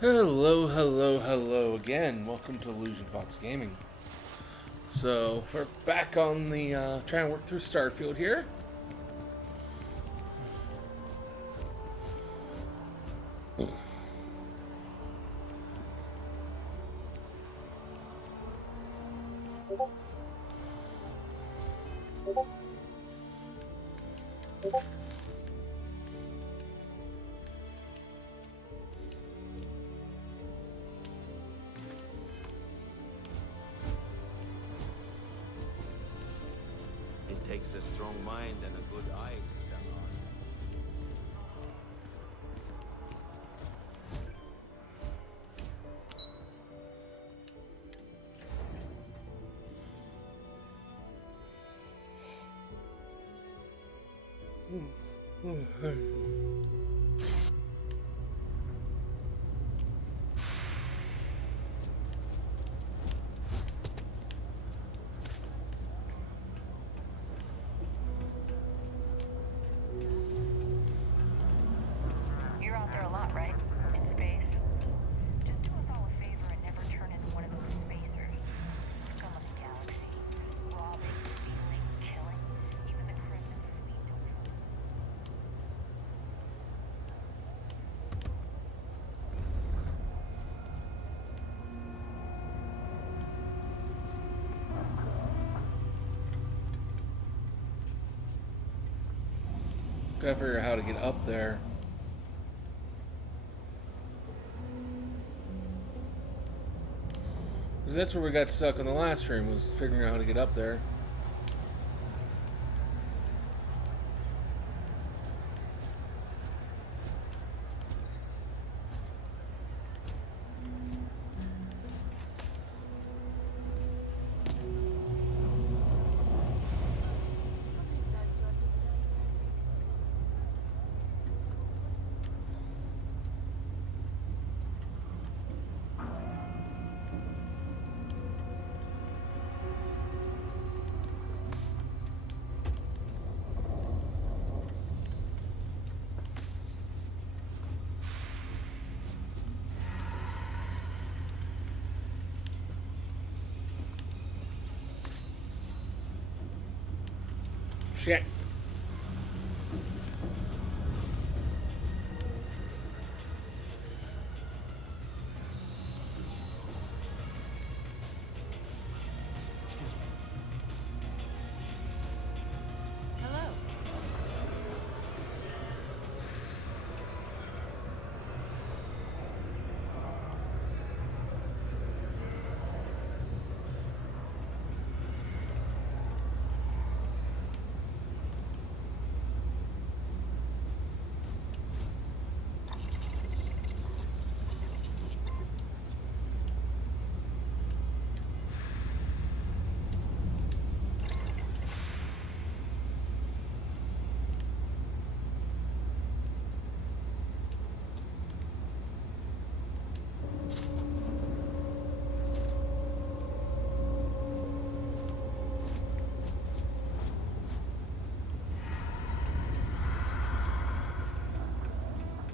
Hello, hello, hello again. Welcome to Illusion Fox Gaming. So, we're back on the, trying to work through Starfield here. It takes a strong mind and a good eye to sell art. You're out there a lot, right? In space? Just do us all a favor and never turn into one of those spacers. Scum of the galaxy. Robbing, stealing, killing. Even the Crimson Fleet don't trust them. Gotta figure out how to get up there. Because that's where we got stuck on the last stream, was figuring out how to get up there. Shit. Hello.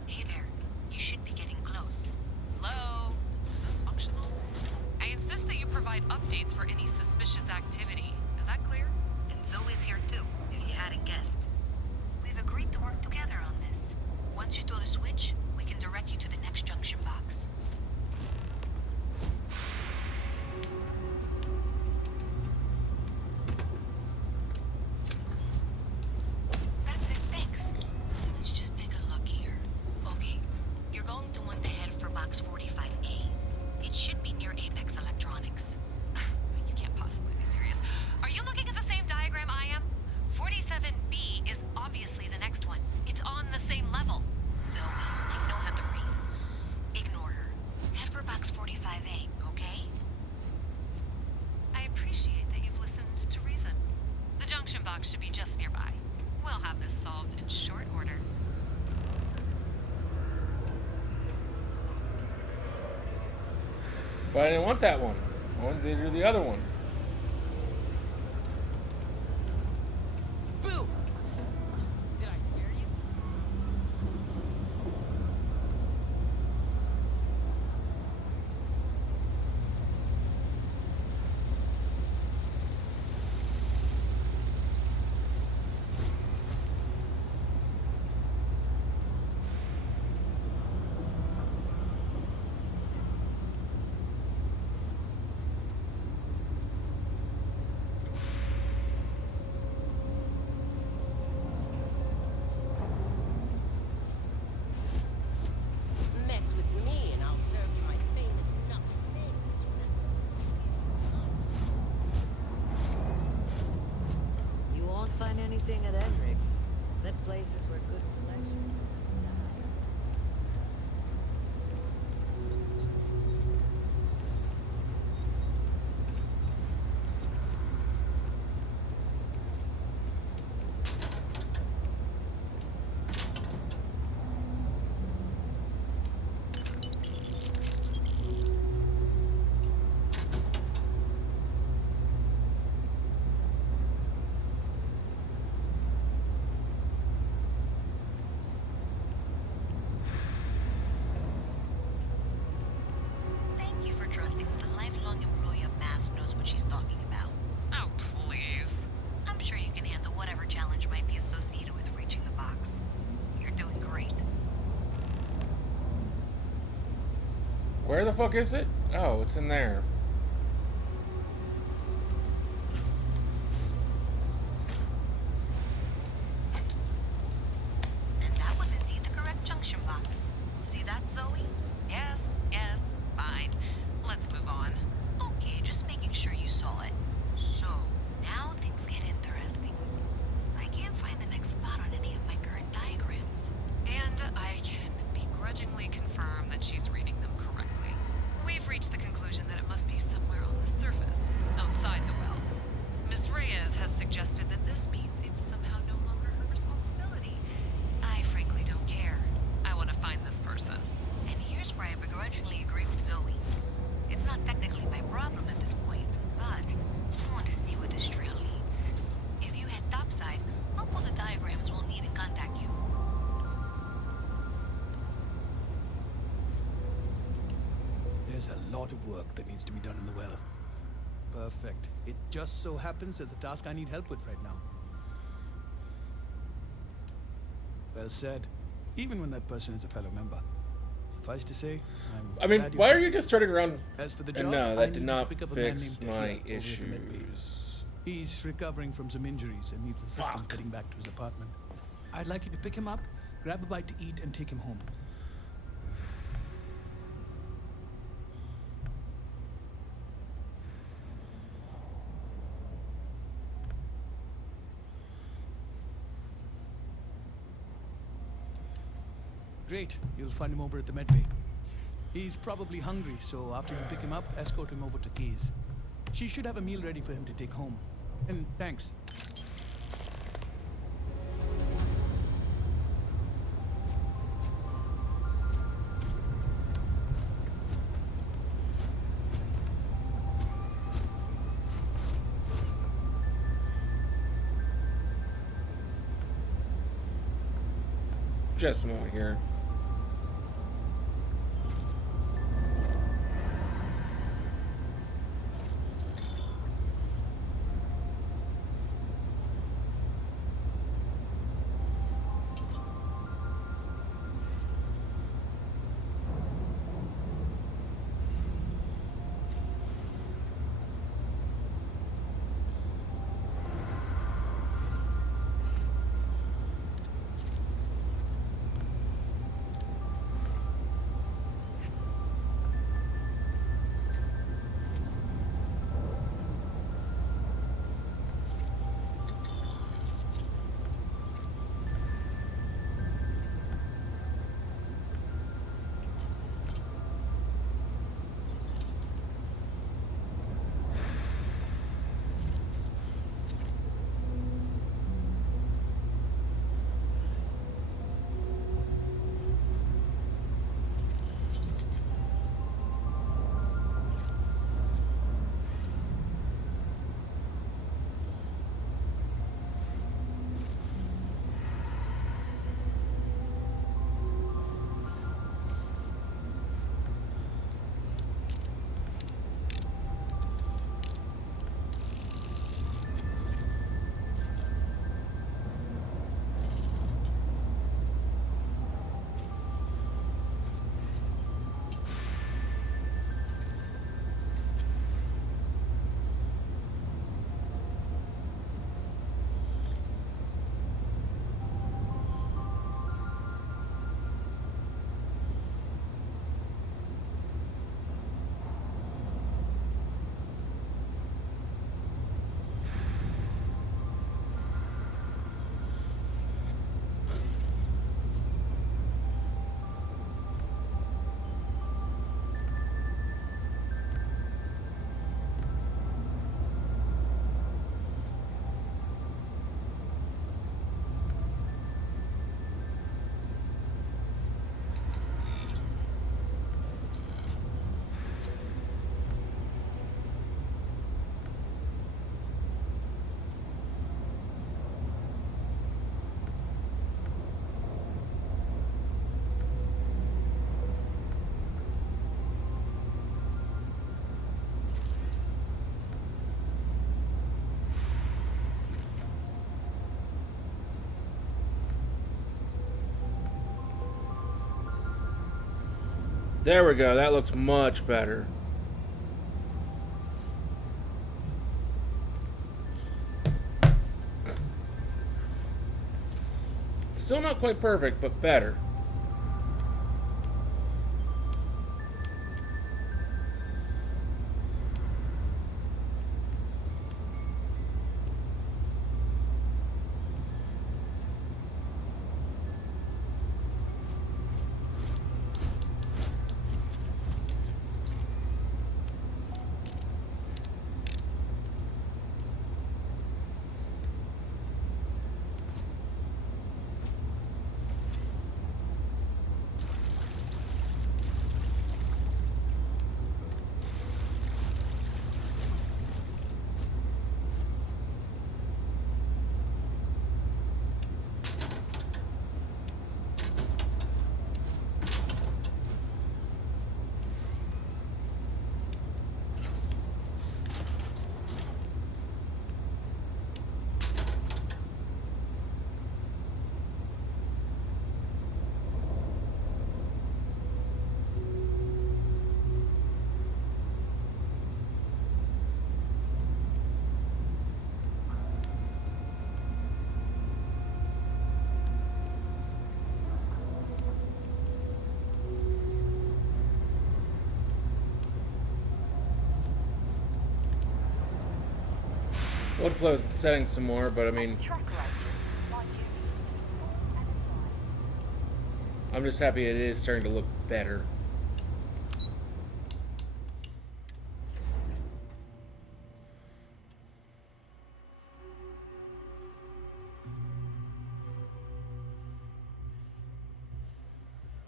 Hey there. You should be getting close. Hello? Is this functional? I insist that you provide updates for any suspicious activity. Is that clear? And Zoe's here too, if you hadn't guessed. We've agreed to work together on this. Once you throw the switch, we can direct you to the next junction box. That's it, thanks. Let's just take a look here. Okay, you're going to want to head for box 45A. It should be near Apex Electronics. You can't possibly be serious. Are you looking at the same diagram I am? 47B is obviously the next one. It's on the same level. Zoe, I know how to read. Ignore her. Head for box 45A, okay? I appreciate that you've listened to reason. The junction box should be just nearby. We'll have this solved in short order. But I didn't want that one. I wanted to do the other one. Boo! Did I scare you? trusting that a lifelong employee of Mass knows what she's talking about. Oh, please. I'm sure you can handle whatever challenge might be associated with reaching the box. You're doing great. Where the fuck is it? Oh, it's in there. And that was indeed the correct junction box. See that, Zoe? Yes, yes, fine. Let's move on. Okay, just making sure you saw it. So, now things get interesting. I can't find the next spot on any of my current diagrams. And I can begrudgingly confirm that she's reading them correctly. We've reached the conclusion that it must be somewhere on the surface, outside the well. Miss Reyes has suggested that this means it's somehow no longer her responsibility. I frankly don't care. I want to find this person. And here's where I begrudgingly agree with Zoe. It's not technically my problem at this point, but I want to see where this trail leads. If you head topside, I'll pull the diagrams we'll need and contact you. There's a lot of work that needs to be done in the well. Perfect. It just so happens there's a task I need help with right now. Well said. Even when that person is a fellow member. Suffice to say, I mean, glad why are here. you just turning around? As for the And job, no, I that need did to not pick up a man fix named my Tahir over at the med bay. issues. He's recovering from some injuries and needs assistance Fuck. getting back to his apartment. I'd like you to pick him up, grab a bite to eat, and take him home. Great. You'll find him over at the med bay. He's probably hungry, so after you pick him up, escort him over to Kay's. She should have a meal ready for him to take home. And thanks. Just a moment here. There we go. That looks much better. Still not quite perfect, but better. Would play with the settings some more, but I mean, I'm just happy it is starting to look better.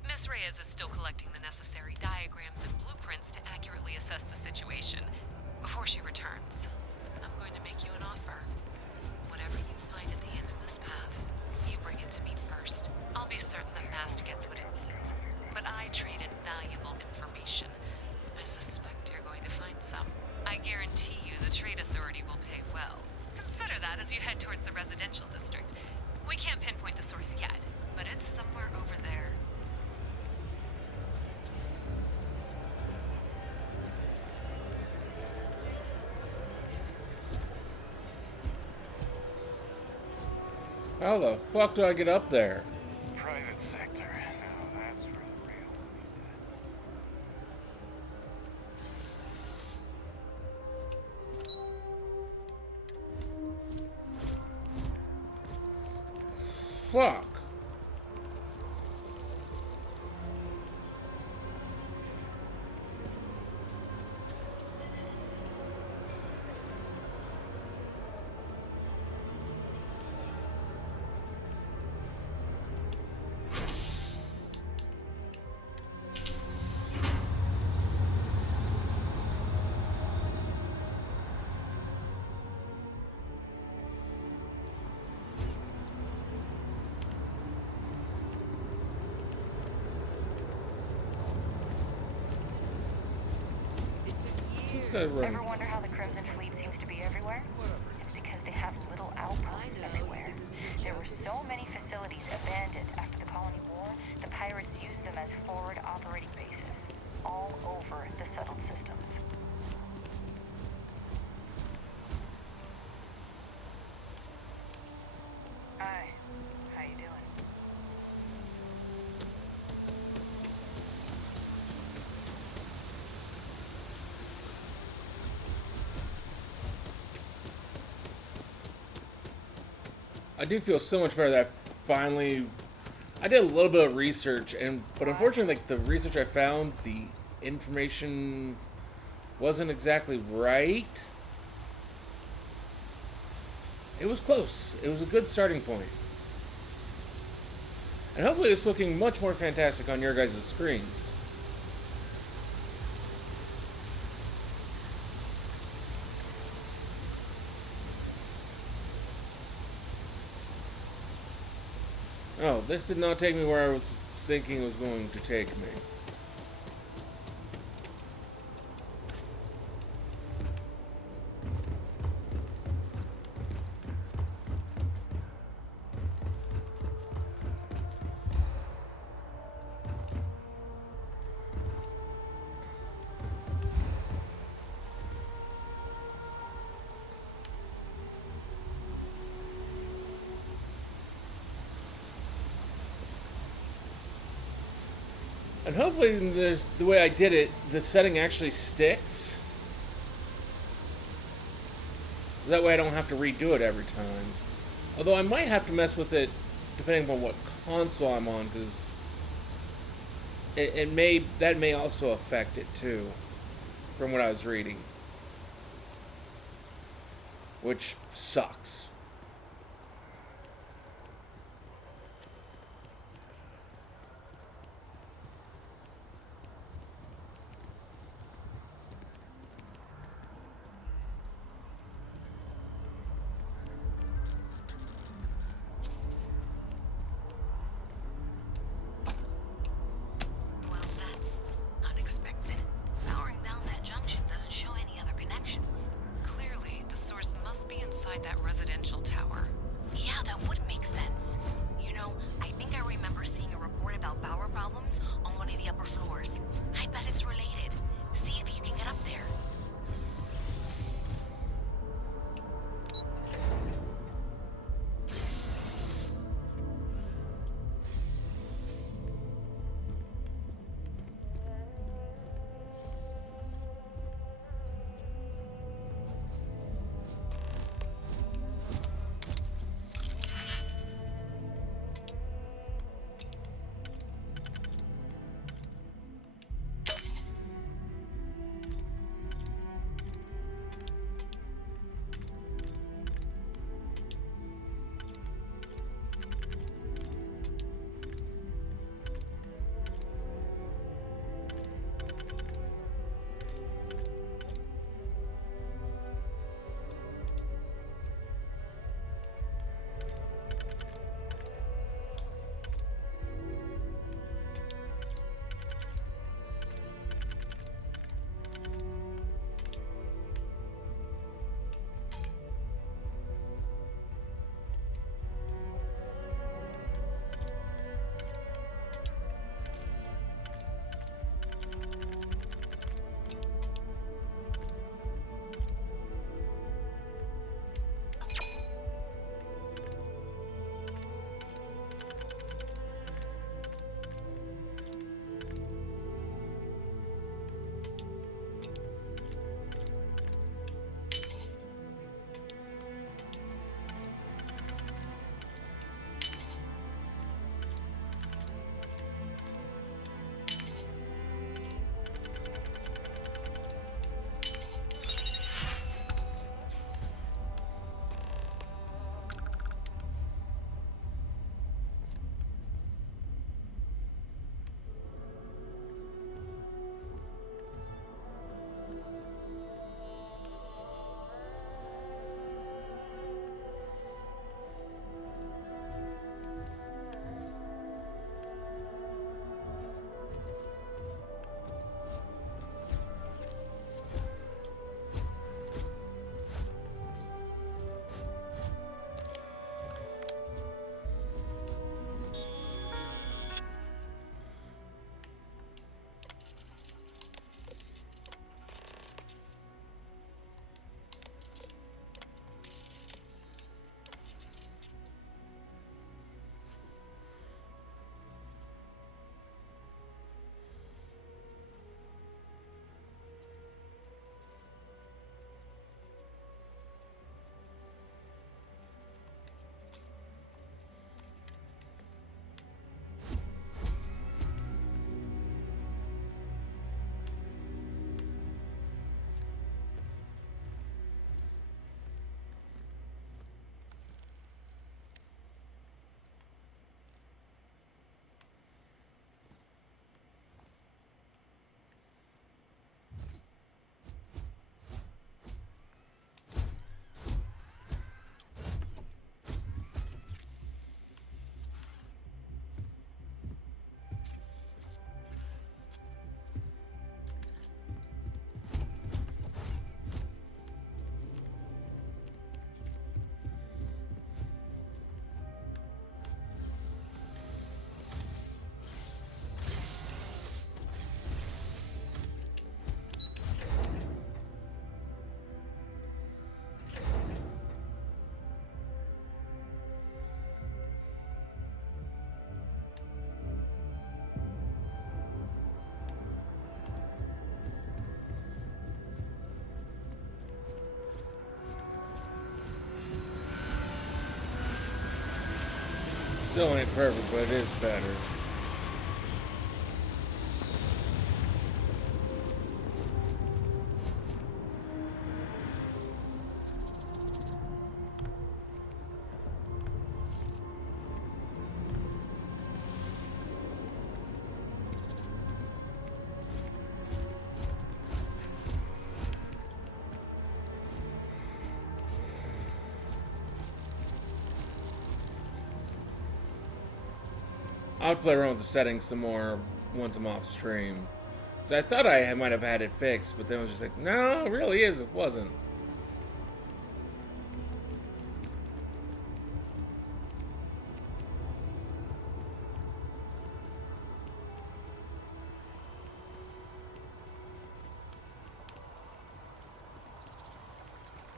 Miss Reyes is still collecting the necessary diagrams and blueprints to accurately assess the situation. Before she returns, I'm going to make you an offer. Whatever you find at the end of this path, you bring it to me first. I'll be certain that Mast gets what it needs. But I trade in valuable information. I suspect you're going to find some. I guarantee you the Trade Authority will pay well. Consider that as you head towards the residential district. We can't pinpoint the source yet, but it's somewhere over there. How the fuck do I get up there? Private sector. Now that's where the real money's at. Fuck. This guy's running. Ever wonder how the Crimson Fleet seems to be everywhere? It's because they have little outposts everywhere. There were so many facilities abandoned after the Colony War, the pirates used them as forward operating bases, all over the settled systems. Hi. How you doing? I do feel so much better that I did a little bit of research, but unfortunately, like, the research I found, the information wasn't exactly right. It was close. It was a good starting point. And hopefully it's looking much more fantastic on your guys' screens. Oh, this did not take me where I was thinking it was going to take me. And hopefully the way I did it, the setting actually sticks. That way I don't have to redo it every time. Although I might have to mess with it depending on what console I'm on, because that may also affect it too, from what I was reading. Which sucks. Well, that's unexpected. Powering down that junction doesn't show any other connections. Clearly, the source must be inside that residential Still ain't perfect, but it is better. I'll play around with the settings some more once I'm off stream. 'Cause I thought I might have had it fixed, but then I was just like, no, it really is. It wasn't.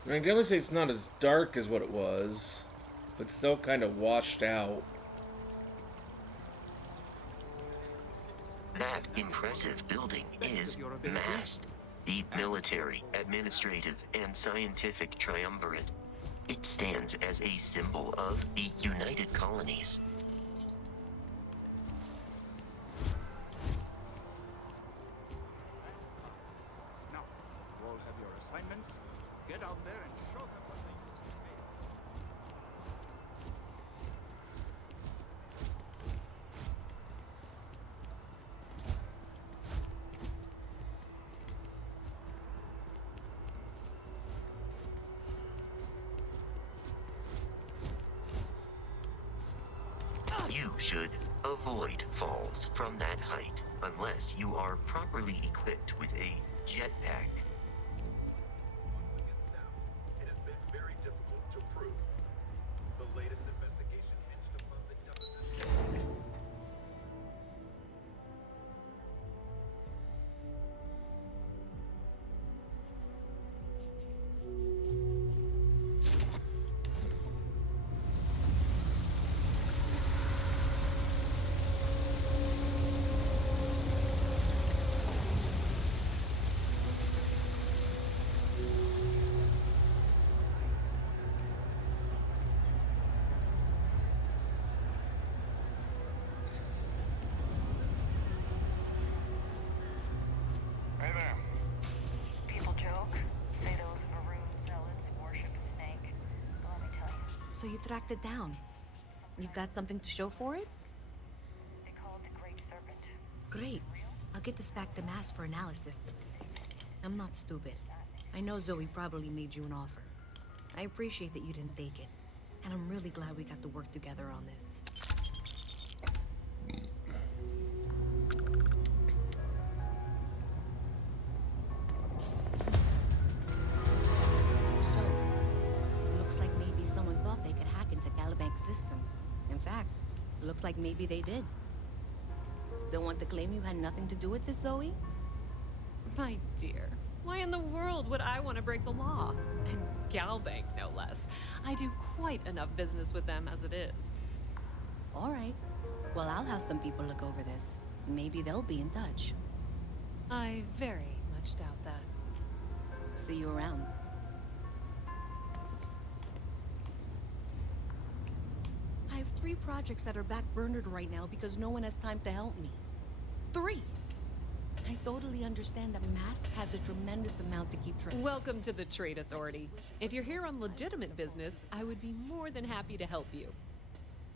I can definitely say it's not as dark as what it was, but still kind of washed out. That impressive building is MAST, the military, administrative, and scientific triumvirate. It stands as a symbol of the United Colonies. Now, you all have your assignments. Get out there and show them what they used to be. You should avoid falls from that height unless you are properly equipped with a jetpack. It has been very difficult to prove. The latest investigation hinged upon the deposition. Hey there. People joke, say those Varun zealots worship a snake. But let me tell you, So you tracked it down. You've got something to show for it? they call it the Great Serpent. Great. I'll get this back to Mass for analysis. I'm not stupid. I know Zoe probably made you an offer. I appreciate that you didn't take it. And I'm really glad we got to work together on this. So, looks like maybe someone thought they could hack into Calibanc's system. In fact, looks like maybe they did. Still want to claim you had nothing to do with this, Zoe? My dear, why in the world would I want to break the law? And Galbank, no less. I do quite enough business with them as it is. All right. Well, I'll have some people look over this. Maybe they'll be in touch. I very much doubt that. See you around. I have 3 projects that are backburnered right now because no one has time to help me. 3! I totally understand that Mask has a tremendous amount to keep track. Welcome to the Trade Authority. If you're here on legitimate business, I would be more than happy to help you.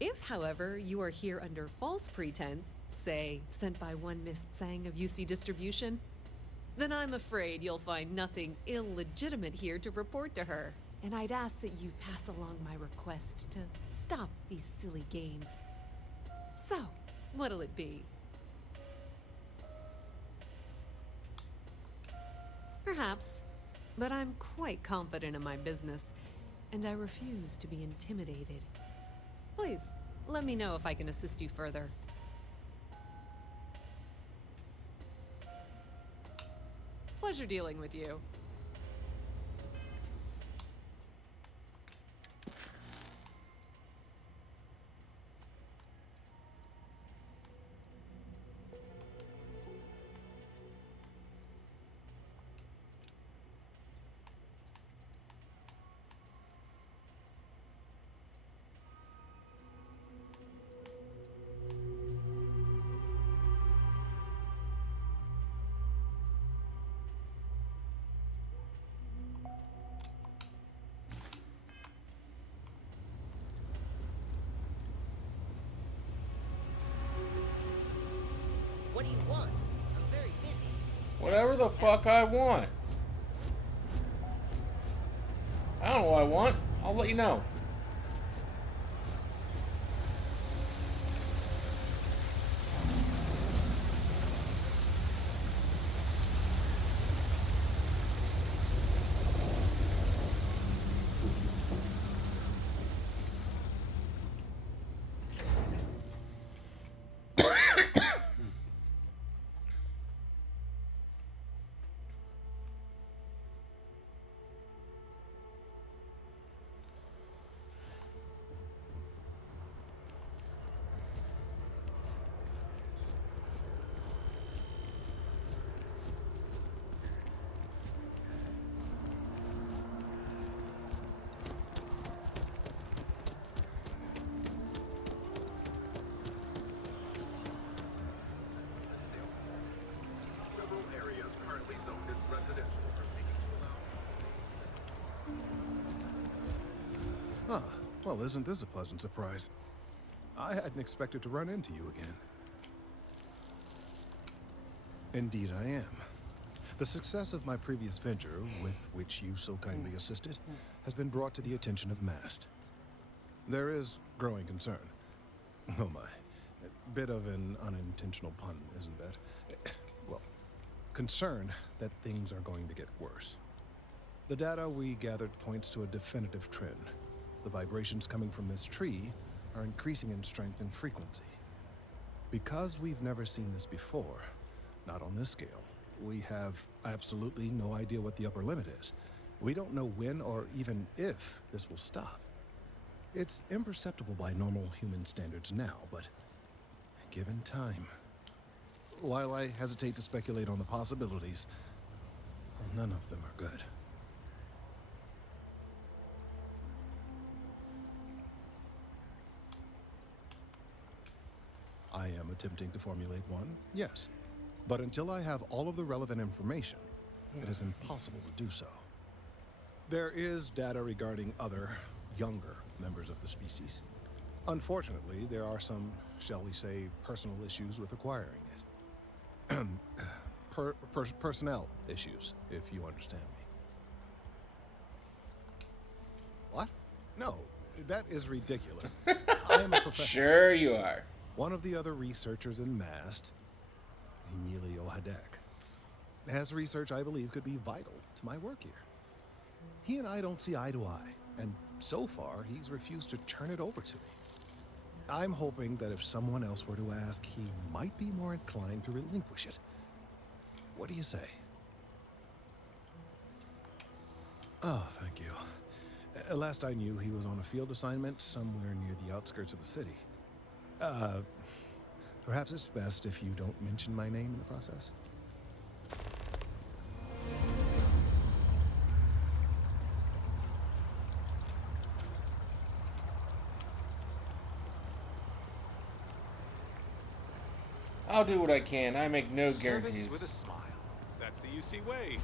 If, however, you are here under false pretense, say, sent by one Miss Tsang of UC Distribution, then I'm afraid you'll find nothing illegitimate here to report to her. And I'd ask that you pass along my request to stop these silly games. So, what'll it be? Perhaps, but I'm quite confident in my business, and I refuse to be intimidated. Please, let me know if I can assist you further. Pleasure dealing with you. What do you want? I'm very busy. Whatever the fuck I want. I don't know what I want. I'll let you know. Several areas currently zoned as residential are seeking to allow. Ah, well, isn't this a pleasant surprise? I hadn't expected to run into you again. Indeed I am. The success of my previous venture, with which you so kindly assisted, has been brought to the attention of MAST. There is growing concern. Oh my. A bit of an unintentional pun, isn't it? Well, concern that things are going to get worse. The data we gathered points to a definitive trend. The vibrations coming from this tree are increasing in strength and frequency. Because we've never seen this before, not on this scale, we have absolutely no idea what the upper limit is. We don't know when or even if this will stop. It's imperceptible by normal human standards now, but given time. While I hesitate to speculate on the possibilities, none of them are good. I am attempting to formulate one, yes. But until I have all of the relevant information, it is impossible to do so. There is data regarding other, younger members of the species. Unfortunately, there are some, shall we say, personal issues with acquiring it. Personnel issues, if you understand me. What? No, that is ridiculous. I am a professional. Sure you are. One of the other researchers in MAST, Emilio Hadek, has research I believe could be vital to my work here. He and I don't see eye to eye, and so far he's refused to turn it over to me. I'm hoping that if someone else were to ask, he might be more inclined to relinquish it. What do you say? Oh, thank you. Last I knew, he was on a field assignment somewhere near the outskirts of the city. Perhaps it's best if you don't mention my name in the process. I'll do what I can. I make no guarantees. Service with a smile. That's the UC way.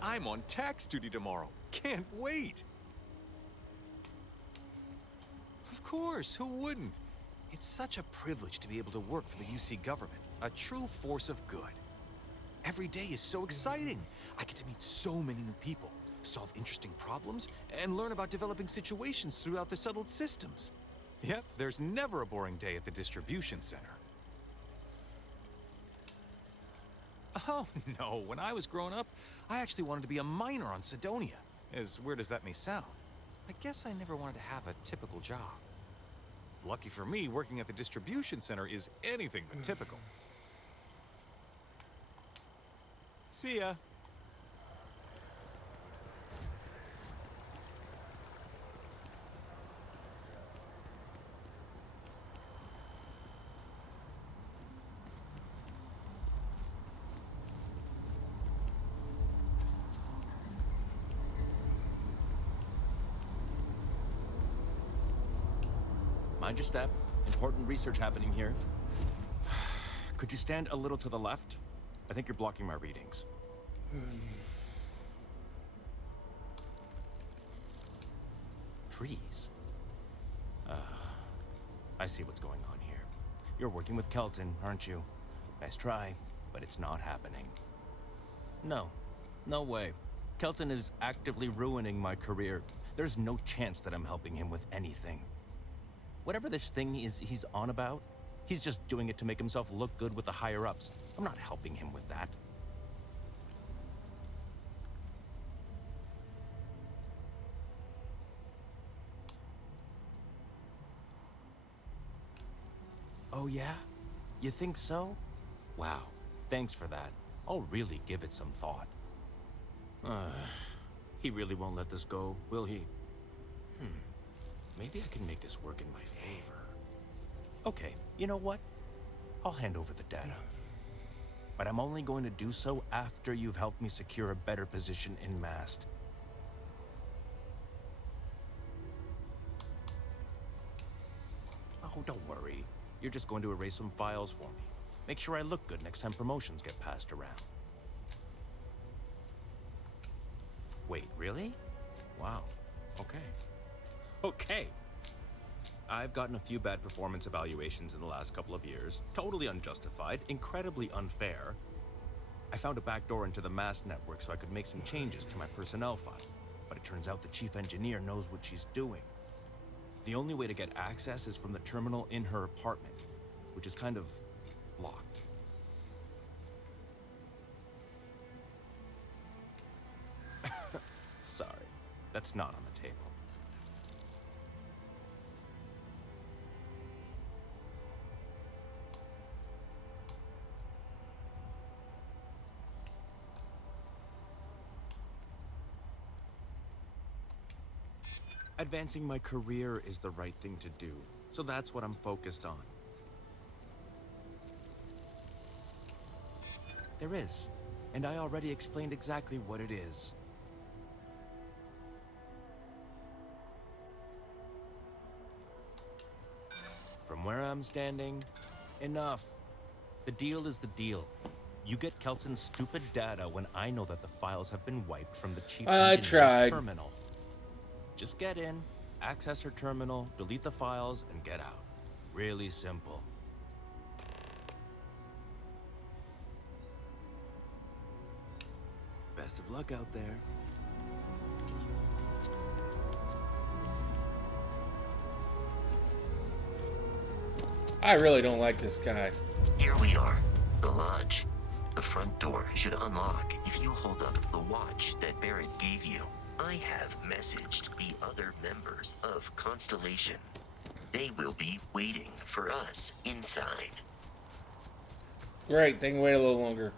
I'm on tax duty tomorrow. Can't wait. Of course, who wouldn't? It's such a privilege to be able to work for the UC government, a true force of good. Every day is so exciting. I get to meet so many new people, solve interesting problems, and learn about developing situations throughout the settled systems. Yep, there's never a boring day at the distribution center. Oh, no, when I was growing up, I actually wanted to be a miner on Sidonia. As weird as that may sound, I guess I never wanted to have a typical job. Lucky for me, working at the distribution center is anything but typical. See ya. Mind your step. Important research happening here. Could you stand a little to the left? I think you're blocking my readings. Trees. I see what's going on here. You're working with Kelton, aren't you? Nice try, but it's not happening. No. No way. Kelton is actively ruining my career. There's no chance that I'm helping him with anything. Whatever this thing is he's on about, he's just doing it to make himself look good with the higher-ups. I'm not helping him with that. Oh yeah? You think so? Wow, thanks for that. I'll really give it some thought. He really won't let this go, will he? Maybe I can make this work in my favor. Okay, you know what? I'll hand over the data. But I'm only going to do so after you've helped me secure a better position in MAST. Oh, don't worry. You're just going to erase some files for me. Make sure I look good next time promotions get passed around. Wait, really? Wow. Okay. Okay. I've gotten a few bad performance evaluations in the last couple of years. Totally unjustified, incredibly unfair. I found a backdoor into the MAST network so I could make some changes to my personnel file. But it turns out the chief engineer knows what she's doing. The only way to get access is from the terminal in her apartment, which is kind of locked. Sorry, that's not on the table. Advancing my career is the right thing to do, so that's what I'm focused on. There is, and I already explained exactly what it is. From where I'm standing, enough. The deal is the deal. You get Kelton's stupid data when I know that the files have been wiped from the chief engineer's terminal. Just get in, access her terminal, delete the files, and get out. Really simple. Best of luck out there. I really don't like this guy. Here we are, the lodge. The front door should unlock if you hold up the watch that Barrett gave you. I have messaged the other members of Constellation. They will be waiting for us inside. Great, they can wait a little longer.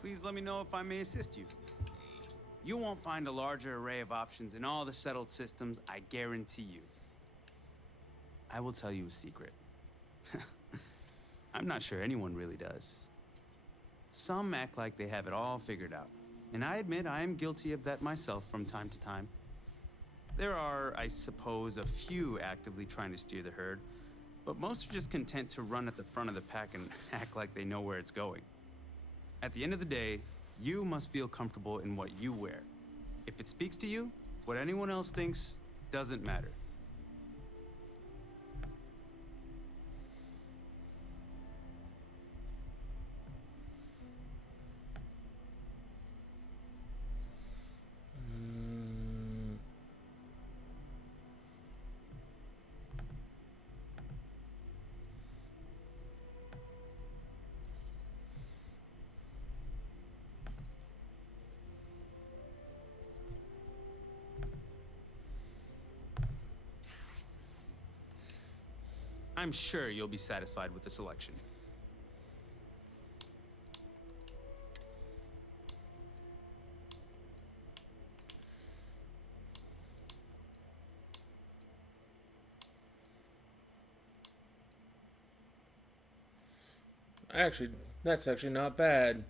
Please let me know if I may assist you. You won't find a larger array of options in all the settled systems, I guarantee you. I will tell you a secret. I'm not sure anyone really does. Some act like they have it all figured out, and I admit I am guilty of that myself from time to time. There are, I suppose, a few actively trying to steer the herd, but most are just content to run at the front of the pack and act like they know where it's going. At the end of the day, you must feel comfortable in what you wear. If it speaks to you, what anyone else thinks doesn't matter. I'm sure you'll be satisfied with the selection. Actually, that's actually not bad.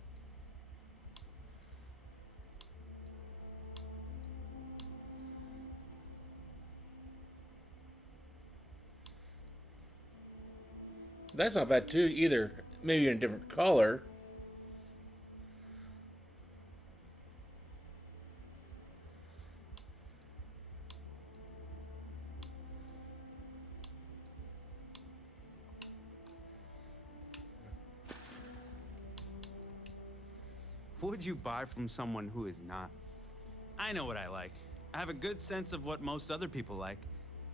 That's not bad too either. Maybe in a different color. Would you buy from someone who is not? I know what I like. I have a good sense of what most other people like,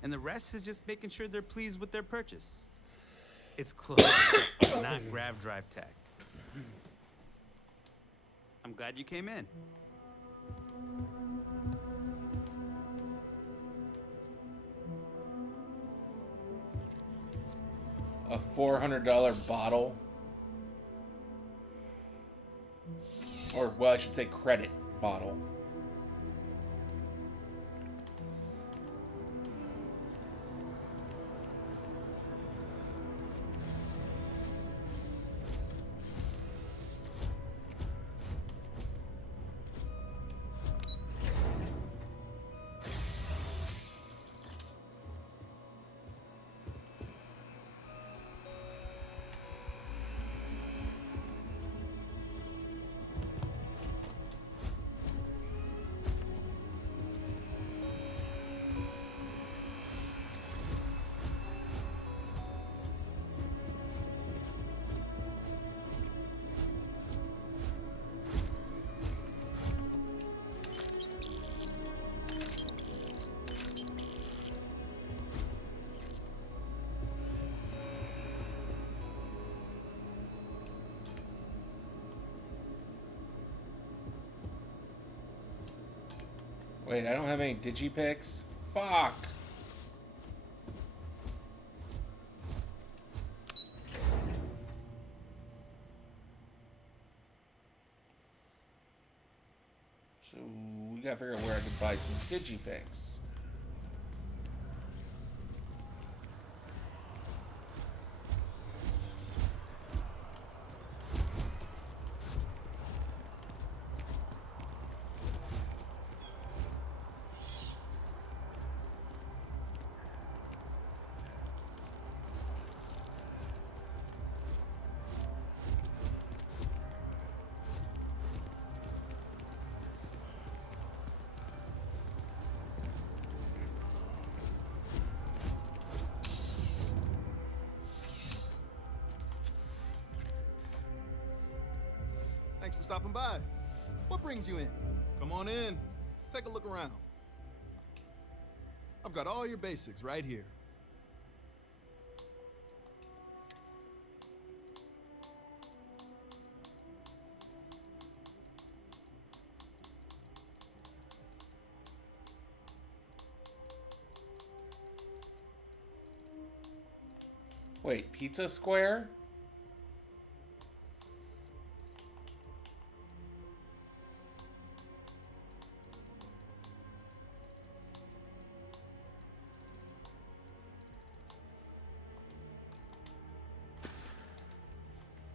and the rest is just making sure they're pleased with their purchase. It's clothing, not grab drive tech. I'm glad you came in. A $400 bottle. Or, well, I should say credit bottle. Wait, I don't have any digipicks? Fuck! So, we gotta figure out where I can buy some digipicks. Thanks for stopping by. What brings you in? Come on in. Take a look around. I've got all your basics right here. Wait, Pizza Square?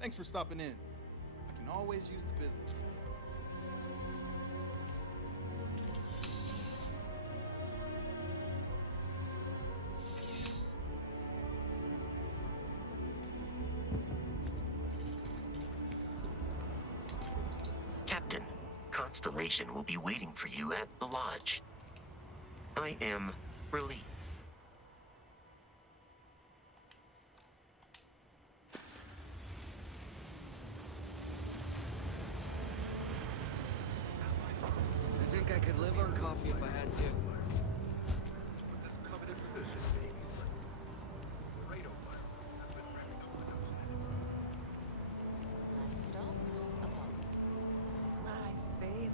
Thanks for stopping in. I can always use the business. Captain, Constellation will be waiting for you at the lodge. I am relieved. I think I could live on coffee if I had to. Stop upon my favorite.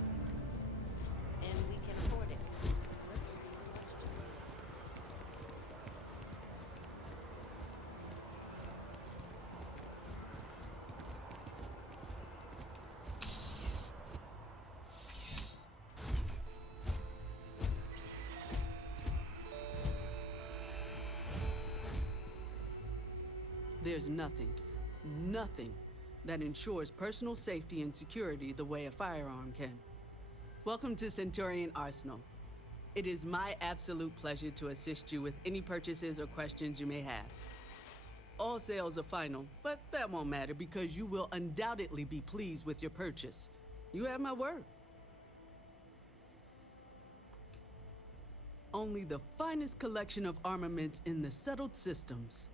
And we can afford it. There's nothing that ensures personal safety and security the way a firearm can. Welcome to Centurion Arsenal. It is my absolute pleasure to assist you with any purchases or questions you may have. All sales are final, but that won't matter because you will undoubtedly be pleased with your purchase. You have my word. Only the finest collection of armaments in the settled systems.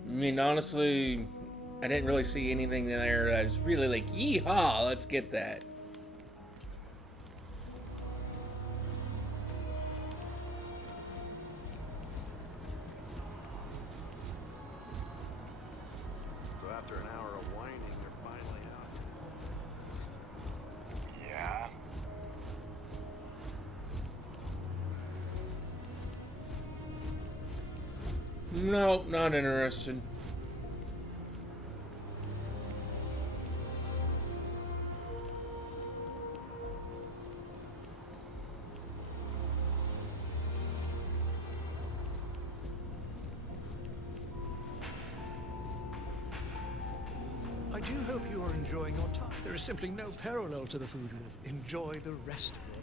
I mean, honestly, I didn't really see anything in there that was really like, yeehaw, let's get that. So after an hour of whining, you're finally out. Yeah? Nope, not interested. I do hope you are enjoying your time. There is simply no parallel to the food wolf. Enjoy the rest of your day.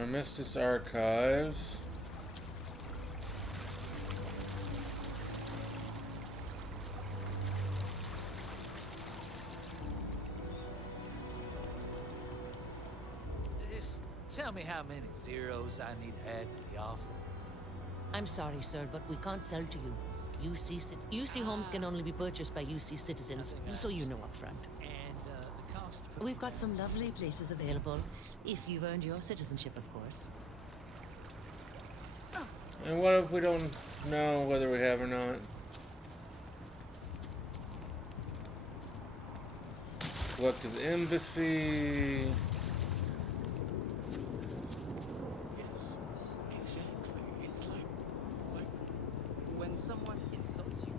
Armistice Archives. Just tell me how many zeros I need to add to the offer. I'm sorry, sir, but we can't sell to you. UC homes can only be purchased by UC citizens, so you know up front. And the cost per We've got some lovely places available, if you've earned your citizenship, of course. And what if we don't know whether we have or not? Collective Embassy. It's like when someone insults you.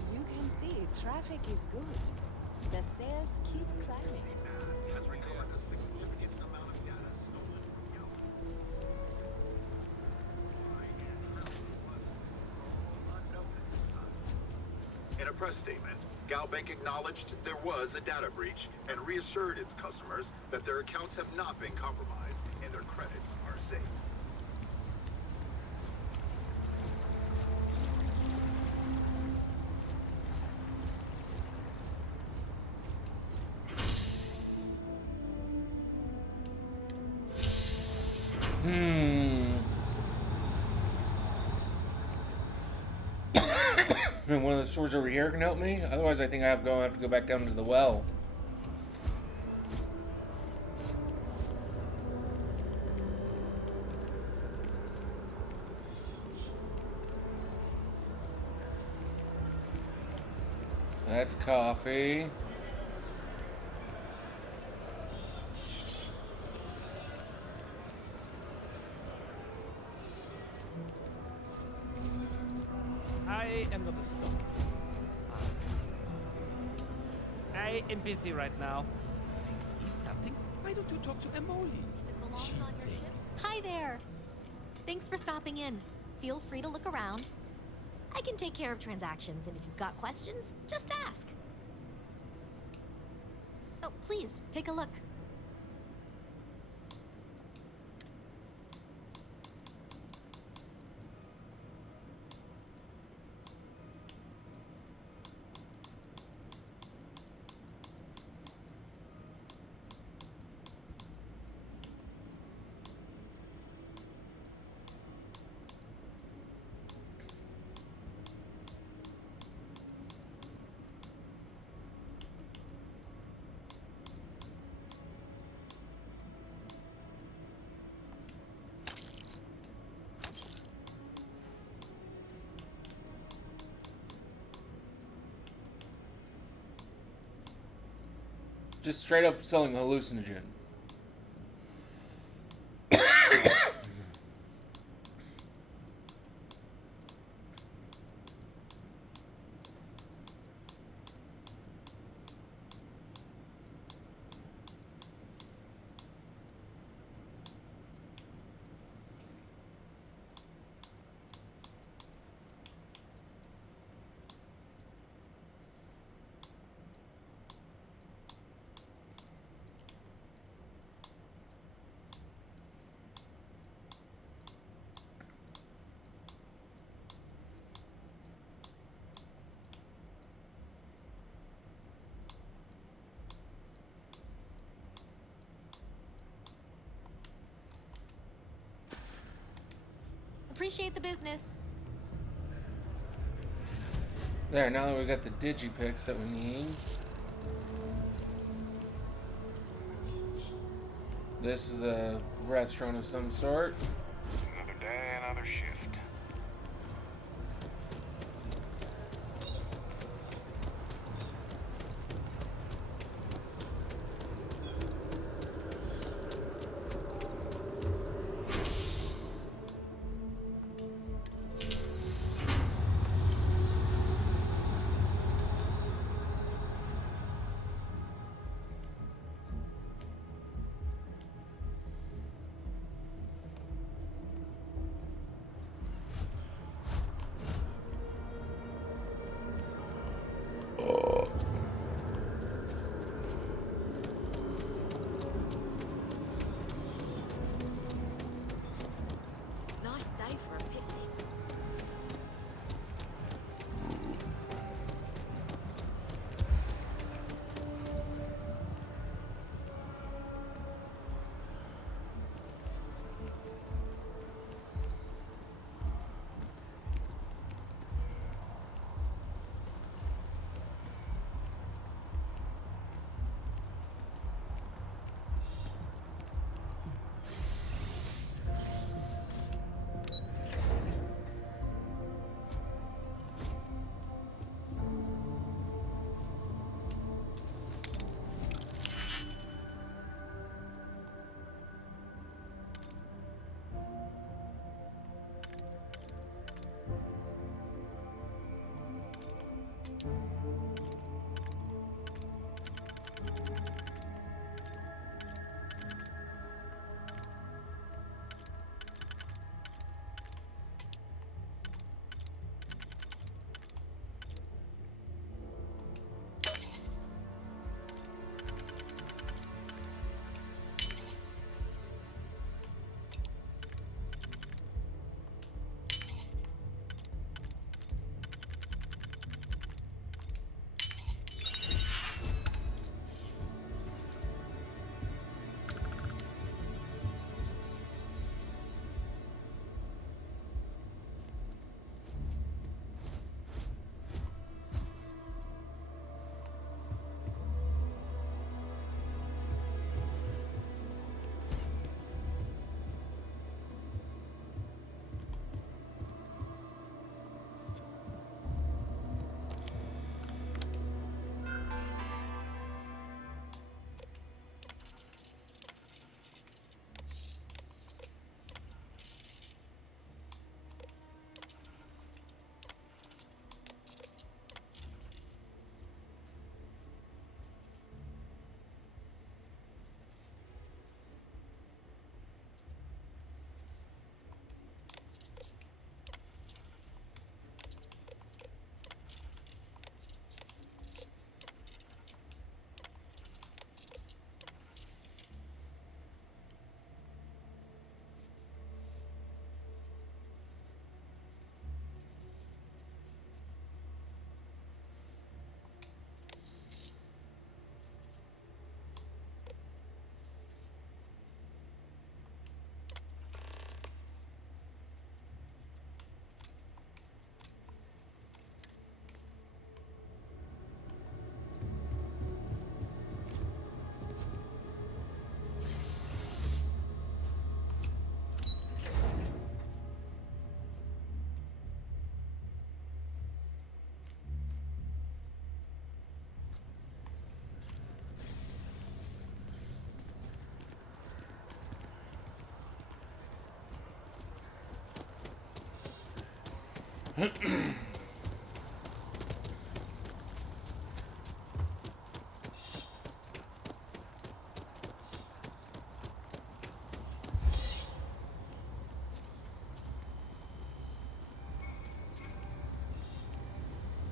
As you can see, traffic is good. The sales keep climbing. In a press statement, Galbank acknowledged there was a data breach and reassured its customers that their accounts have not been compromised and their credits are safe. One of the stores over here can help me. Otherwise, I think I have to go back down to the well. That's coffee. I am not a stone. I am busy right now. If you need something, why don't you talk to Emoli? Hi there. Thanks for stopping in. Feel free to look around. I can take care of transactions, and if you've got questions, just ask. Oh, please, take a look. Just straight up selling hallucinogen. Appreciate the business. There, now that we got the digipicks that we need. This is a restaurant of some sort. Another day, another shift.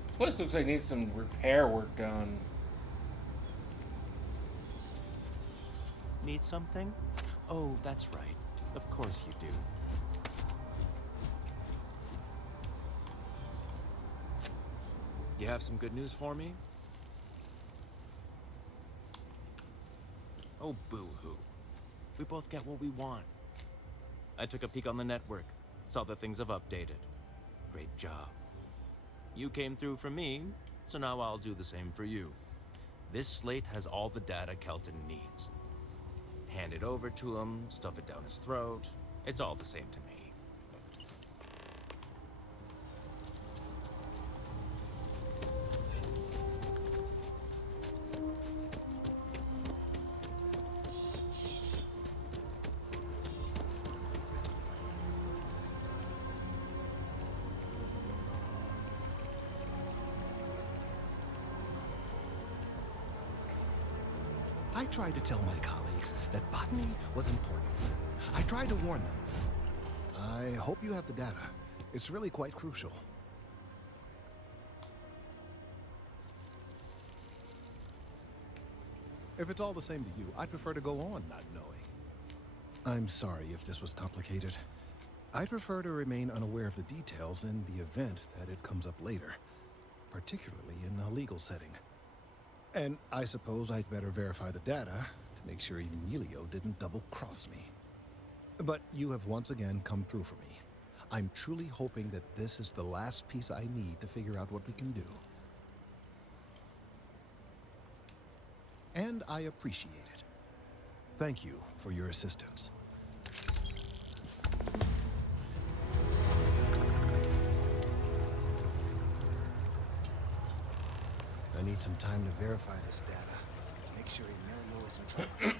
This place looks like it needs some repair work done. Need something? Oh, that's right. Of course you do. You have some good news for me? Oh, boo-hoo. We both get what we want. I took a peek on the network, saw that things have updated. Great job. You came through for me, so now I'll do the same for you. This slate has all the data Kelton needs. Hand it over to him, stuff it down his throat. It's all the same to me. I tried to tell my colleagues that botany was important. I tried to warn them. I hope you have the data. It's really quite crucial. If it's all the same to you, I'd prefer to go on not knowing. I'm sorry if this was complicated. I'd prefer to remain unaware of the details in the event that it comes up later, particularly in a legal setting. And I suppose I'd better verify the data to make sure even Elio didn't double-cross me. But you have once again come through for me. I'm truly hoping that this is the last piece I need to figure out what we can do. And I appreciate it. Thank you for your assistance. I need some time to verify this data. Make sure Emilio is in trouble.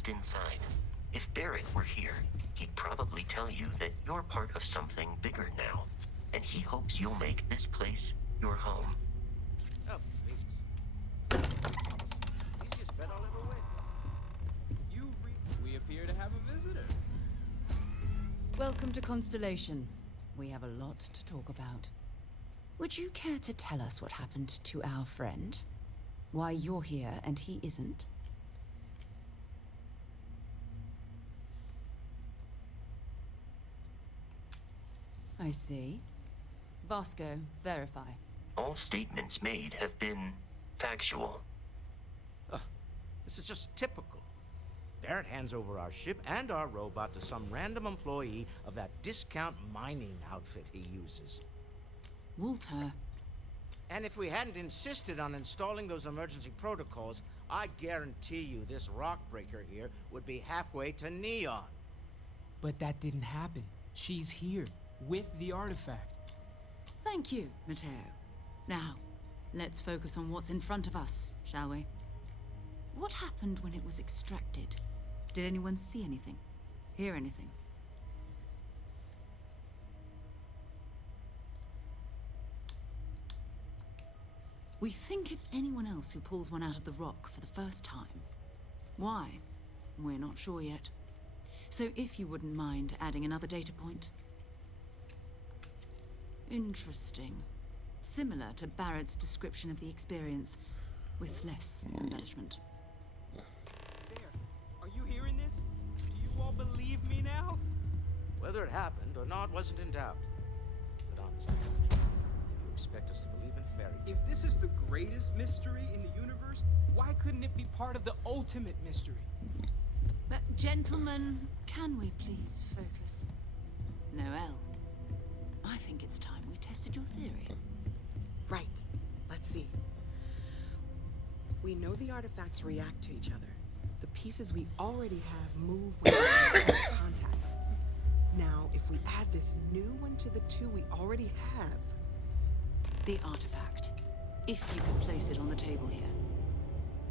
just inside. If Barrett were here, he'd probably tell you that you're part of something bigger now, and he hopes you'll make this place your home. Oh, please. Easiest bet I'll ever win. We appear to have a visitor. Welcome to Constellation. We have a lot to talk about. Would you care to tell us what happened to our friend? Why you're here and he isn't? I see. Vasco, verify. All statements made have been factual. Ugh, this is just typical. Barrett hands over our ship and our robot to some random employee of that discount mining outfit he uses. Walter. And if we hadn't insisted on installing those emergency protocols, I guarantee you this rock breaker here would be halfway to Neon. But that didn't happen. She's here, with the artifact. Thank you, Matteo. Now, let's focus on what's in front of us, shall we? What happened when it was extracted? Did anyone see anything? Hear anything? We think it's anyone else who pulls one out of the rock for the first time. Why? We're not sure yet. So if you wouldn't mind adding another data point. Interesting. Similar to Barrett's description of the experience, with less embellishment. Are you hearing this? Do you all believe me now? Whether it happened or not wasn't in doubt. But honestly, if you expect us to believe in fairy tales... If this is the greatest mystery in the universe, why couldn't it be part of the ultimate mystery? But gentlemen, can we please focus? Noel, I think it's time we tested your theory. Right. Let's see. We know the artifacts react to each other. The pieces we already have move when they make contact. Now, if we add this new one to the two we already have... The artifact. If you could place it on the table here.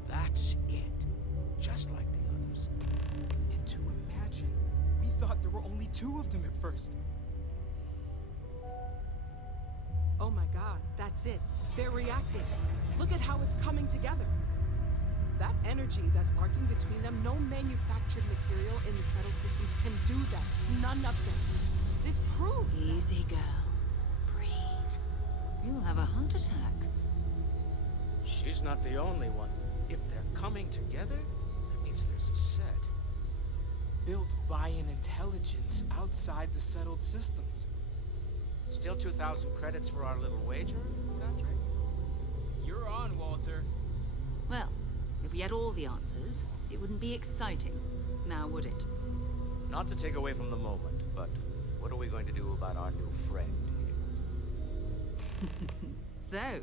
That's it. Just like the others. And to imagine, we thought there were only 2 of them at first. Oh my god, that's it. They're reacting. Look at how it's coming together. That energy that's arcing between them, no manufactured material in the settled systems can do that. None of them. This proves Easy, girl. Breathe. You'll have a heart attack. She's not the only one. If they're coming together, that means there's a set. Built by an intelligence outside the settled systems. Still 2,000 credits for our little wager, Patrick? You're on, Walter. Well, if we had all the answers, it wouldn't be exciting. Now, would it? Not to take away from the moment, but what are we going to do about our new friend here? So,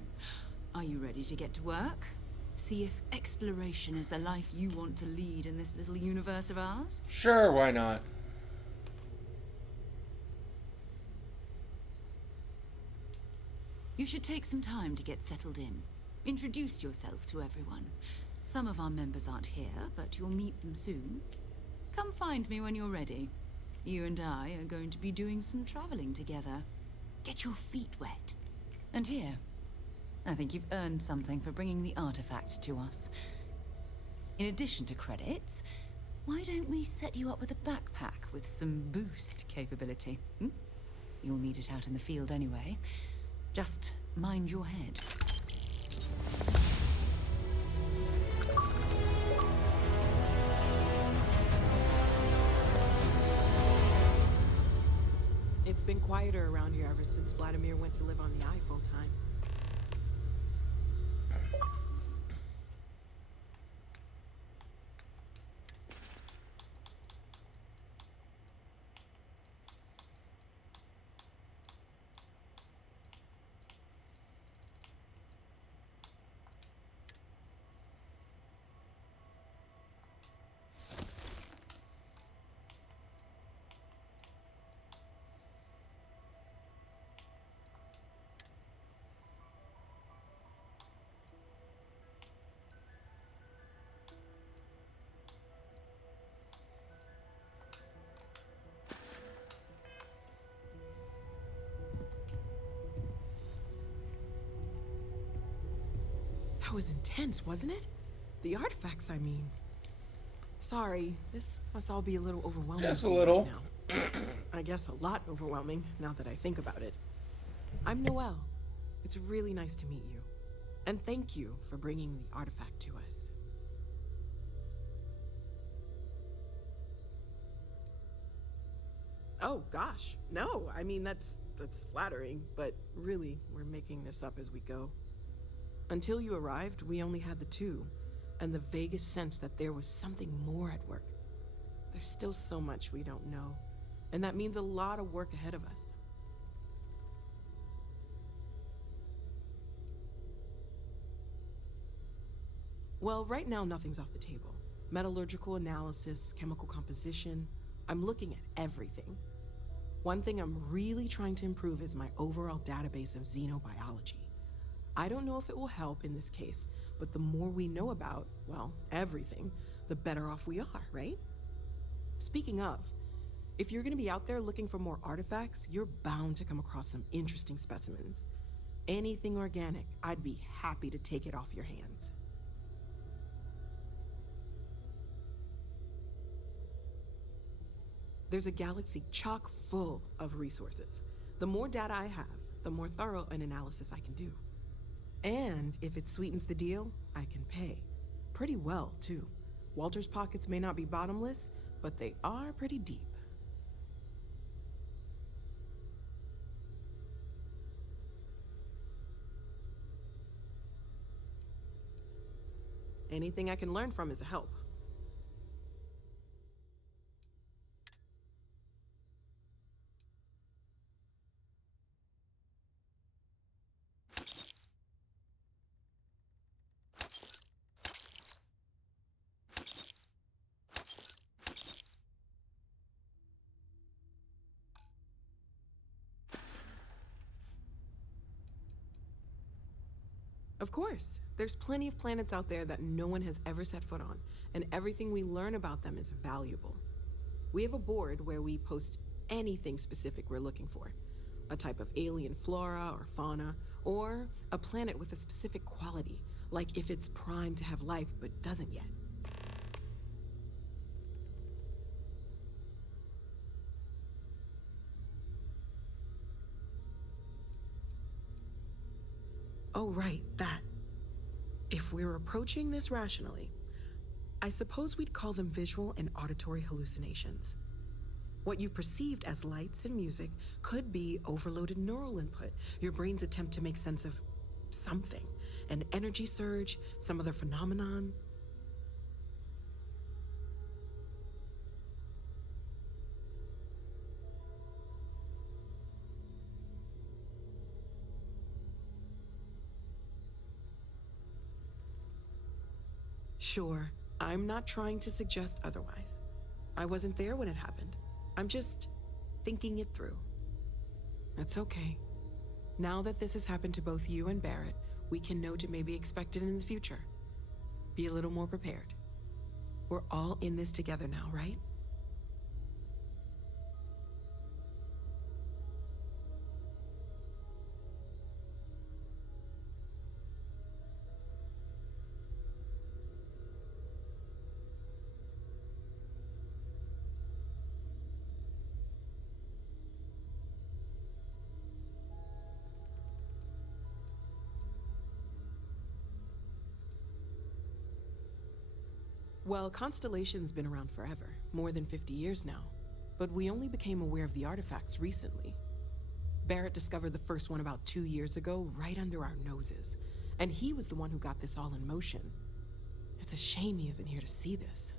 are you ready to get to work? See if exploration is the life you want to lead in this little universe of ours? Sure, why not? You should take some time to get settled in. Introduce yourself to everyone. Some of our members aren't here, but you'll meet them soon. Come find me when you're ready. You and I are going to be doing some traveling together. Get your feet wet. And here, I think you've earned something for bringing the artifact to us. In addition to credits, why don't we set you up with a backpack with some boost capability? Hmm? You'll need it out in the field anyway. Just mind your head. It's been quieter around here ever since Vladimir went to live on the eye full time. That was intense, wasn't it? The artifacts, I mean. Sorry, this must all be a little overwhelming. Just a for me little. right now. I guess a lot overwhelming, now that I think about it. I'm Noelle. It's really nice to meet you. And thank you for bringing the artifact to us. Oh, gosh. No, I mean, that's flattering, but really, we're making this up as we go. Until you arrived, we only had the two, and the vaguest sense that there was something more at work. There's still so much we don't know, and that means a lot of work ahead of us. Well, right now, nothing's off the table. Metallurgical analysis, chemical composition, I'm looking at everything. One thing I'm really trying to improve is my overall database of xenobiology. I don't know if it will help in this case, but the more we know about, well, everything, the better off we are, right? Speaking of, if you're gonna be out there looking for more artifacts, you're bound to come across some interesting specimens. Anything organic, I'd be happy to take it off your hands. There's a galaxy chock full of resources. The more data I have, the more thorough an analysis I can do. And if it sweetens the deal, I can pay. Pretty well, too. Walter's pockets may not be bottomless, but they are pretty deep. Anything I can learn from is a help. Of course. There's plenty of planets out there that no one has ever set foot on, and everything we learn about them is valuable. We have a board where we post anything specific we're looking for. A type of alien flora or fauna, or a planet with a specific quality, like if it's primed to have life but doesn't yet. Oh, right, that. If we're approaching this rationally, I suppose we'd call them visual and auditory hallucinations. What you perceived as lights and music could be overloaded neural input, your brain's attempt to make sense of something, an energy surge, some other phenomenon. Sure, I'm not trying to suggest otherwise. I wasn't there when it happened. I'm just thinking it through. That's okay. Now that this has happened to both you and Barrett, we can know to maybe expect it in the future. Be a little more prepared. We're all in this together now, right? Well, Constellation's been around forever, more than 50 years now. But we only became aware of the artifacts recently. Barrett discovered the first one about 2 years ago, right under our noses. And he was the one who got this all in motion. It's a shame he isn't here to see this.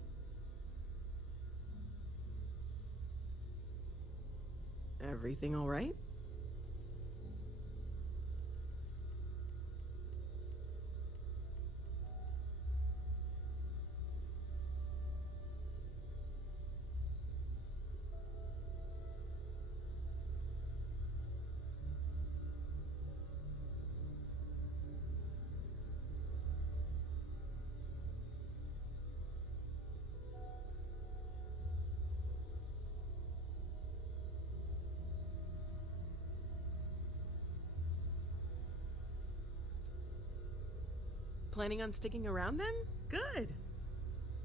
Everything all right? Planning on sticking around then? Good.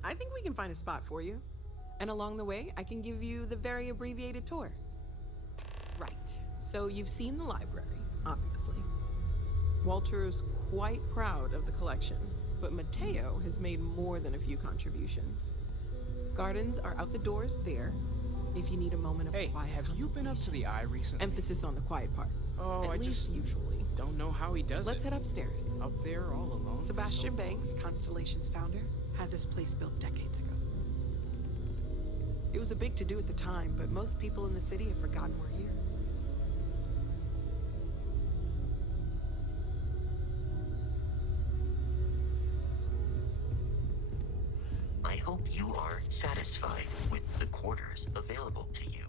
I think we can find a spot for you. And along the way, I can give you the very abbreviated tour. Right. So you've seen the library, obviously. Walter's quite proud of the collection, but Mateo has made more than a few contributions. Gardens are out the doors there, if you need a moment of quiet. Have you been up to the Eye recently? Emphasis on the quiet part. Oh, At least usually. don't know how he does Let's it. head upstairs. Up there all alone. for Sebastian so Banks, Constellation's founder, had this place built decades ago. It was a big to-do at the time, but most people in the city have forgotten we're here. I hope you are satisfied with the quarters available to you.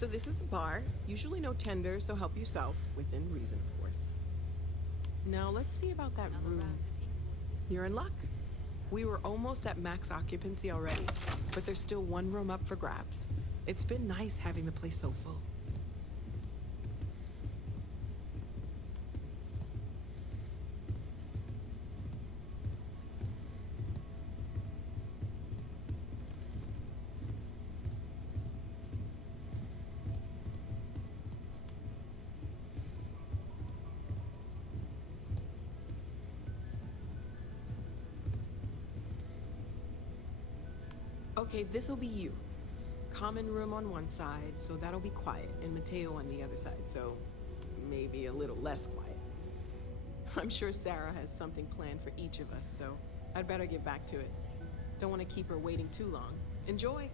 So this is the bar. Usually no tender, so help yourself, within reason, of course. Now let's see about that room. You're in luck. We were almost at max occupancy already, but there's still one room up for grabs. It's been nice having the place so full. Okay, this'll be you. Common room on one side, so that'll be quiet, and Mateo on the other side, so maybe a little less quiet. I'm sure Sarah has something planned for each of us, so I'd better get back to it. Don't want to keep her waiting too long. Enjoy!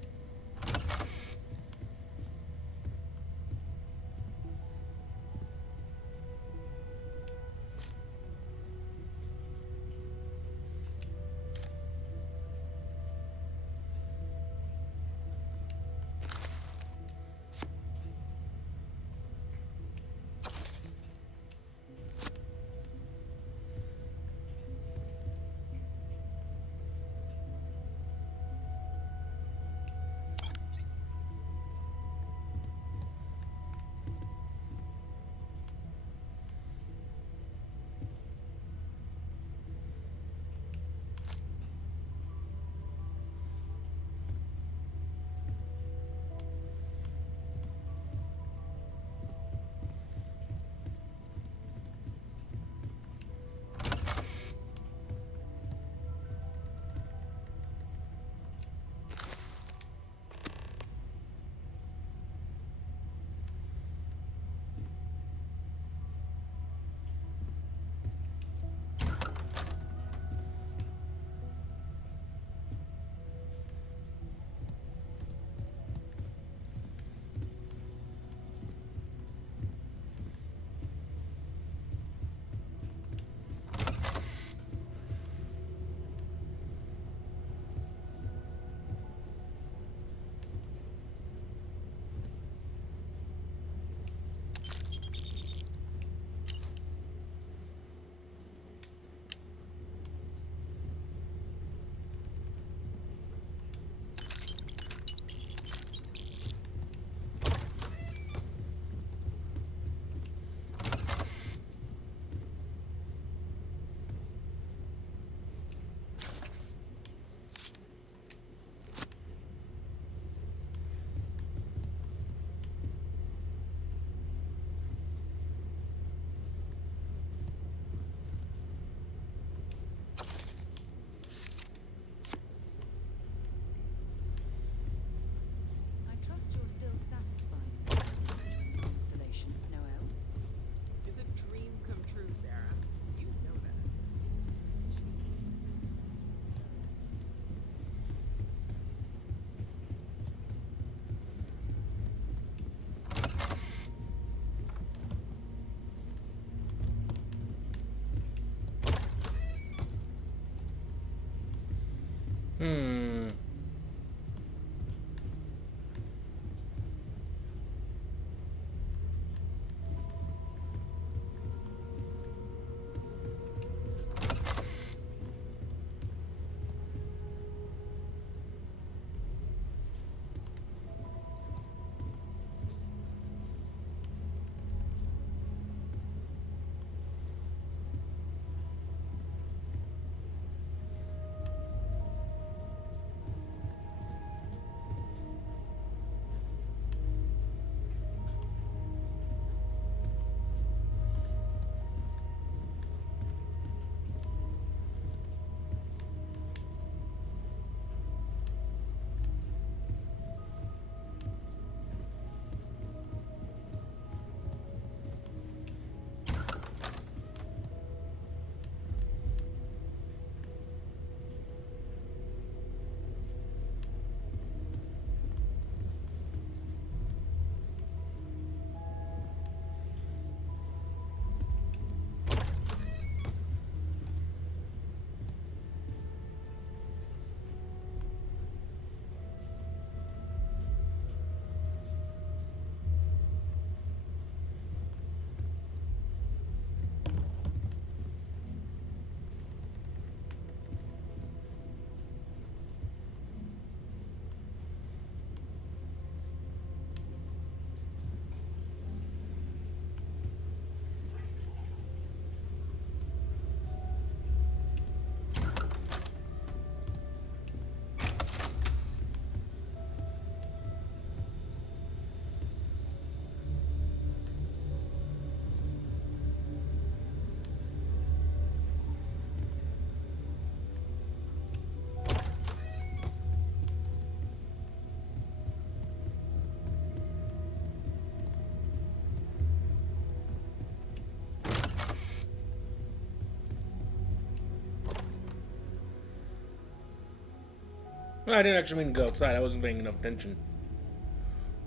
I didn't actually mean to go outside. I wasn't paying enough attention.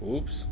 Oops.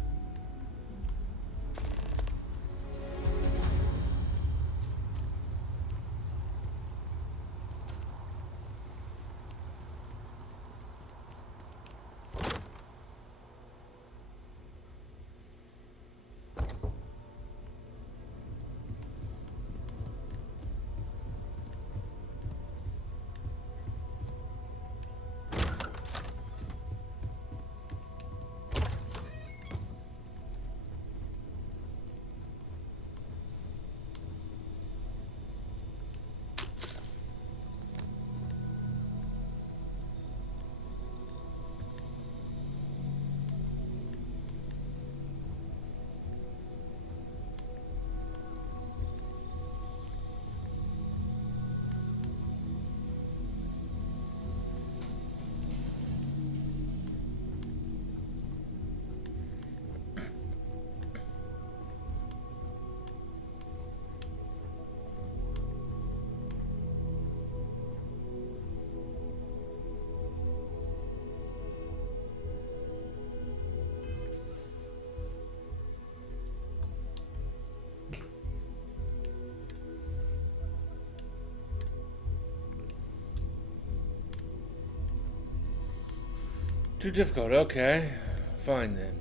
Too difficult. Okay. Fine then.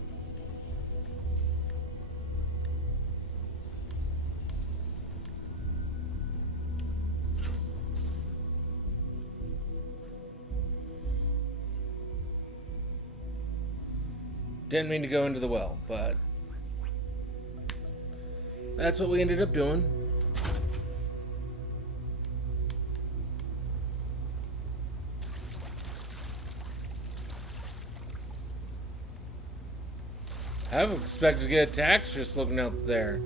Didn't mean to go into the well, but that's what we ended up doing. I haven't expected to get attacked just looking out there.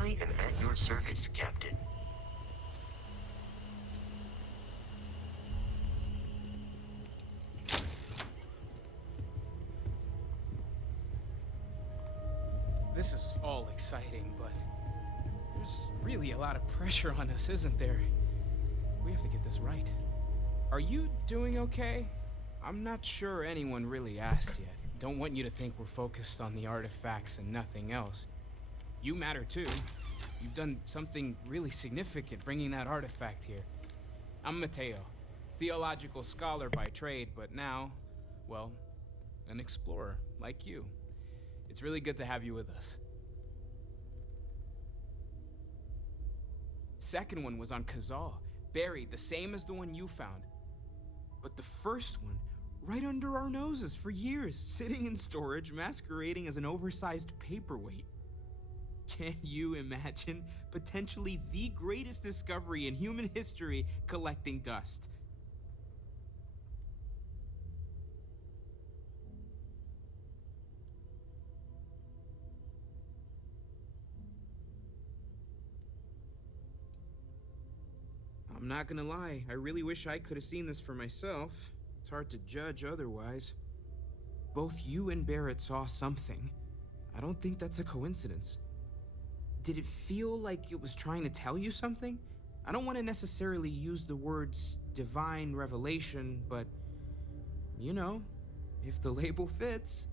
I am at your service, Captain. This is all exciting, but there's really a lot of pressure on us, isn't there? We have to get this right. Are you doing okay? I'm not sure anyone really asked yet. Don't want you to think we're focused on the artifacts and nothing else. You matter too. You've done something really significant bringing that artifact here. I'm Mateo, theological scholar by trade, but now, well, an explorer like you. It's really good to have you with us. Second one was on Kazal, buried, the same as the one you found. But the first one, right under our noses for years, sitting in storage, masquerading as an oversized paperweight. Can you imagine potentially the greatest discovery in human history collecting dust? I'm not gonna lie, I really wish I could have seen this for myself. It's hard to judge otherwise. Both you and Barrett saw something. I don't think that's a coincidence. Did it feel like it was trying to tell you something? I don't want to necessarily use the words divine revelation, but you know, if the label fits.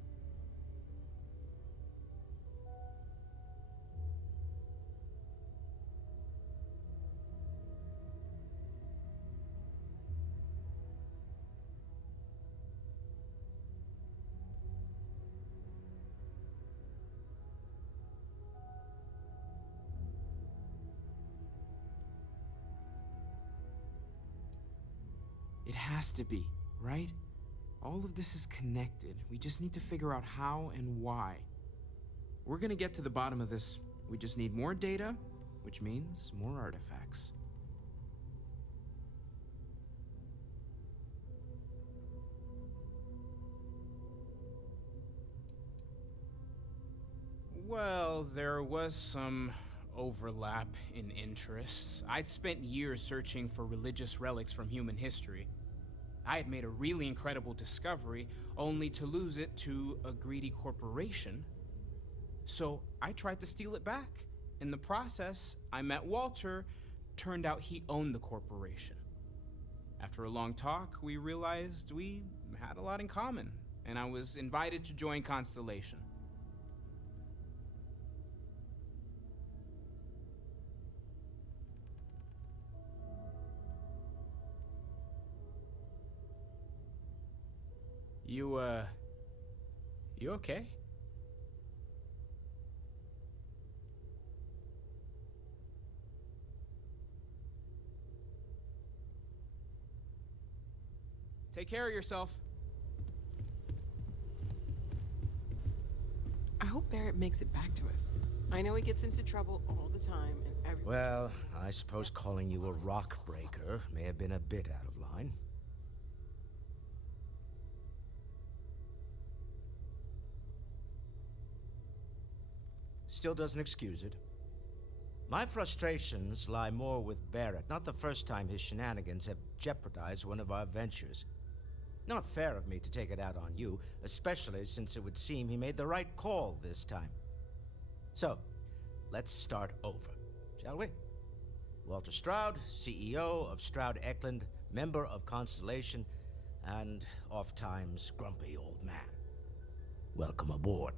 has to be, right? All of this is connected. We just need to figure out how and why. We're gonna get to the bottom of this. We just need more data, which means more artifacts. Well, there was some overlap in interests. I'd spent years searching for religious relics from human history. I had made a really incredible discovery, only to lose it to a greedy corporation. So I tried to steal it back. In the process, I met Walter. Turned out he owned the corporation. After a long talk, we realized we had a lot in common, and I was invited to join Constellation. You okay? Take care of yourself. I hope Barrett makes it back to us. I know he gets into trouble all the time, and everyone... Well, I suppose calling you a rock breaker may have been a bit out of line. Still doesn't excuse it. My frustrations lie more with Barrett. Not the first time his shenanigans have jeopardized one of our ventures. Not fair of me to take it out on you, especially since it would seem he made the right call this time. So, let's start over, shall we? Walter Stroud, CEO of Stroud Eklund, member of Constellation, and oft-times grumpy old man. Welcome aboard.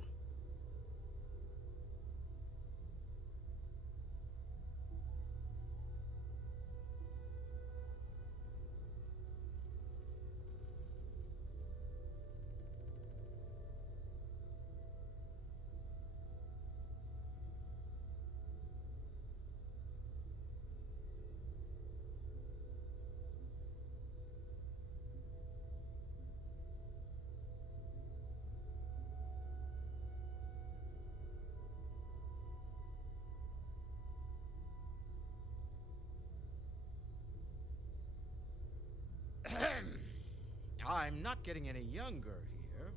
I'm not getting any younger here.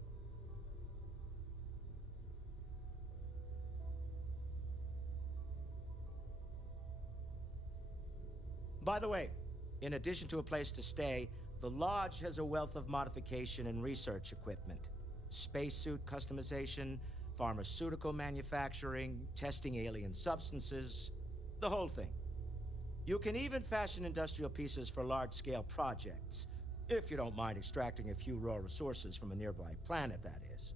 By the way, in addition to a place to stay, the Lodge has a wealth of modification and research equipment. Spacesuit customization, pharmaceutical manufacturing, testing alien substances, the whole thing. You can even fashion industrial pieces for large-scale projects, if you don't mind extracting a few raw resources from a nearby planet, that is.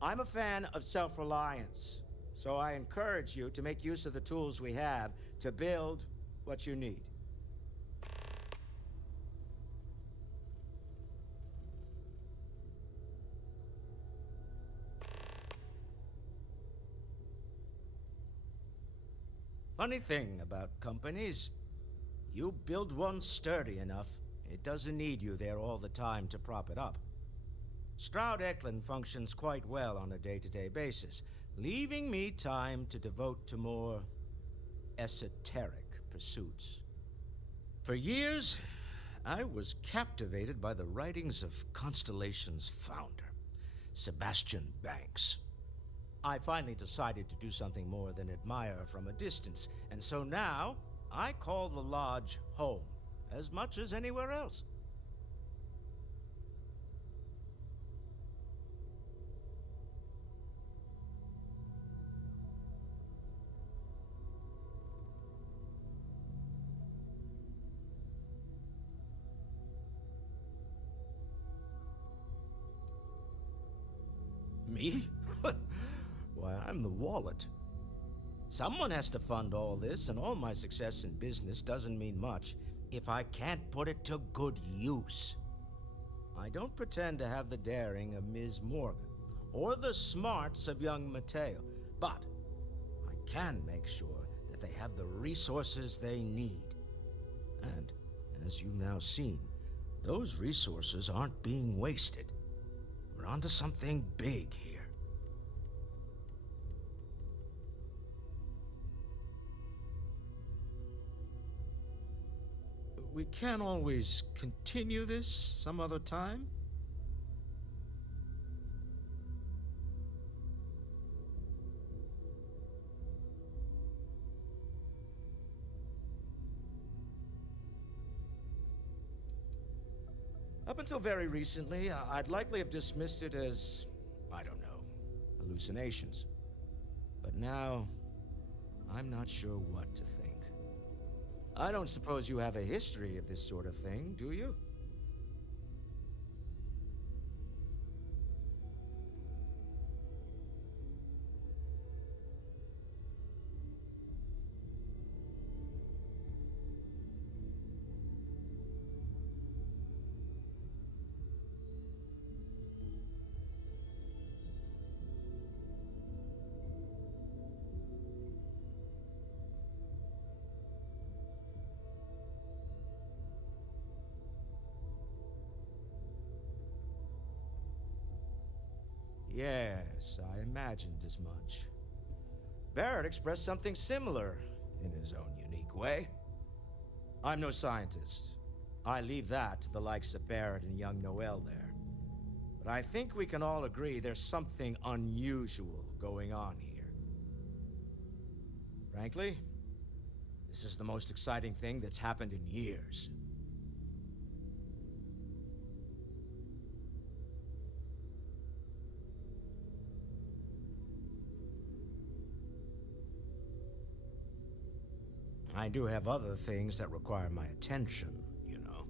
I'm a fan of self-reliance, so I encourage you to make use of the tools we have to build what you need. Funny thing about companies, you build one sturdy enough, it doesn't need you there all the time to prop it up. Stroud Eklund functions quite well on a day-to-day basis, leaving me time to devote to more esoteric pursuits. For years, I was captivated by the writings of Constellation's founder, Sebastian Banks. I finally decided to do something more than admire from a distance, and so now I call the Lodge home, as much as anywhere else. Me? Why, I'm the wallet. Someone has to fund all this, and all my success in business doesn't mean much if I can't put it to good use. I don't pretend to have the daring of Ms. Morgan, or the smarts of young Mateo, but I can make sure that they have the resources they need. And, as you've now seen, Those resources aren't being wasted. We're onto something big here. We can't always continue this some other time. Up until very recently, I'd likely have dismissed it as, I don't know, hallucinations. But now, I'm not sure what to think. I don't suppose you have a history of this sort of thing, do you? Yes, I imagined as much. Barrett expressed something similar, in his own unique way. I'm no scientist. I leave that to the likes of Barrett and young Noel there. But I think we can all agree there's something unusual going on here. Frankly, this is the most exciting thing that's happened in years. I do have other things that require my attention, you know.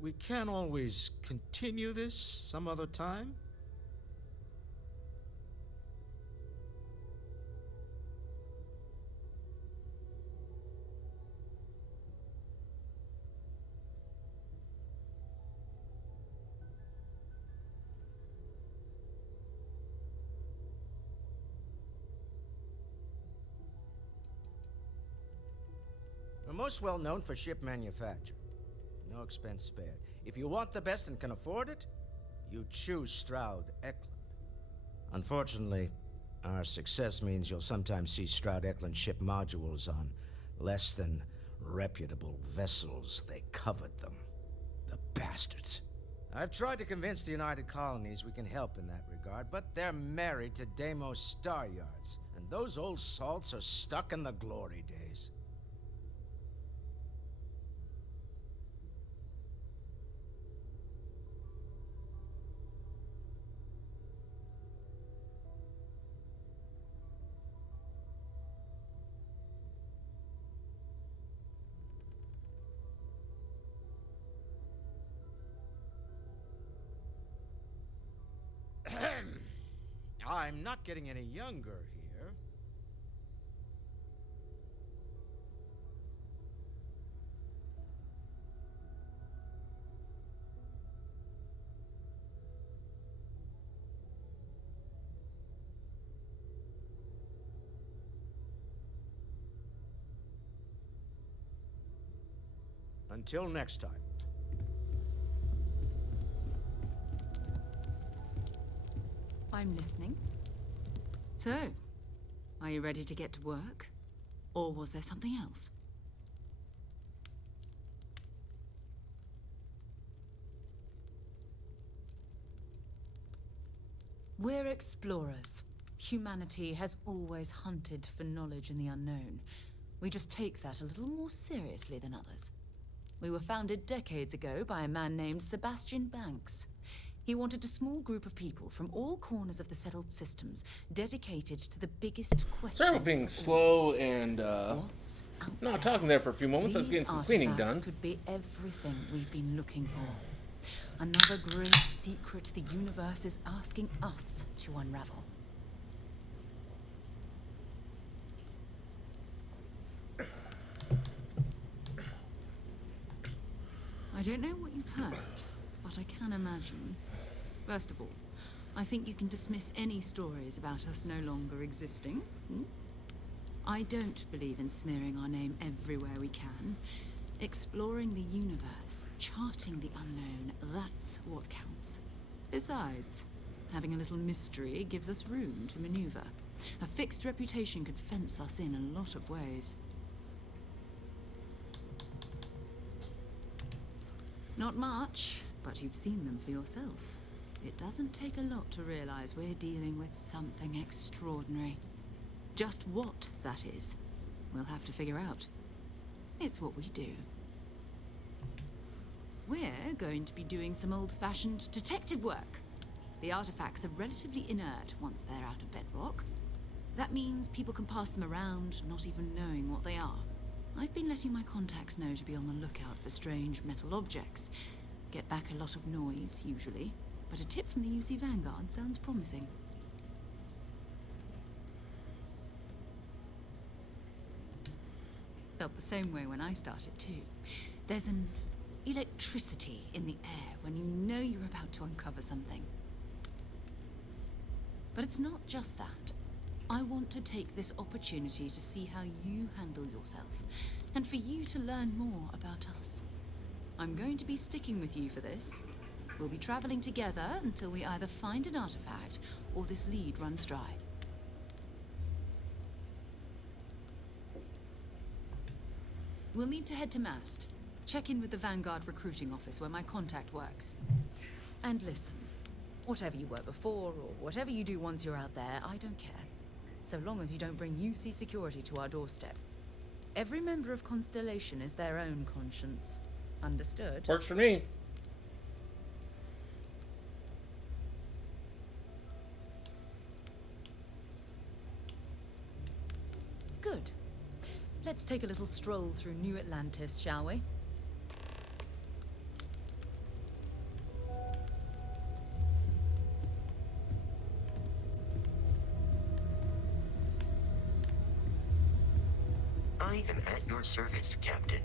We can't always continue this some other time. We're most well known for ship manufacture. No expense spared. If you want the best and can afford it, you choose Stroud Eklund. Unfortunately, our success means you'll sometimes see Stroud Eklund ship modules on less than reputable vessels. They covet them. The bastards. I've tried to convince the United Colonies we can help in that regard, but they're married to Deimos Star Yards, and those old salts are stuck in the glory days. I'm not getting any younger here. Until next time. I'm listening. So, are you ready to get to work? Or was there something else? We're explorers. Humanity has always hunted for knowledge in the unknown. We just take that a little more seriously than others. We were founded decades ago by a man named Sebastian Banks. He wanted a small group of people from all corners of the settled systems dedicated to the biggest question. Sorry about being slow and not talking there for a few moments. I was getting some cleaning done. Could be everything we've been looking for. Another great secret the universe is asking us to unravel. I don't know what you've heard, but I can imagine. First of all, I think you can dismiss any stories about us no longer existing. I don't believe in smearing our name everywhere we can. Exploring the universe, charting the unknown, that's what counts. Besides, having a little mystery gives us room to maneuver. A fixed reputation could fence us in a lot of ways. Not much, but you've seen them for yourself. It doesn't take a lot to realize we're dealing with something extraordinary. Just what that is, we'll have to figure out. It's what we do. We're going to be doing some old-fashioned detective work. The artifacts are relatively inert once they're out of bedrock. That means people can pass them around, not even knowing what they are. I've been letting my contacts know to be on the lookout for strange metal objects. Get back a lot of noise, usually, but a tip from the UC Vanguard sounds promising. Felt the same way when I started too. There's an electricity in the air when you know you're about to uncover something. But it's not just that. I want to take this opportunity to see how you handle yourself, and for you to learn more about us. I'm going to be sticking with you for this. We'll be traveling together until we either find an artifact or this lead runs dry. We'll need to head to Mast. Check in with the Vanguard recruiting office where my contact works. And listen, whatever you were before or whatever you do once you're out there, I don't care. So long as you don't bring UC security to our doorstep. Every member of Constellation is their own conscience. Understood? Works for me. Good. Let's take a little stroll through New Atlantis, shall we? I am at your service, Captain.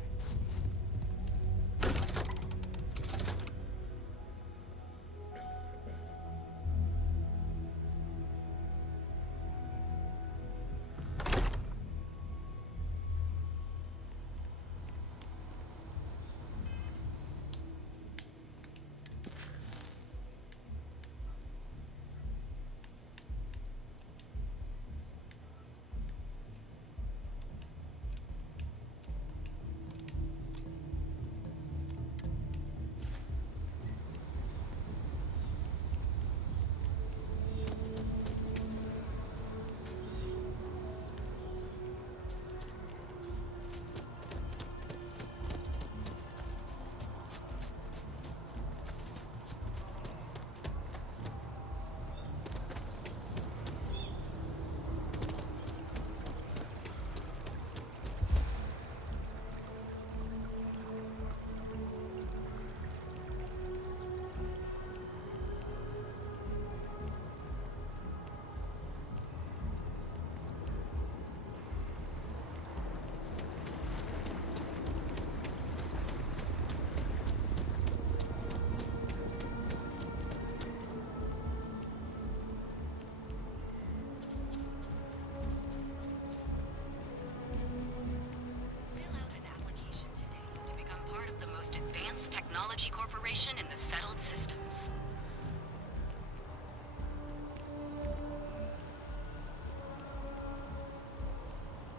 Technology Corporation in the settled systems.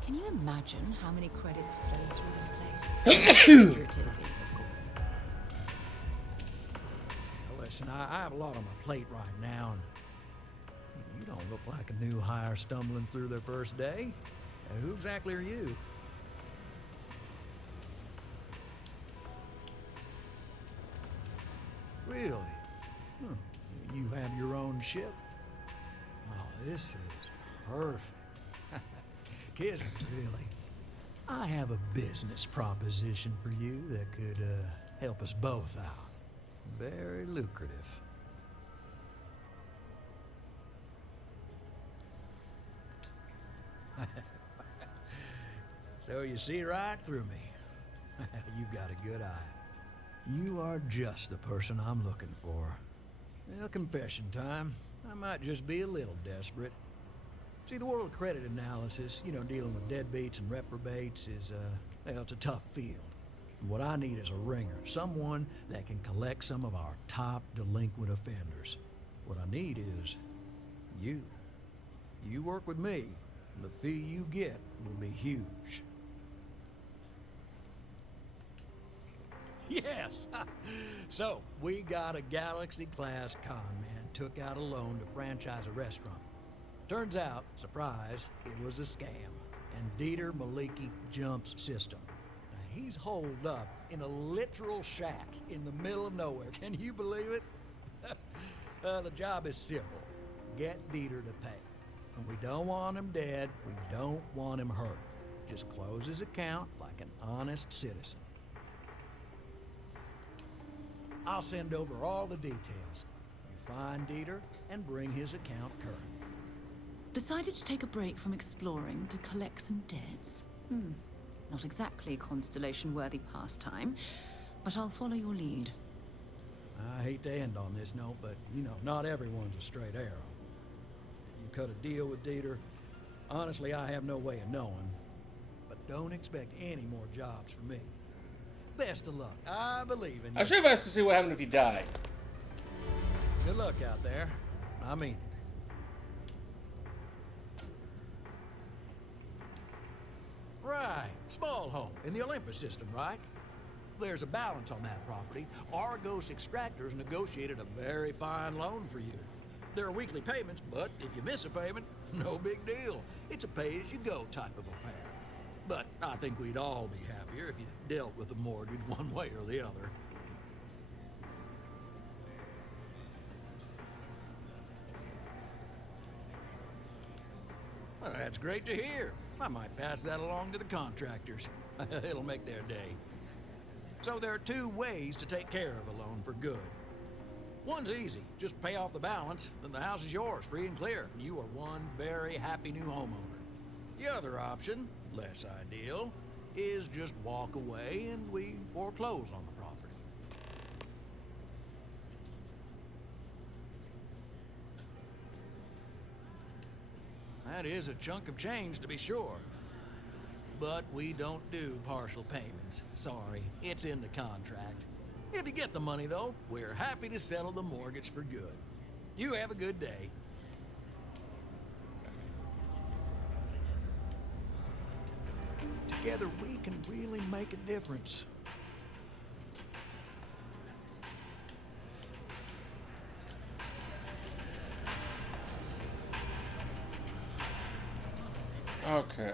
Can you imagine how many credits flow through this place? Figuratively, of course. Well, listen, I have a lot on my plate right now, and you don't look like a new hire stumbling through their first day. Who exactly are you? Really? Hmm. You have your own ship? Oh, this is perfect. Kismet, really. I have a business proposition for you that could help us both out. Very lucrative. So you see right through me. You've got a good eye. You are just the person I'm looking for. Well, confession time. I might just be a little desperate. See, the world of credit analysis, you know, dealing with deadbeats and reprobates is, well, it's a tough field. And what I need is a ringer, someone that can collect some of our top delinquent offenders. What I need is you. You work with me, and the fee you get will be huge. Yes! So, we got a Galaxy-class con man took out a loan to franchise a restaurant. Turns out, surprise, it was a scam, and Dieter Maliki Jump's system. Now, he's holed up in a literal shack in the middle of nowhere. Can you believe it? The job is simple. Get Dieter to pay. And we don't want him dead, we don't want him hurt. Just close his account like an honest citizen. I'll send over all the details. You find Dieter and bring his account current. Decided to take a break from exploring to collect some debts? Not exactly Constellation-worthy pastime, but I'll follow your lead. I hate to end on this note, but, you know, not everyone's a straight arrow. You cut a deal with Dieter. Honestly, I have no way of knowing. But don't expect any more jobs from me. Best of luck. I believe in you. I should have asked to see what happened if he died. Good luck out there. I mean it. Right. Small home in the Olympus system, right? There's a balance on that property. Argos Extractors negotiated a very fine loan for you. There are weekly payments, but if you miss a payment, no big deal. It's a pay-as-you-go type of affair. But I think we'd all be happier if you dealt with the mortgage one way or the other. Well, that's great to hear. I might pass that along to the contractors. It'll make their day. So there are two ways to take care of a loan for good. One's easy. Just pay off the balance, then the house is yours, free and clear. You are one very happy new homeowner. The other option, less ideal, is just walk away and we foreclose on the property. That is a chunk of change, to be sure. But we don't do partial payments. Sorry, it's in the contract. If you get the money, though, we're happy to settle the mortgage for good. You have a good day. Together, we can really make a difference. Okay.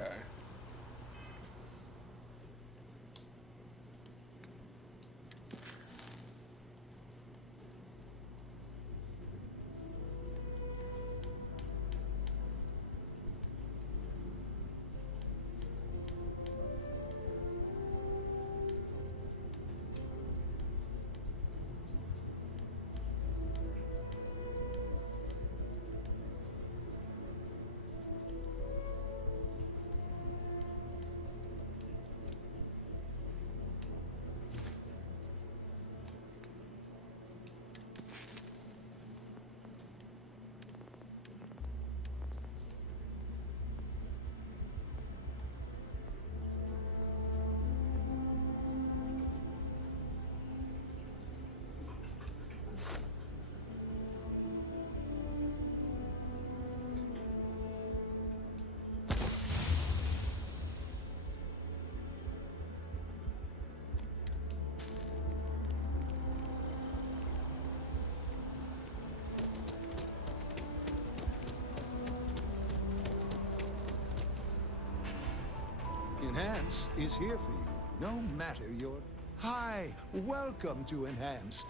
Enhance is here for you, no matter your... Hi, welcome to Enhance.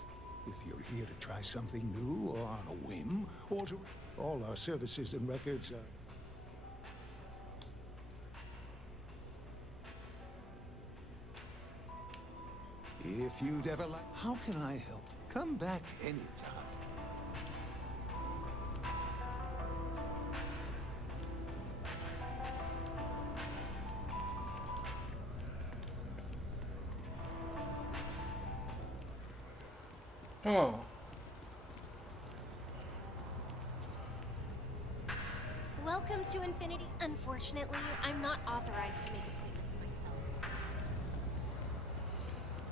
If you're here to try something new or on a whim, or to... All our services and records are... If you'd ever like... How can I help? Come back anytime. Huh. Welcome to Infinity. Unfortunately, I'm not authorized to make appointments myself.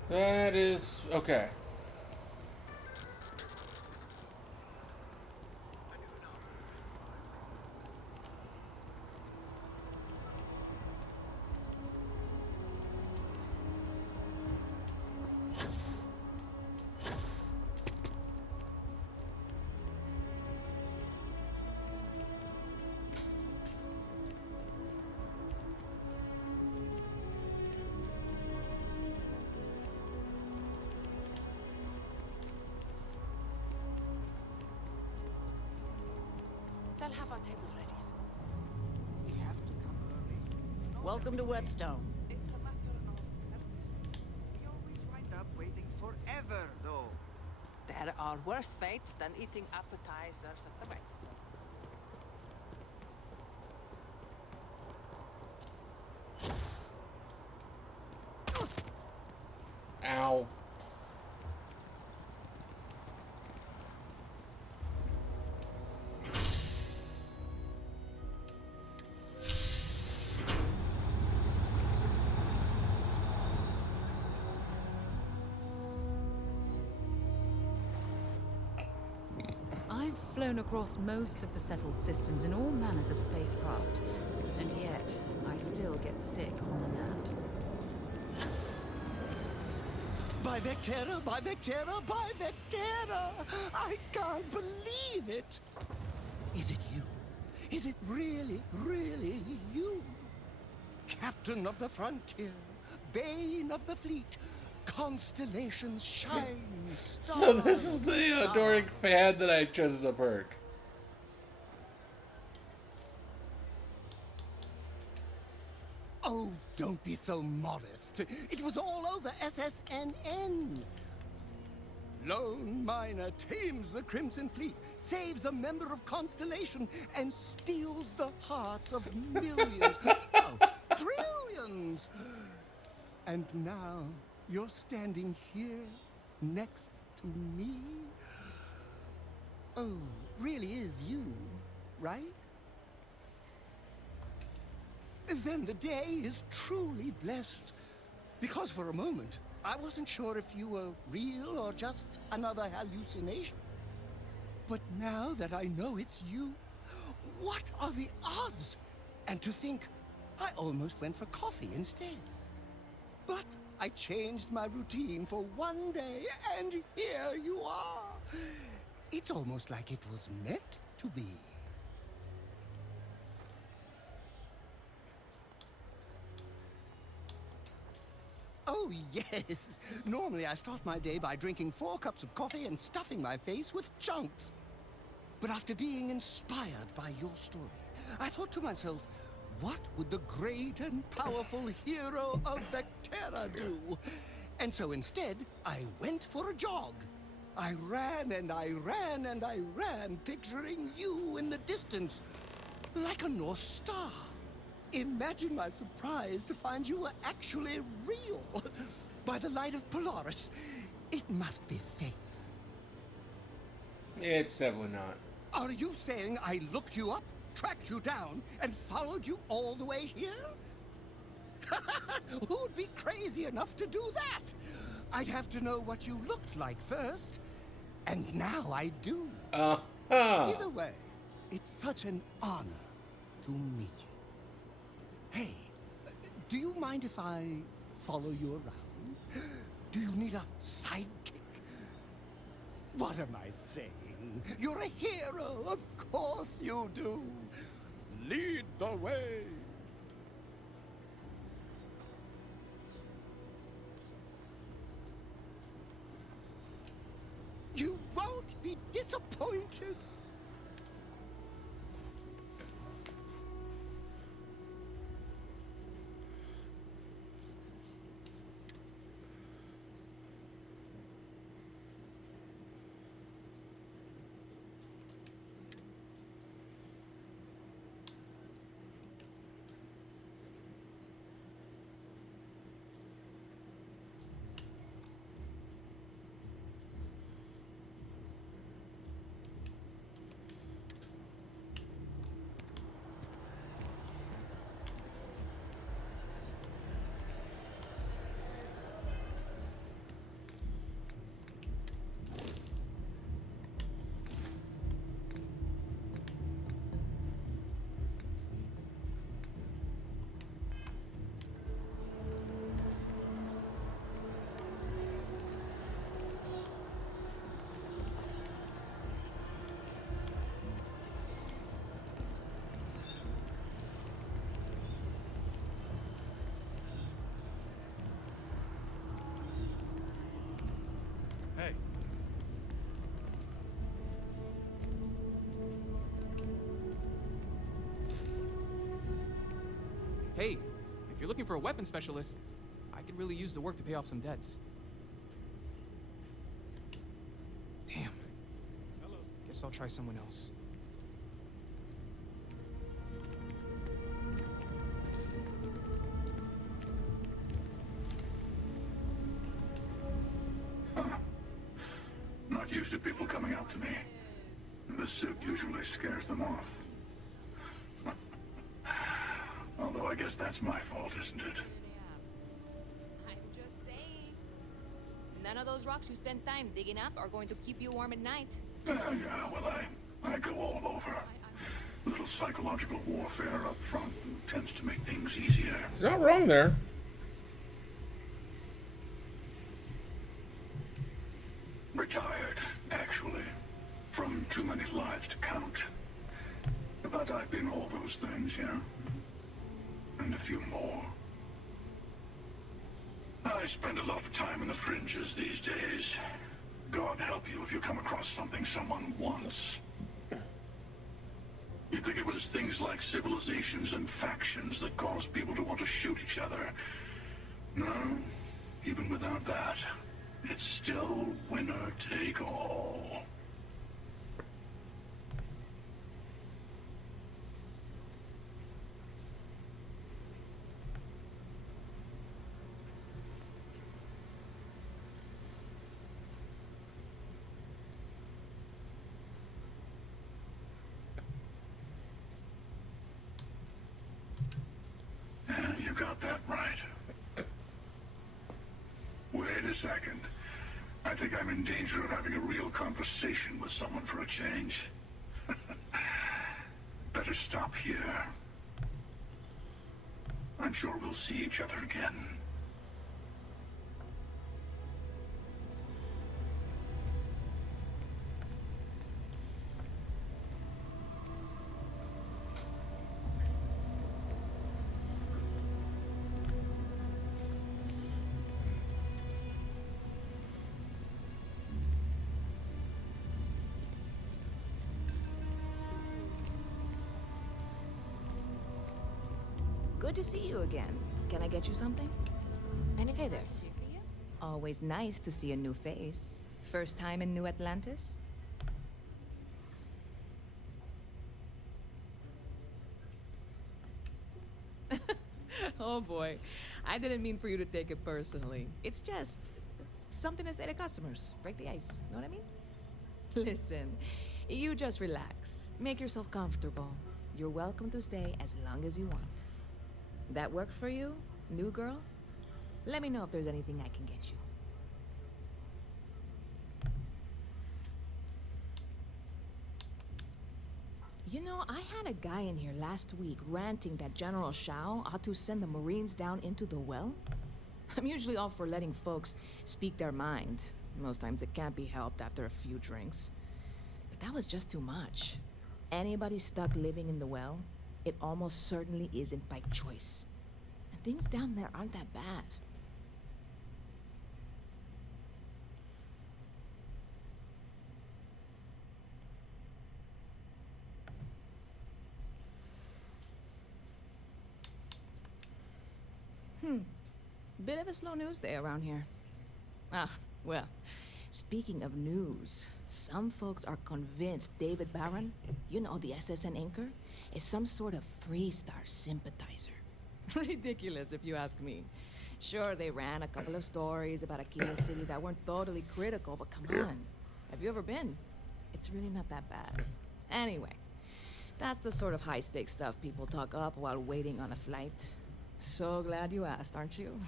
That is okay. They'll have our table ready soon. We have to come early. Welcome to Whetstone. It's a matter of urgency. We always wind up waiting forever, though. There are worse fates than eating appetizers at the Whetstone. Ow. I've flown across most of the settled systems in all manners of spacecraft, and yet I still get sick on the nat. By Vectera, by Vectera, by Vectera! I can't believe it! Is it you? Is it really, really you? Captain of the frontier, bane of the fleet, constellations shining stars. So this is the adoring fan that I chose as a perk. Oh, don't be so modest. It was all over SSNN. Lone miner tames the Crimson Fleet, saves a member of Constellation, and steals the hearts of millions, no, trillions. And now you're standing here next to me. Oh, really is you, right? Then the day is truly blessed. Because for a moment, I wasn't sure if you were real or just another hallucination. But now that I know it's you, what are the odds? And to think, I almost went for coffee instead. But I changed my routine for one day, and here you are. It's almost like it was meant to be. Oh, yes. Normally I start my day by drinking 4 cups of coffee and stuffing my face with chunks. But after being inspired by your story, I thought to myself, what would the great and powerful hero of Vectera do? And so instead, I went for a jog. I ran and I ran and I ran, picturing you in the distance, like a North Star. Imagine my surprise to find you were actually real. By the light of Polaris, it must be fate. It's definitely not. Are you saying I looked you up, tracked you down, and followed you all the way here? Who'd be crazy enough to do that? I'd have to know what you looked like first. And now I do. Either way, it's such an honor to meet you. Hey, do you mind if I follow you around? Do you need a sidekick? What am I saying? You're a hero, of course you do. Lead the way. suit. Hey. Hey, if you're looking for a weapon specialist, I could really use the work to pay off some debts. Damn. Guess I'll try someone else. Not used to people coming up to me. The suit usually scares them off. Although I guess that's my fault, isn't it? I'm just saying. None of those rocks you spend time digging up are going to keep you warm at night. Yeah, well, I go all over. A little psychological warfare up front tends to make things easier. He's not wrong there. Retired, actually. From too many lives to count. But I've been all those things, yeah? And a few more. I spend a lot of time in the fringes these days. God help you if you come across something someone wants. You'd think it was things like civilizations and factions that cause people to want to shoot each other. No, even without that, it's still winner take all. Yeah, you got that right. Wait a second. I think I'm in danger of having a real conversation with someone for a change. Better stop here. I'm sure we'll see each other again. Good to see you again. Can I get you something? Hey there. Always nice to see a new face. First time in New Atlantis? Oh boy. I didn't mean for you to take it personally. It's just something to say to customers. Break the ice. Know what I mean? Listen, you just relax. Make yourself comfortable. You're welcome to stay as long as you want. That work for you, new girl? Let me know if there's anything I can get you. You know, I had a guy in here last week ranting that General Shao ought to send the Marines down into the well. I'm usually all for letting folks speak their mind. Most times it can't be helped after a few drinks. But that was just too much. Anybody stuck living in the well, it almost certainly isn't by choice. And things down there aren't that bad. Bit of a slow news day around here. Ah, well, speaking of news, some folks are convinced David Barron, you know, the SSN anchor, is some sort of Freestar sympathizer. Ridiculous, if you ask me. Sure, they ran a couple of stories about Aquila City that weren't totally critical, but come on. Have you ever been? It's really not that bad. Anyway, that's the sort of high-stakes stuff people talk up while waiting on a flight. So glad you asked, aren't you?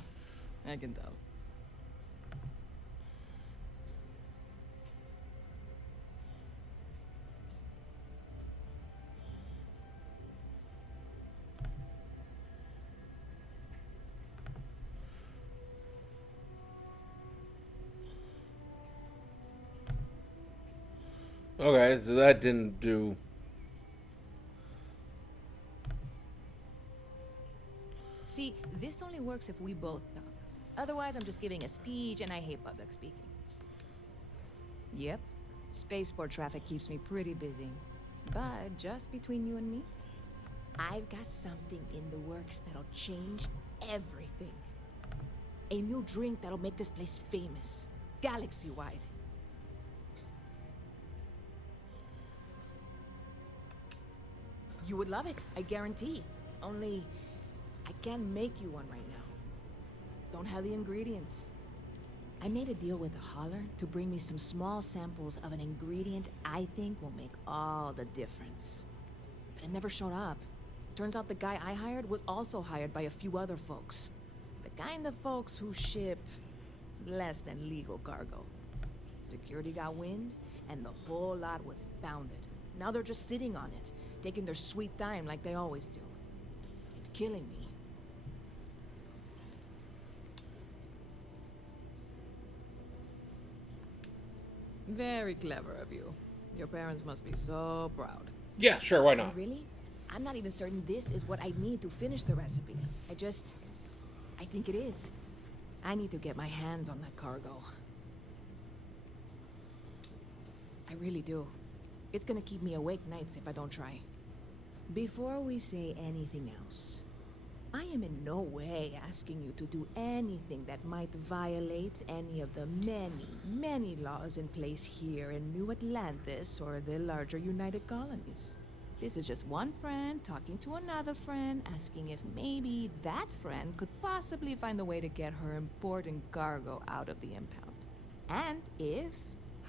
I can tell. Okay, so that didn't do. See, this only works if we both talk. Otherwise, I'm just giving a speech, and I hate public speaking. Yep, spaceport traffic keeps me pretty busy. But just between you and me, I've got something in the works that'll change everything. A new drink that'll make this place famous, galaxy-wide. You would love it, I guarantee. Only, I can't make you one right now. Don't have the ingredients. I made a deal with the hauler to bring me some small samples of an ingredient I think will make all the difference. But it never showed up. Turns out the guy I hired was also hired by a few other folks. The kind of folks who ship less than legal cargo. Security got wind, and the whole lot was impounded. Now they're just sitting on it, taking their sweet time like they always do. It's killing me. Very clever of you. Your parents must be so proud. Yeah, sure, why not? Really? I'm not even certain this is what I need to finish the recipe. I think it is. I need to get my hands on that cargo. I really do. It's gonna keep me awake nights if I don't try. Before we say anything else, I am in no way asking you to do anything that might violate any of the many, many laws in place here in New Atlantis or the larger United Colonies. This is just one friend talking to another friend, asking if maybe that friend could possibly find a way to get her important cargo out of the impound. And if,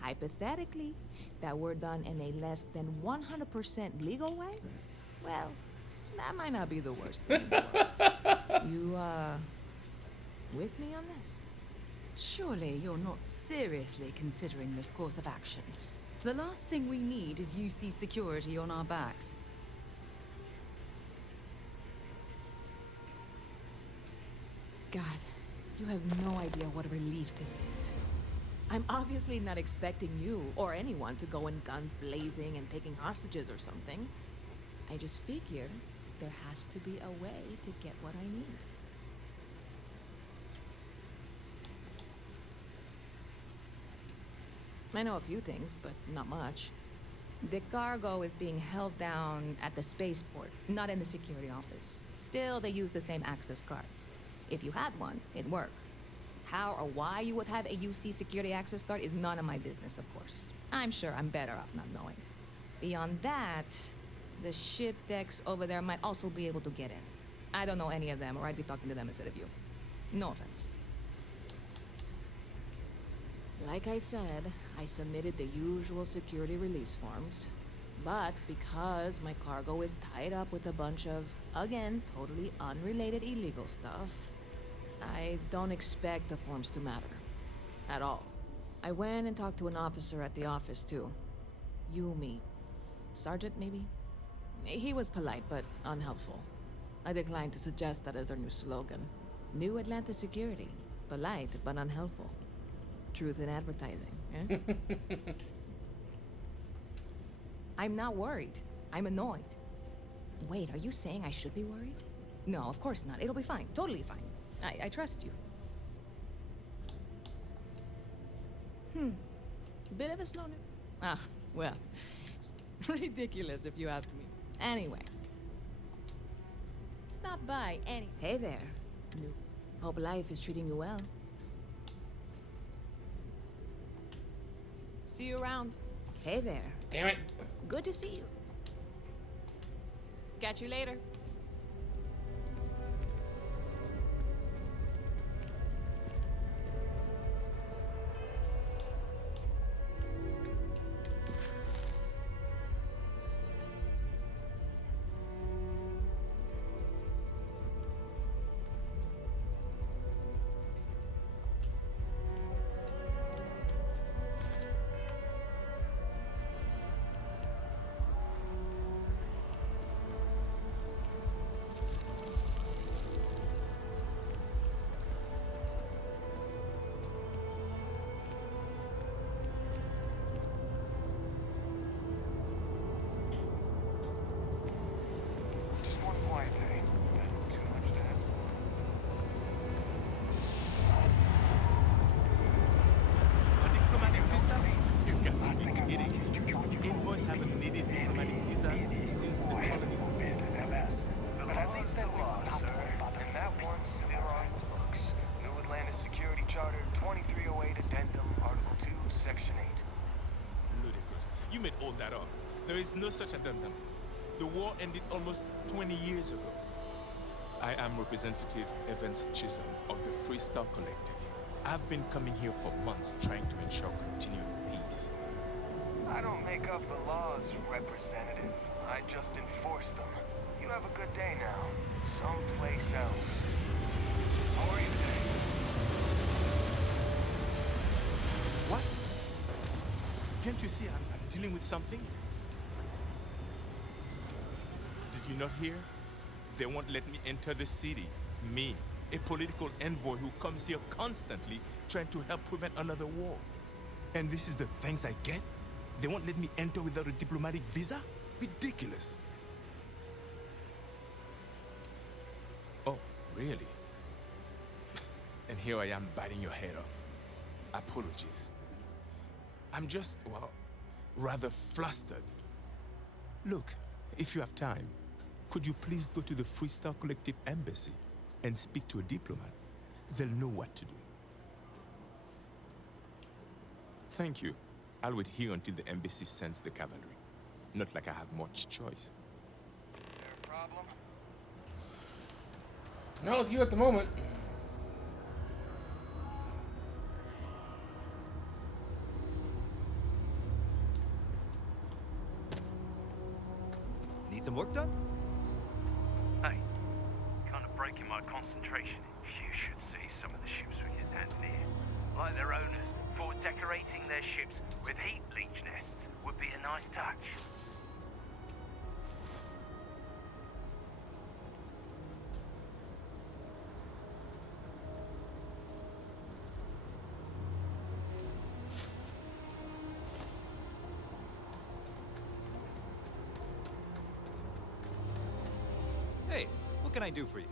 hypothetically, that were done in a less than 100% legal way, well, that might not be the worst thing in the world. You, with me on this? Surely you're not seriously considering this course of action. The last thing we need is UC security on our backs. God, you have no idea what a relief this is. I'm obviously not expecting you or anyone to go in guns blazing and taking hostages or something. I just figure there has to be a way to get what I need. I know a few things, but not much. The cargo is being held down at the spaceport, not in the security office. Still, they use the same access cards. If you had one, it'd work. How or why you would have a UC security access card is none of my business, of course. I'm sure I'm better off not knowing. Beyond that, the ship decks over there might also be able to get in. I don't know any of them, or I'd be talking to them instead of you. No offense. Like I said, I submitted the usual security release forms. But because my cargo is tied up with a bunch of, again, totally unrelated illegal stuff, I don't expect the forms to matter. At all. I went and talked to an officer at the office, too. Yumi. Sergeant, maybe? He was polite, but unhelpful. I declined to suggest that as their new slogan. New Atlantis security. Polite, but unhelpful. Truth in advertising, eh? I'm not worried. I'm annoyed. Wait, are you saying I should be worried? No, of course not. It'll be fine. Totally fine. I trust you. Bit of a slow news. Ah, well, it's ridiculous if you ask me. Anyway. Stop by any... Hey there, new... Hope life is treating you well. See you around. Hey there. Damn it. Good to see you. Catch you later. Just one quiet day. Not too much to ask for. A diplomatic visa? You got to be kidding. Invoice haven't needed diplomatic visas since the colony. But at least the law, sir. And that one's still on the books. New Atlantis Security Charter 2308 Addendum, Article 2, Section 8. Ludicrous. You made all that up. There is no such addendum. The war ended almost 20 years ago. I am Representative Evans Chisholm of the Freestyle Collective. I've been coming here for months trying to ensure continued peace. I don't make up the laws, Representative. I just enforce them. You have a good day now. Someplace else. How are you today? What? Can't you see I'm dealing with something? Did you not hear? They won't let me enter the city. Me, a political envoy who comes here constantly trying to help prevent another war. And this is the thanks I get? They won't let me enter without a diplomatic visa? Ridiculous. Oh, really? And here I am biting your head off. Apologies. I'm just, well, rather flustered. Look, if you have time, could you please go to the Freestyle Collective Embassy and speak to a diplomat? They'll know what to do. Thank you. I'll wait here until the embassy sends the cavalry. Not like I have much choice. Problem? Not with you at the moment. Need some work done? Hey, kind of breaking my concentration. You should see some of the ships we get down here. Like their owners, thought decorating their ships with heat leech nests would be a nice touch. Hey, what can I do for you?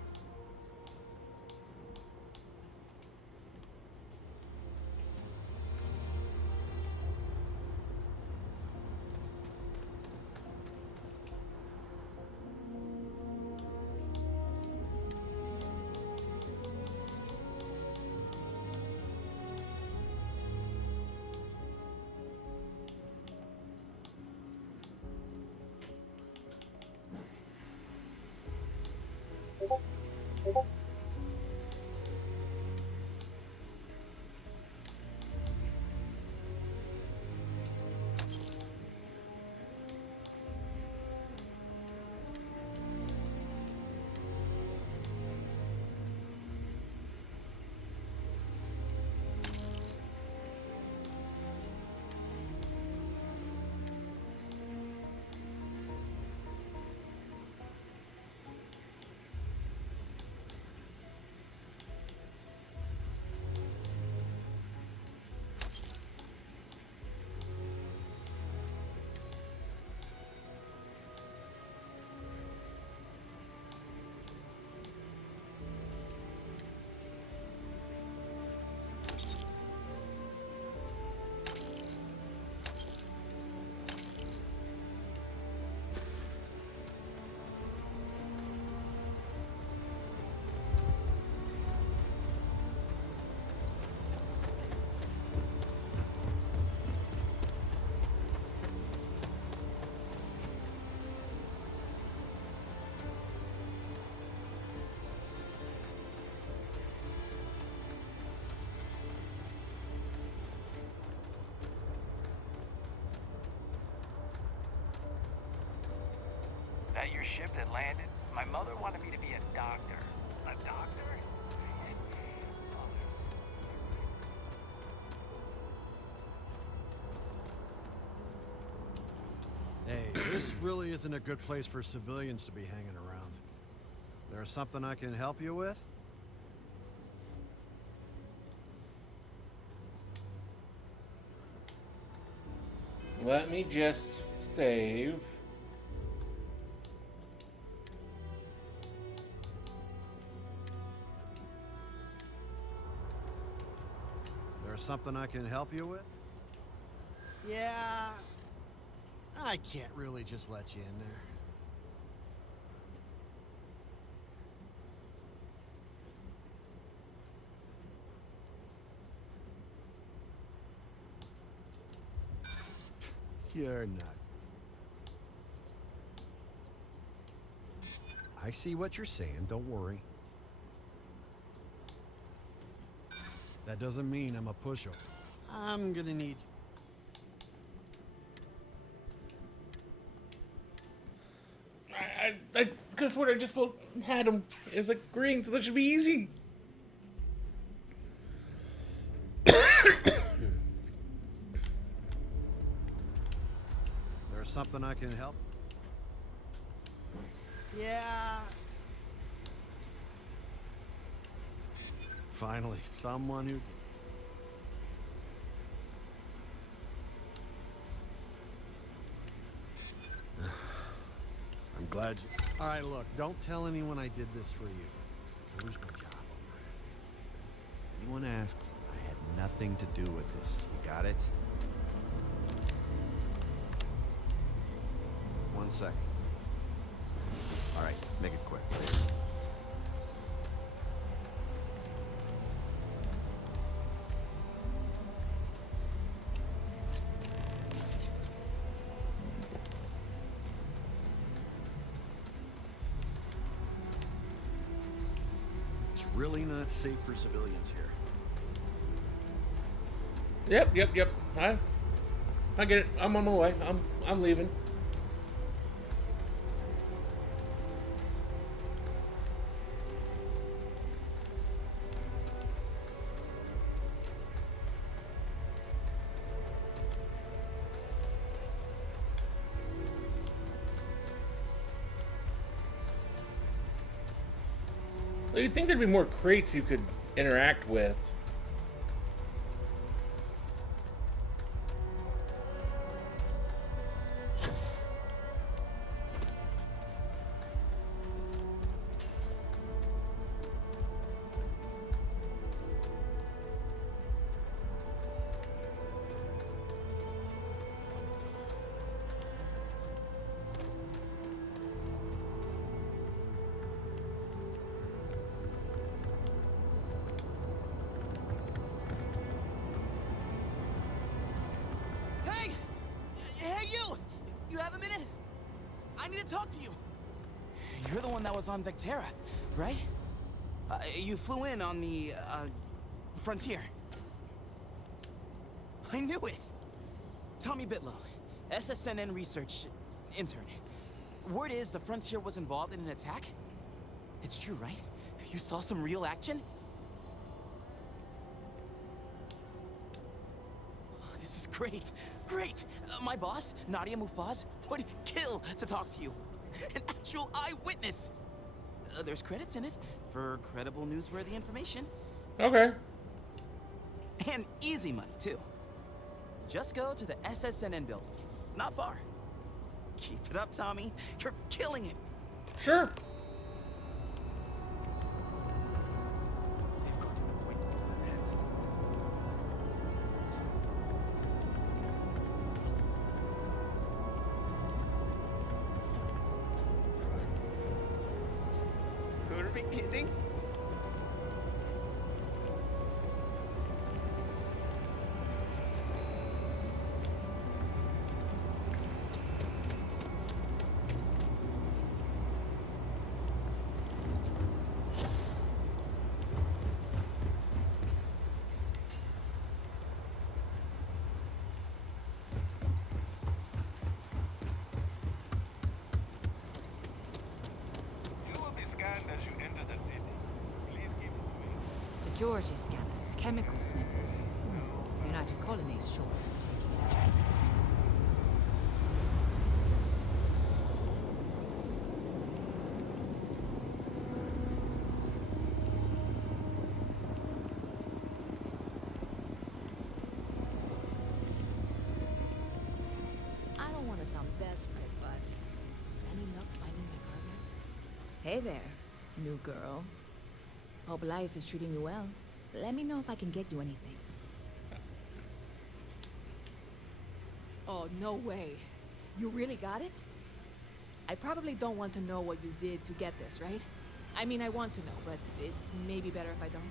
your ship that landed? My mother wanted me to be a doctor. A doctor? Hey, this really isn't a good place for civilians to be hanging around. There's something I can help you with? Let me just save. There's something I can help you with? Yeah. I can't really just let you in there. You're not. I see what you're saying, don't worry. That doesn't mean I'm a pushover. I'm gonna need you. I guess what I just had him. It was like green, so that should be easy. There's something I can help? Yeah. Finally, someone who... I'm glad you... All right, look, don't tell anyone I did this for you. I lose my job over it. If anyone asks, I had nothing to do with this. You got it? 1 second. All right, make it quick. It's really not safe for civilians here. Yep. I get it. I'm on my way. I'm leaving. You'd think there'd be more crates you could interact with. Talk to you. You're the one that was on Vectera, right? You flew in on the, Frontier. I knew it! Tommy Bitlow, SSNN research intern. Word is the Frontier was involved in an attack? It's true, right? You saw some real action? This is great. Great! My boss, Nadia Mufaz, would kill to talk to you. An actual eyewitness! There's credits in it for credible, newsworthy information. Okay. And easy money, too. Just go to the SSNN building. It's not far. Keep it up, Tommy. You're killing it. Sure. Kidding? Security scanners, chemical sniffers. United Colonies sure isn't taking any chances. I don't want to sound desperate, but any luck finding my partner? Hey there, new girl. Hope life is treating you well. Let me know if I can get you anything. Oh, no way. You really got it? I probably don't want to know what you did to get this, right? I mean, I want to know, but it's maybe better if I don't.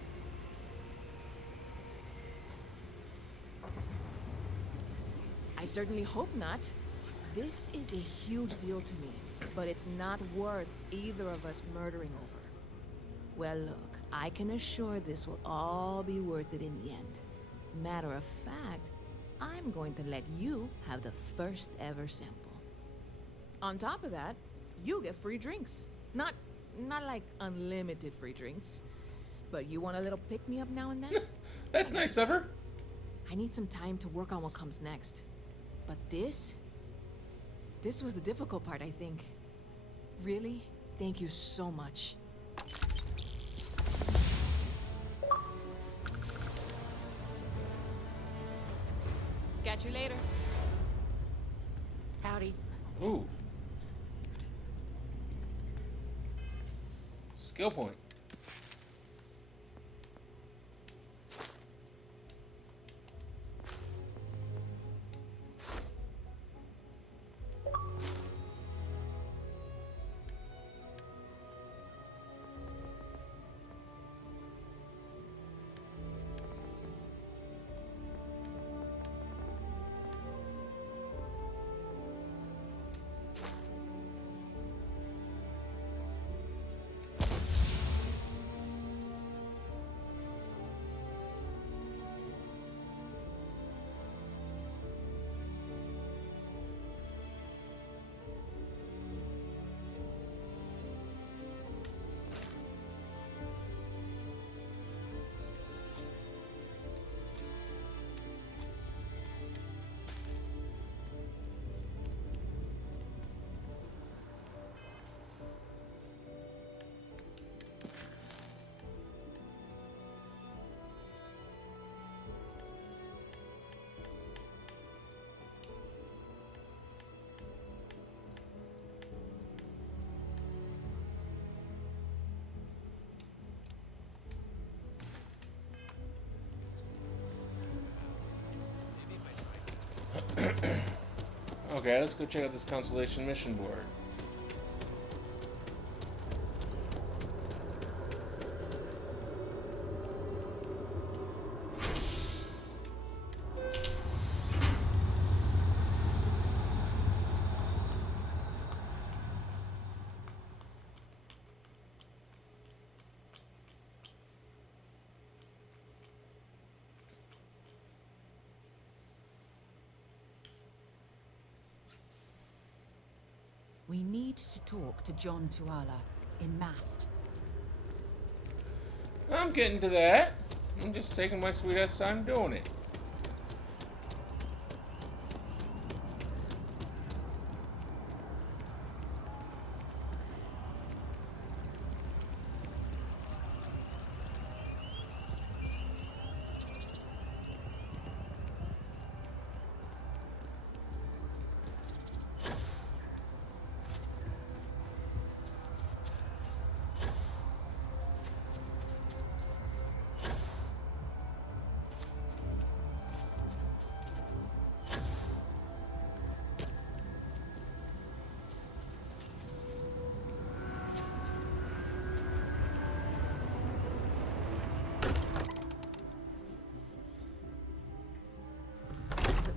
I certainly hope not. This is a huge deal to me, but it's not worth either of us murdering over. Well, look, I can assure this will all be worth it in the end. Matter of fact, I'm going to let you have the first ever sample. On top of that, you get free drinks. Not like unlimited free drinks, but you want a little pick-me-up now and then? That's nice of her. I need some time to work on what comes next. But this was the difficult part, I think. Really, thank you so much. Catch you later. Howdy. Ooh. Skill point. Okay, let's go check out this constellation mission board. We need to talk to John Tuala in Mast. I'm getting to that. I'm just taking my sweet ass time doing it.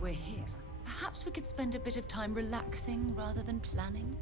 We're here. Perhaps we could spend a bit of time relaxing rather than planning.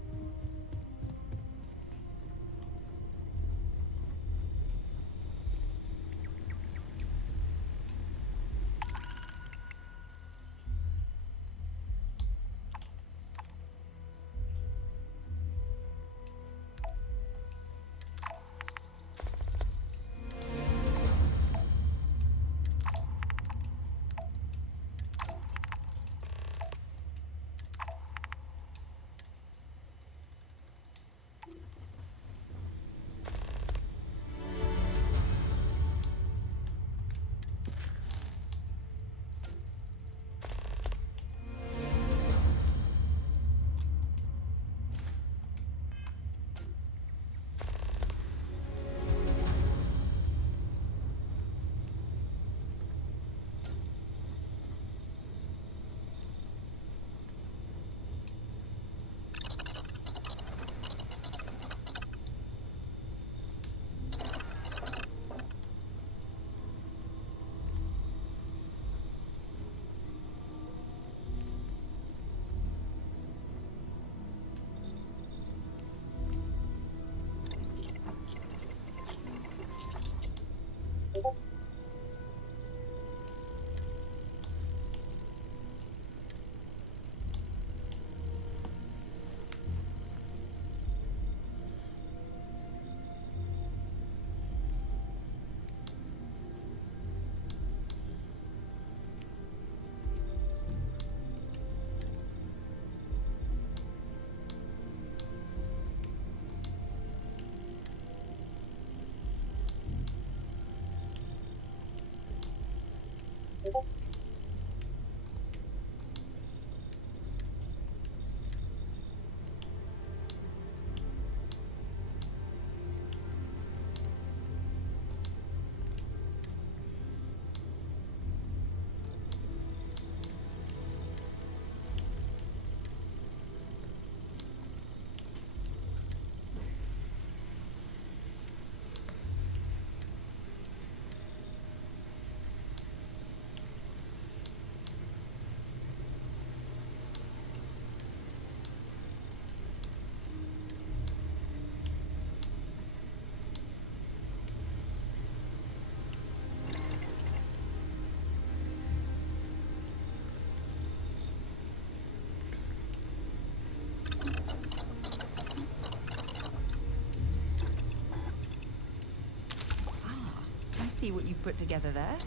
I see what you've put together there.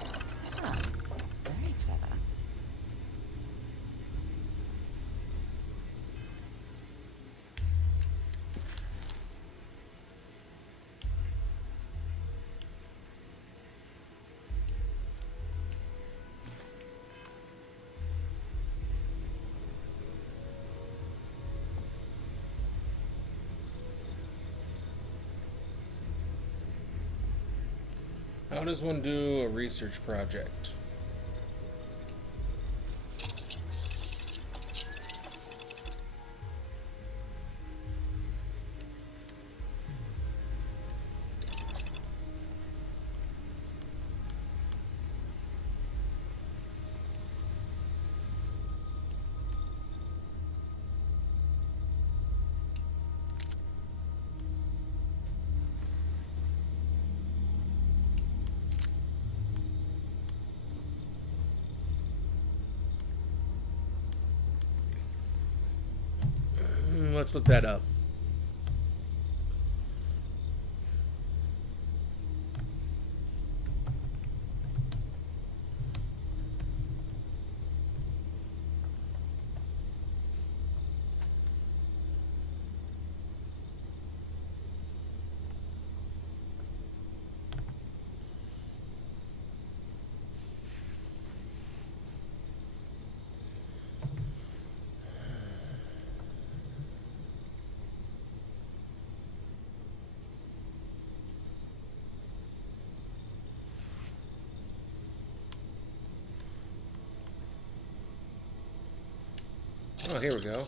Ah, very clever. How does one do a research project? Let's look that up. Oh, here we go.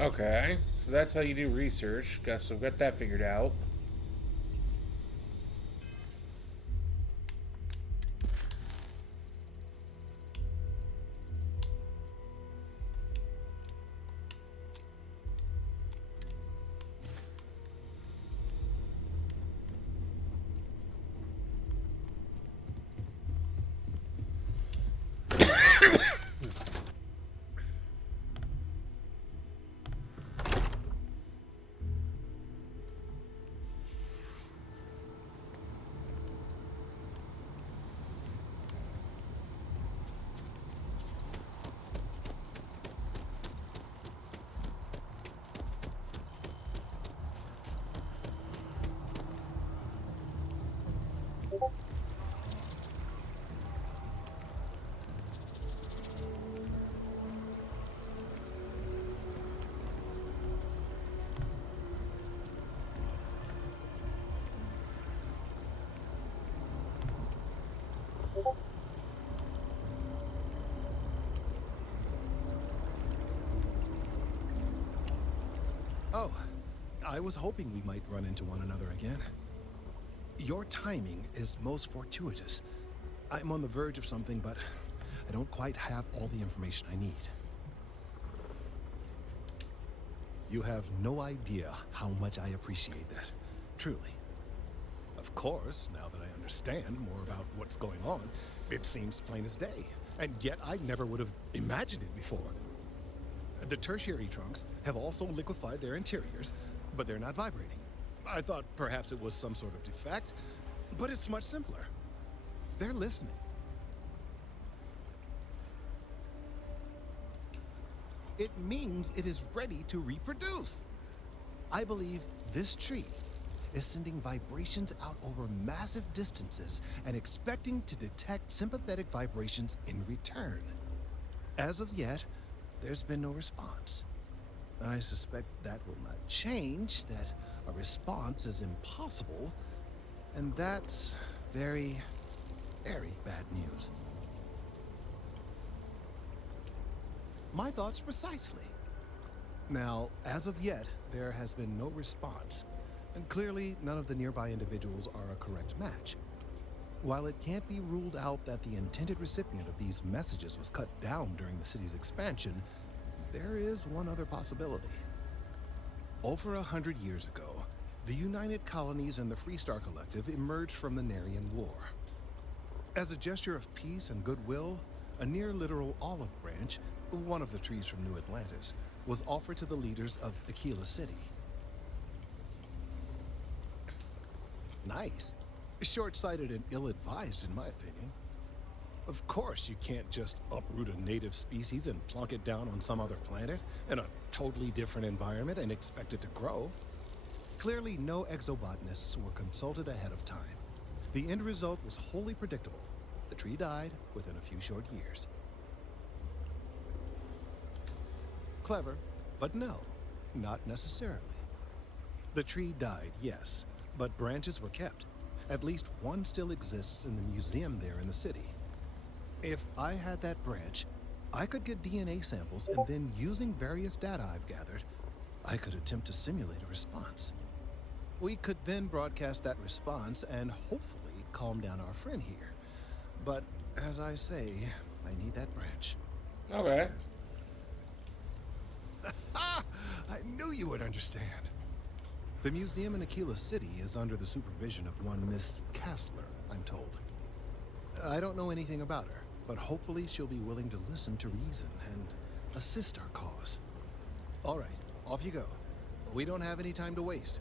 Okay, so that's how you do research. Guess I've got that figured out. Oh, I was hoping we might run into one another again. Your timing is most fortuitous. I'm on the verge of something, but I don't quite have all the information I need. You have no idea how much I appreciate that. Truly. Of course, now that I understand more about what's going on, it seems plain as day. And yet I never would have imagined it before. The tertiary trunks have also liquefied their interiors, but they're not vibrating. I thought perhaps it was some sort of defect, but it's much simpler. They're listening. It means it is ready to reproduce. I believe this tree is sending vibrations out over massive distances and expecting to detect sympathetic vibrations in return. As of yet, there's been no response. I suspect that will not change, that a response is impossible, and that's very, very bad news. My thoughts precisely. Now, as of yet, there has been no response, and clearly none of the nearby individuals are a correct match. While it can't be ruled out that the intended recipient of these messages was cut down during the city's expansion, there is one other possibility. Over 100 years ago, the United Colonies and the Freestar Collective emerged from the Narian War. As a gesture of peace and goodwill, a near-literal olive branch, one of the trees from New Atlantis, was offered to the leaders of Aquila City. Nice. Short-sighted and ill-advised, in my opinion. Of course, you can't just uproot a native species and plunk it down on some other planet in a totally different environment and expect it to grow. Clearly, no exobotanists were consulted ahead of time. The end result was wholly predictable. The tree died within a few short years. Clever, but no, not necessarily. The tree died, yes, but branches were kept. At least one still exists in the museum there in the city. If I had that branch, I could get DNA samples, and then using various data I've gathered, I could attempt to simulate a response. We could then broadcast that response and hopefully calm down our friend here. But as I say, I need that branch. Okay. I knew you would understand. The museum in Aquila City is under the supervision of one Miss Kastler, I'm told. I don't know anything about her, but hopefully she'll be willing to listen to reason and assist our cause. All right, off you go. We don't have any time to waste.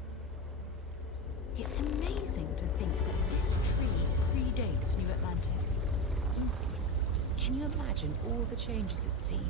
It's amazing to think that this tree predates New Atlantis. Can you imagine all the changes it's seen?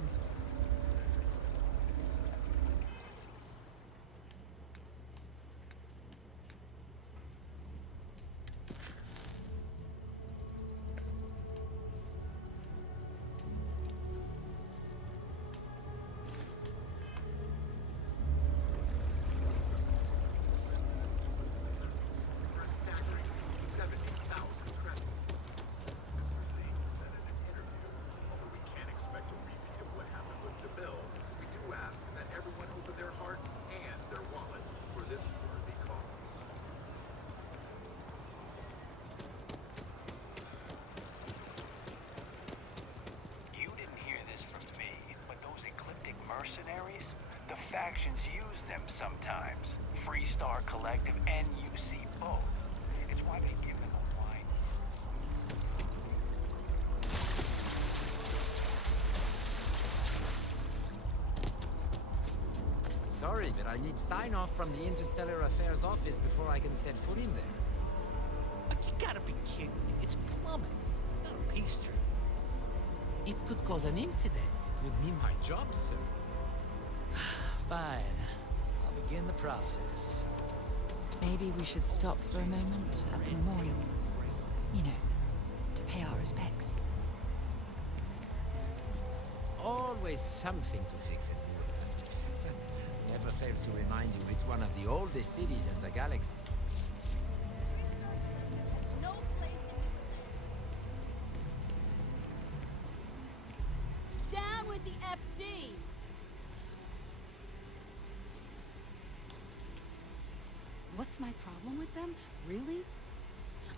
factions use them sometimes. Freestar Collective and UC both. It's why they give them a wide... Sorry, but I need sign-off from the Interstellar Affairs office before I can set foot in there. You gotta be kidding me. It's plumbing, not pastry. It could cause an incident. It would mean my job, sir. Fine. I'll begin the process. Maybe we should stop for a moment at the memorial. You know, to pay our respects. Always something to fix at the Atlantis. Never fails to remind you it's one of the oldest cities in the galaxy. Down with the FC! What's my problem with them? Really?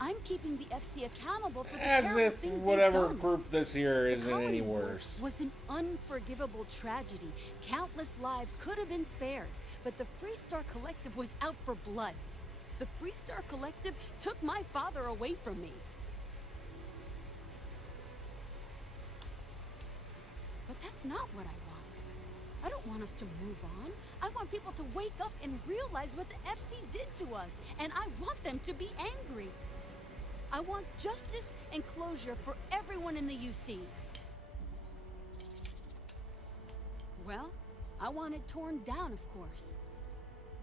I'm keeping the FC accountable for the As terrible if things whatever they've done. group this year The isn't any Colony War worse. was an unforgivable tragedy. Countless lives could have been spared, but the Freestar Collective was out for blood. The Freestar Collective took my father away from me. But that's not what I want. I don't want us to move on. I want people to wake up and realize what the FC did to us, and I want them to be angry. I want justice and closure for everyone in the UC. Well, I want it torn down, of course.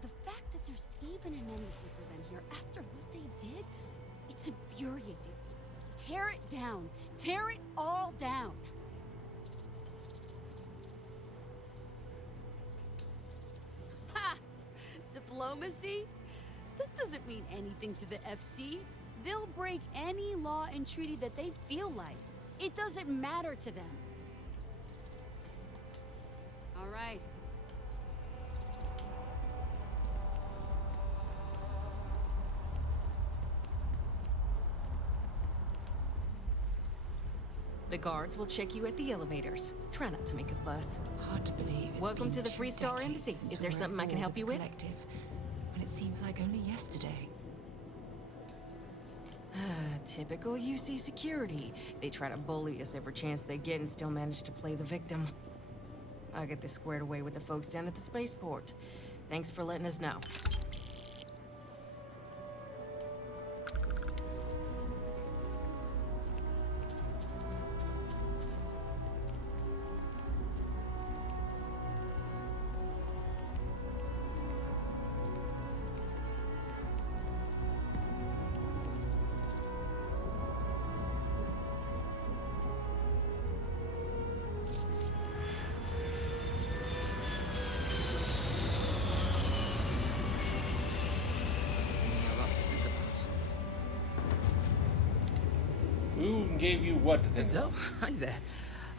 The fact that there's even an embassy for them here after what they did, it's infuriating. Tear it down. Tear it all down. Ha! Diplomacy? That doesn't mean anything to the FC. They'll break any law and treaty that they feel like. It doesn't matter to them. All right. The guards will check you at the elevators. Try not to make a fuss. Hard to believe. Welcome to the Freestar Embassy. Is there something I can help you with? Collective, when it seems like only yesterday. Typical UC security. They try to bully us every chance they get and still manage to play the victim. I'll get this squared away with the folks down at the spaceport. Thanks for letting us know. Who gave you what to think? Oh, hi there.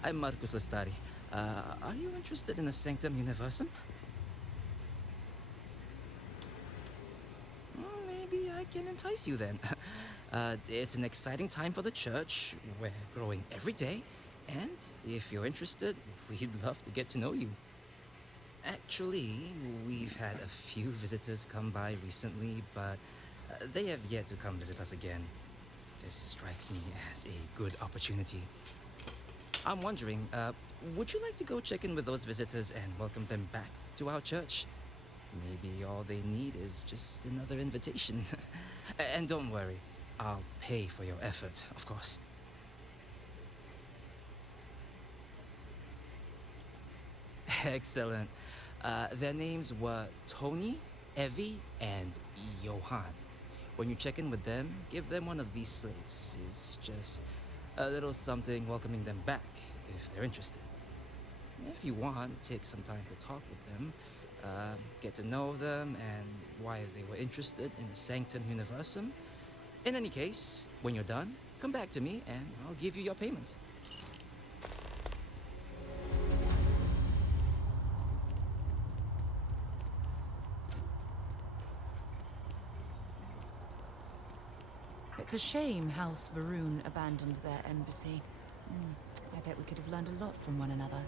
I'm Marcus Lestari. Are you interested in the Sanctum Universum? Maybe I can entice you then. It's an exciting time for the church. We're growing every day. And if you're interested, we'd love to get to know you. Actually, we've had a few visitors come by recently, but they have yet to come visit us again. This strikes me as a good opportunity. I'm wondering, would you like to go check in with those visitors and welcome them back to our church? Maybe all they need is just another invitation. And don't worry, I'll pay for your effort, of course. Excellent. Their names were Tony, Evie, and Johan. When you check in with them, give them one of these slates. It's just a little something welcoming them back, if they're interested. If you want, take some time to talk with them, get to know them and why they were interested in the Sanctum Universum. In any case, when you're done, come back to me and I'll give you your payment. It's a shame House Varun abandoned their embassy. I bet we could have learned a lot from one another.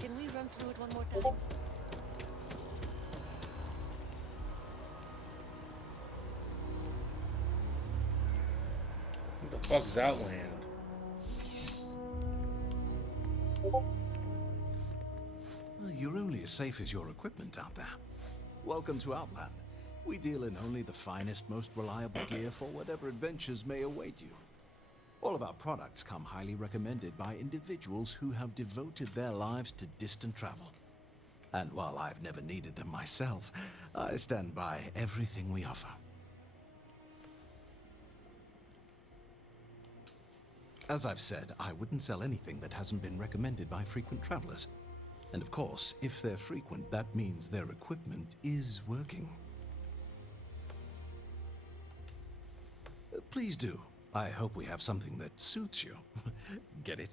Can we run through it one more time? What the fuck is Outland? Well, you're only as safe as your equipment out there. Welcome to Outland. We deal in only the finest, most reliable gear for whatever adventures may await you. All of our products come highly recommended by individuals who have devoted their lives to distant travel. And while I've never needed them myself, I stand by everything we offer. As I've said, I wouldn't sell anything that hasn't been recommended by frequent travelers. And of course, if they're frequent, that means their equipment is working. Please do. I hope we have something that suits you. Get it?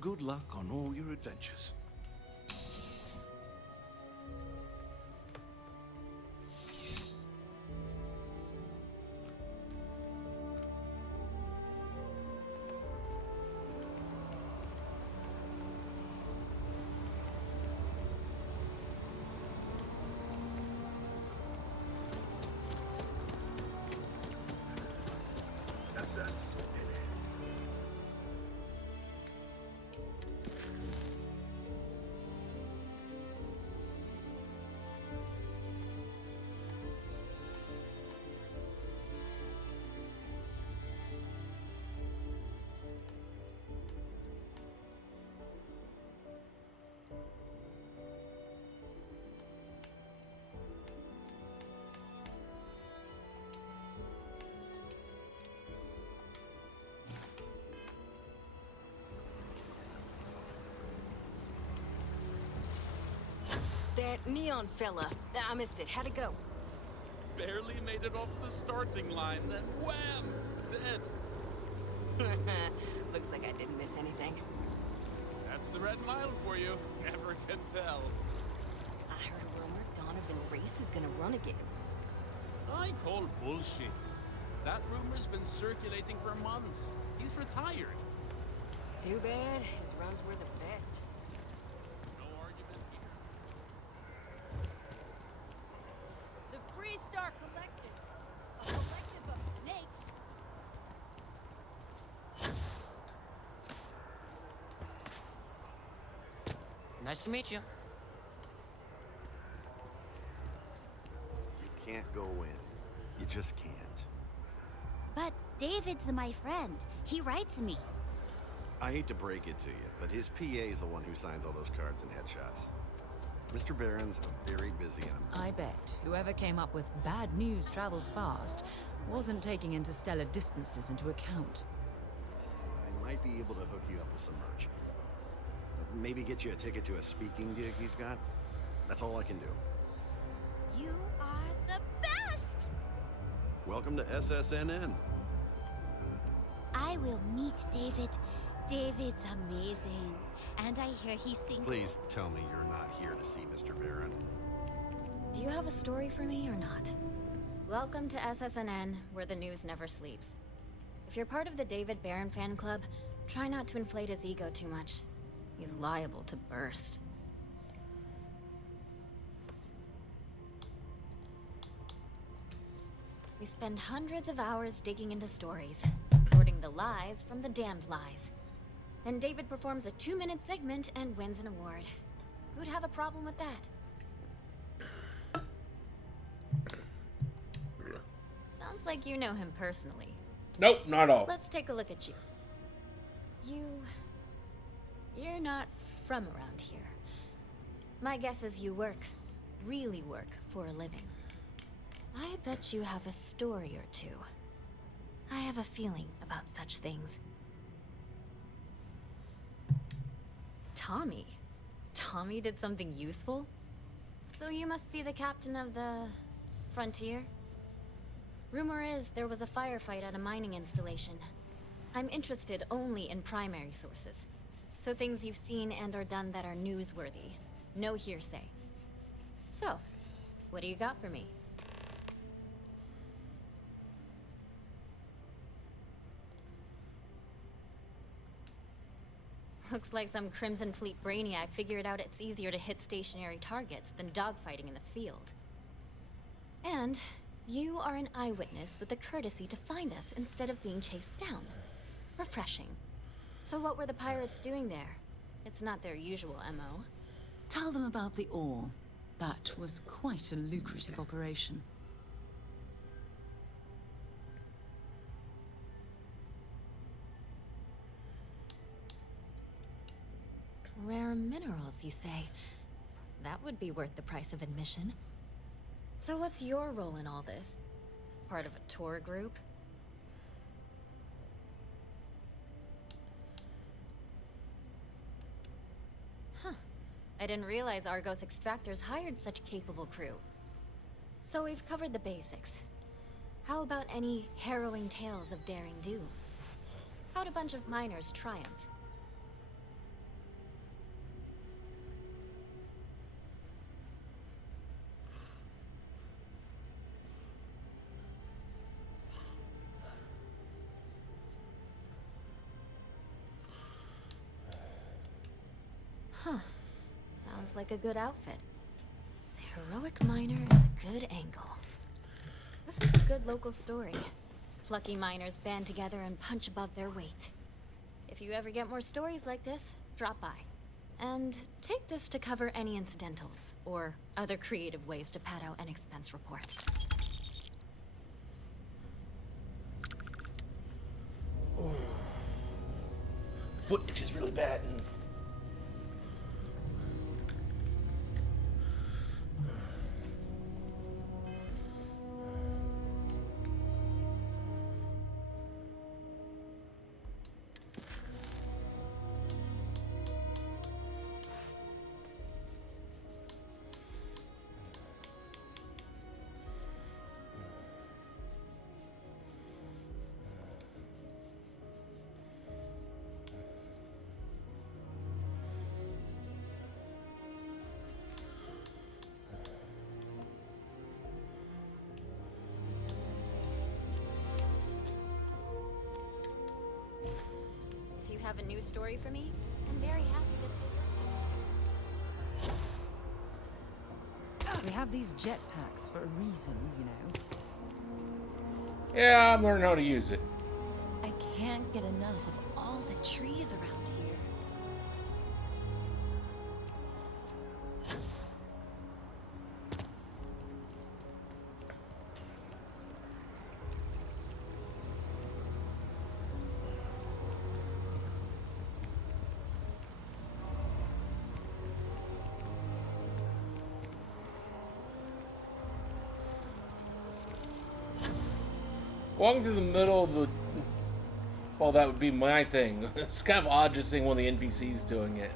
Good luck on all your adventures. That neon fella. I missed it. How'd it go? Barely made it off the starting line, then wham! Dead. Looks like I didn't miss anything. That's the Red Mile for you. Never can tell. I heard a rumor Donovan Race is gonna run again. I call bullshit. That rumor's been circulating for months. He's retired. Too bad. His runs were the best. No argument here. The Freestar Collective. A collective of snakes. Nice to meet you. You can't go in. You just can't. But David's my friend. He writes me. I hate to break it to you, but his PA is the one who signs all those cards and headshots. Mr. Barron's very busy and I bet whoever came up with bad news travels fast wasn't taking interstellar distances into account. I might be able to hook you up with some merch. Maybe get you a ticket to a speaking gig he's got. That's all I can do. You are the best! Welcome to SSNN. I will meet David. David's amazing. And I hear he sings. Please tell me you're not here to see Mr. Barron. Do you have a story for me or not? Welcome to SSNN, where the news never sleeps. If you're part of the David Barron fan club, try not to inflate his ego too much. He's liable to burst. We spend hundreds of hours digging into stories, sorting the lies from the damned lies. Then David performs a 2-minute segment and wins an award. Who'd have a problem with that? like you know him personally. Nope, not at all. Let's take a look at you. You're not from around here. My guess is you really work for a living. I bet you have a story or two. I have a feeling about such things. Tommy? Tommy did something useful? So you must be the captain of the Frontier? Rumor is there was a firefight at a mining installation. I'm interested only in primary sources. So things you've seen and or done that are newsworthy. No hearsay. So, what do you got for me? Looks like some Crimson Fleet brainiac figured out it's easier to hit stationary targets than dogfighting in the field. And you are an eyewitness with the courtesy to find us instead of being chased down. Refreshing. So what were the pirates doing there? It's not their usual MO. Tell them about the ore. That was quite a lucrative operation. Rare minerals, you say? That would be worth the price of admission. So what's your role in all this? Part of a tour group? Huh. I didn't realize Argos Extractors hired such capable crew. So we've covered the basics. How about any harrowing tales of daring do? How'd a bunch of miners triumph? Huh. Sounds like a good outfit. The heroic miner is a good angle. This is a good local story. Plucky miners band together and punch above their weight. If you ever get more stories like this, drop by. And take this to cover any incidentals, or other creative ways to pad out an expense report. Foot itches really bad. If you have a news story for me, I'm very happy to pay. We have these jetpacks for a reason, you know. Yeah, I'm learning how to use it. I can't get enough of all the trees around here. Walking through the middle of the... Well, that would be my thing. It's kind of odd just seeing one of the NPCs doing it.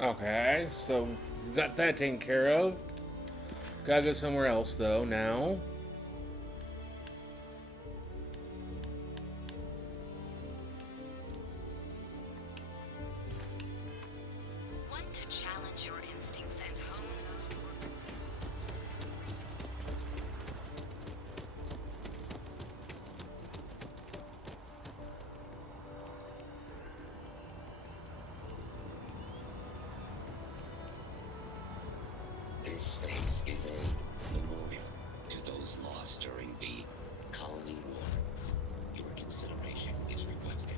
Okay, so we got that taken care of. Gotta go somewhere else, though, now. This space is a memorial to those lost during the Colony War. Your consideration is requested.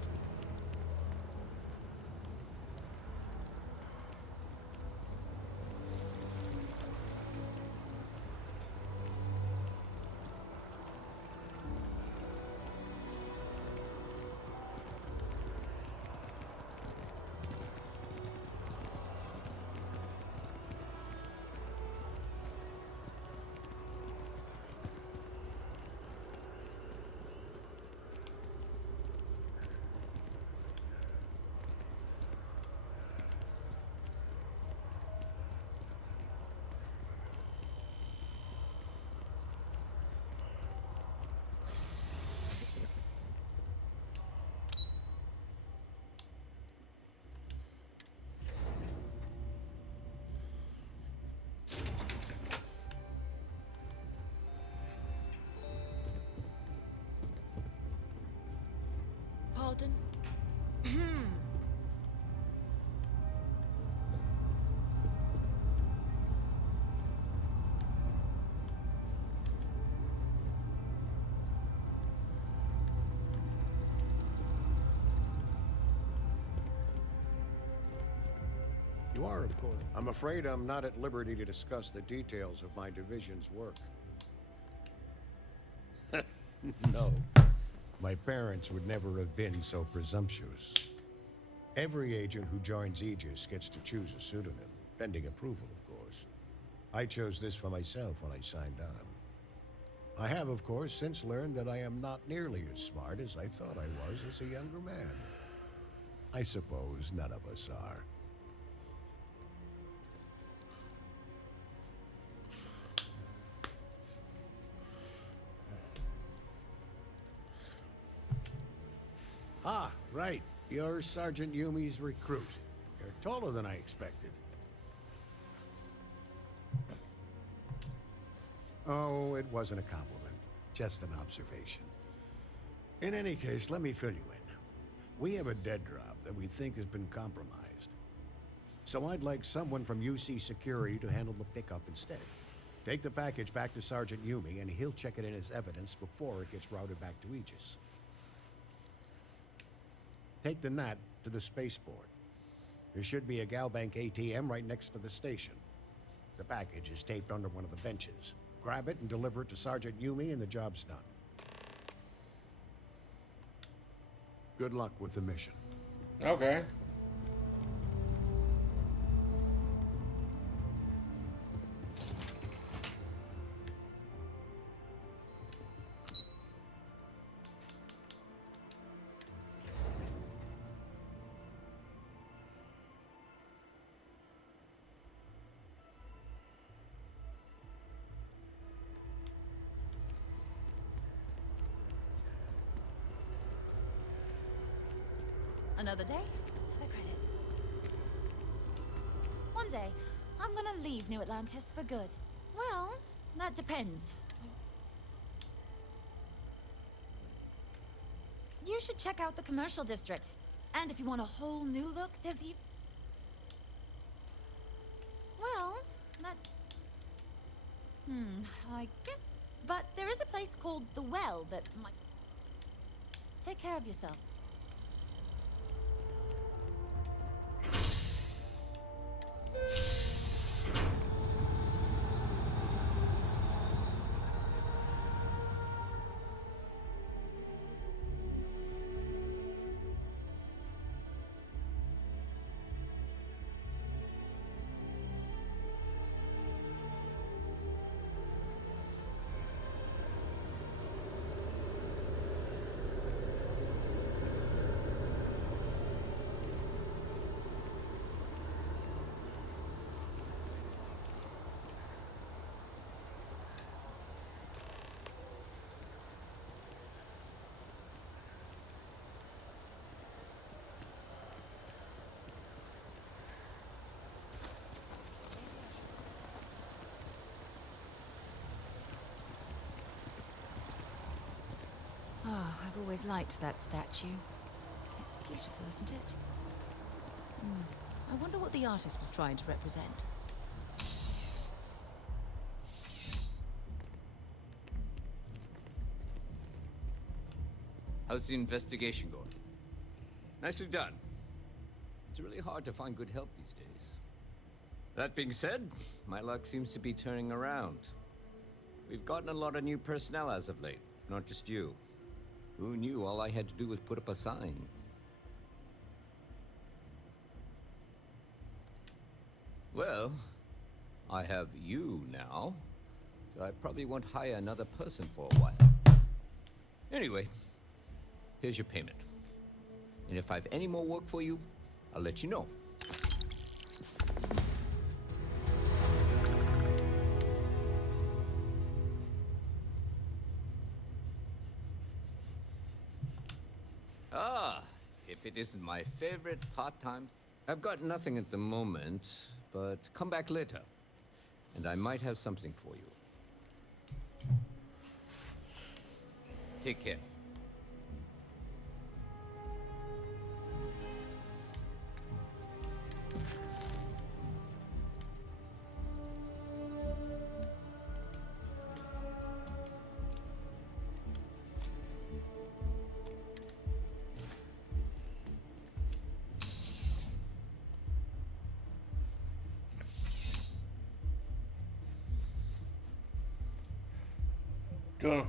Pardon? You are, of course. I'm afraid I'm not at liberty to discuss the details of my division's work. No. My parents would never have been so presumptuous. Every agent who joins Aegis gets to choose a pseudonym, pending approval, of course. I chose this for myself when I signed on. I have, of course, since learned that I am not nearly as smart as I thought I was as a younger man. I suppose none of us are. Ah, right. You're Sergeant Yumi's recruit. You're taller than I expected. Oh, it wasn't a compliment. Just an observation. In any case, let me fill you in. We have a dead drop that we think has been compromised. So I'd like someone from UC Security to handle the pickup instead. Take the package back to Sergeant Yumi, and he'll check it in as evidence before it gets routed back to Aegis. Take the NAT to the spaceport. There should be a Galbank ATM right next to the station. The package is taped under one of the benches. Grab it and deliver it to Sergeant Yumi, and the job's done. Good luck with the mission. Okay. Another day, another credit. One day, I'm gonna leave New Atlantis for good. Well, that depends. You should check out the commercial district. And if you want a whole new look, there's well, that... I guess... But there is a place called The Well that might... Take care of yourself. Oh, I've always liked that statue. It's beautiful, isn't it? I wonder what the artist was trying to represent. How's the investigation going? Nicely done. It's really hard to find good help these days. That being said, my luck seems to be turning around. We've gotten a lot of new personnel as of late, not just you. Who knew all I had to do was put up a sign? Well, I have you now, so I probably won't hire another person for a while. Anyway, here's your payment. And if I have any more work for you, I'll let you know. Ah, if it isn't my favorite part-time... I've got nothing at the moment, but come back later, and I might have something for you. Take care.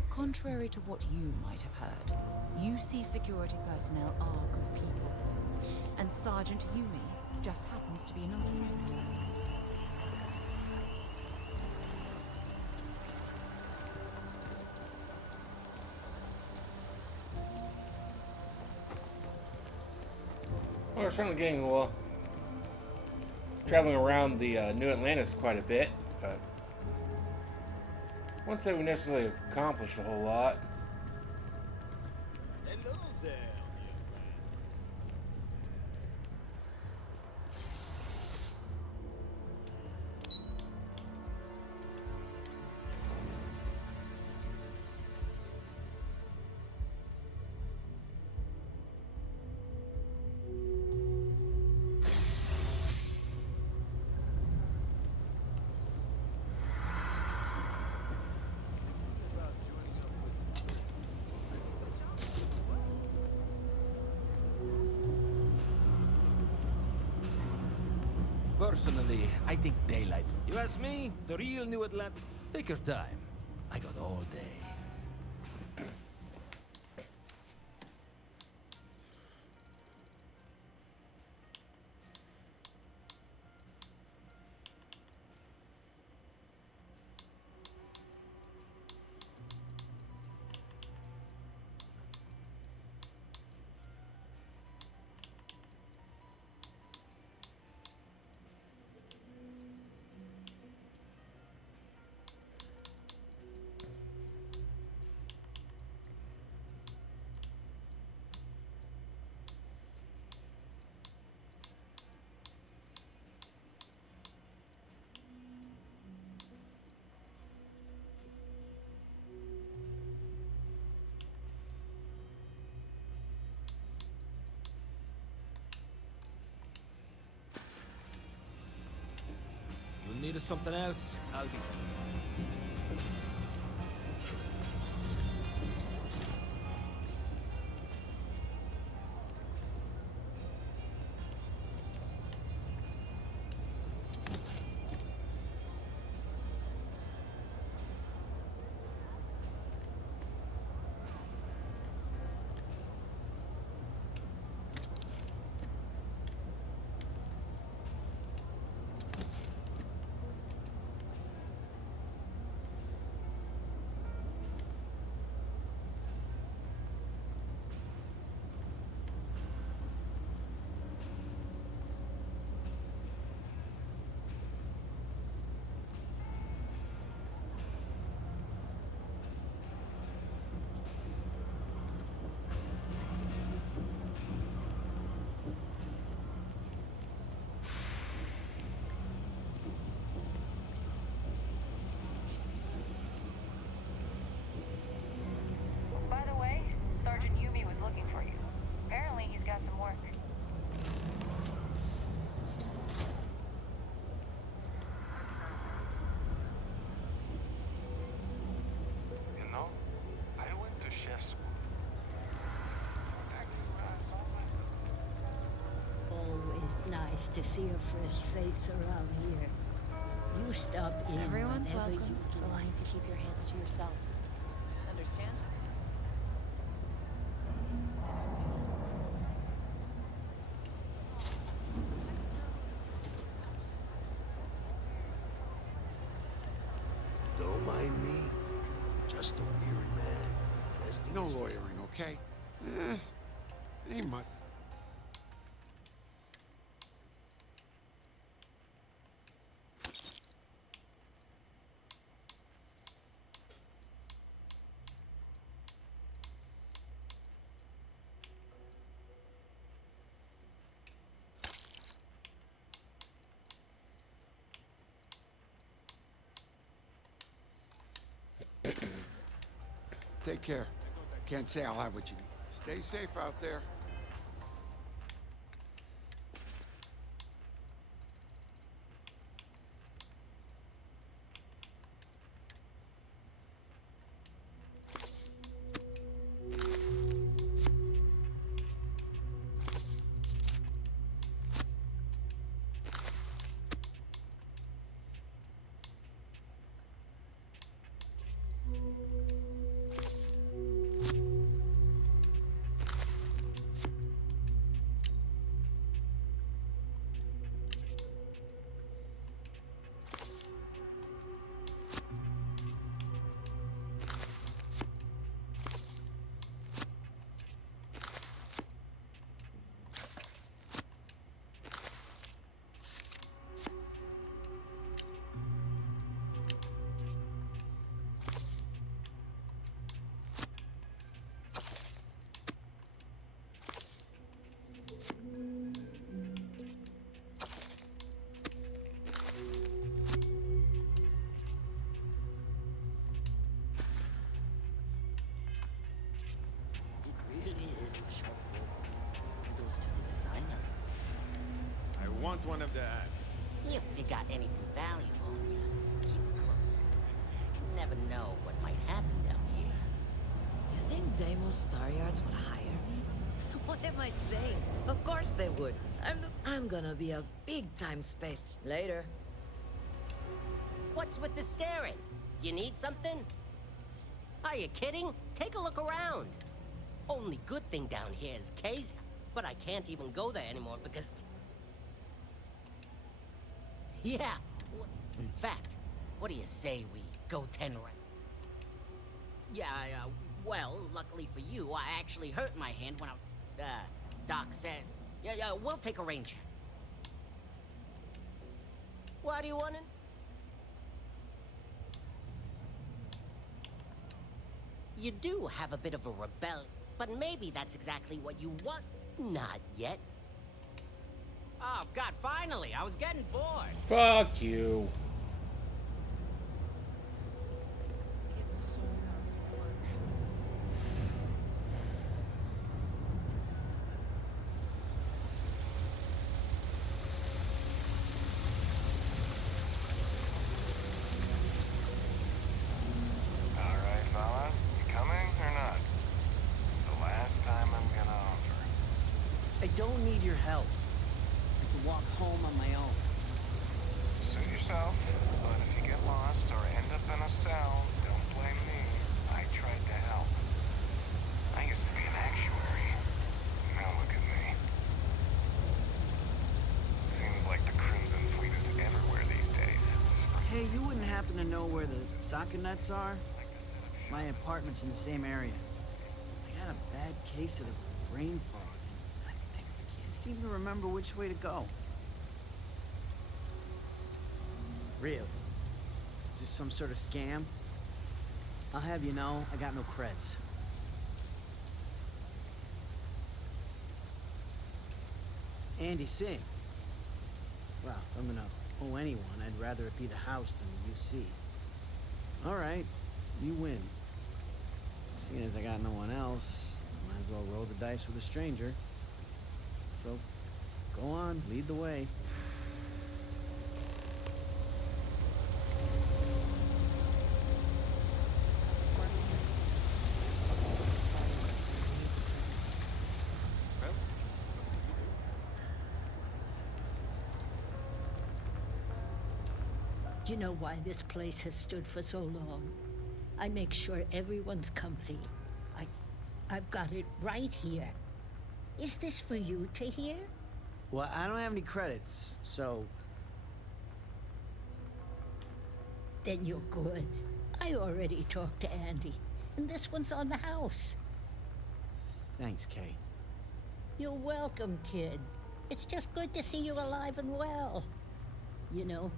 Contrary to what you might have heard, UC security personnel are good people. And Sergeant Yumi just happens to be another friend. Well, we're certainly getting, well, traveling around the New Atlantis quite a bit, but I wouldn't say we necessarily accomplished a whole lot. Hello there. Personally, I think daylight's... You ask me, the real New Atlantis... Take your time. I got all day. You need something else? I'll be here. nice to see a fresh face around here. You stop in Everyone's whenever welcome, you'd so long like. as you keep your hands to yourself. Understand? Don't mind me. Just a weary man. Resting No his feet. lawyering, okay? Ain't much. Take care. Can't say I'll have what you need. Stay safe out there. I want one of the hats. If you got anything valuable on you, keep it close. You never know what might happen down here. You think Deimos Staryards would hire me? What am I saying? Of course they would. I'm gonna be a big-time space. Later. What's with the staring? You need something? Are you kidding? Take a look around. Only good thing down here is Kay's, but I can't even go there anymore because... Yeah. In fact, what do you say we go 10 rounds? Yeah, well, luckily for you, I actually hurt my hand when I was... Doc said... Yeah, we'll take a ranger. What do you want? You do have a bit of a rebellion, but maybe that's exactly what you want. Not yet. Oh, God, finally! I was getting bored. Fuck you. It's so nice work. All right, fella. You coming or not? It's the last time I'm gonna offer. I don't need your help. I can walk home on my own. Suit yourself, but if you get lost or end up in a cell, don't blame me. I tried to help. I used to be an actuary. Now look at me. Seems like the Crimson Fleet is everywhere these days. Hey, you wouldn't happen to know where the soccer nets are? My apartment's in the same area. I got a bad case of the brain fog. I can't seem to remember which way to go. Really? Is this some sort of scam? I'll have you know, I got no creds. Andy, sing. Well, if I'm gonna owe anyone, I'd rather it be the house than the UC. Alright, you win. Seeing as I got no one else, might as well roll the dice with a stranger. So, go on, lead the way. Do you know why this place has stood for so long? I make sure everyone's comfy. I've got it right here. Is this for you to hear? Well, I don't have any credits, so... Then you're good. I already talked to Andy, and this one's on the house. Thanks, Kay. You're welcome, kid. It's just good to see you alive and well. You know,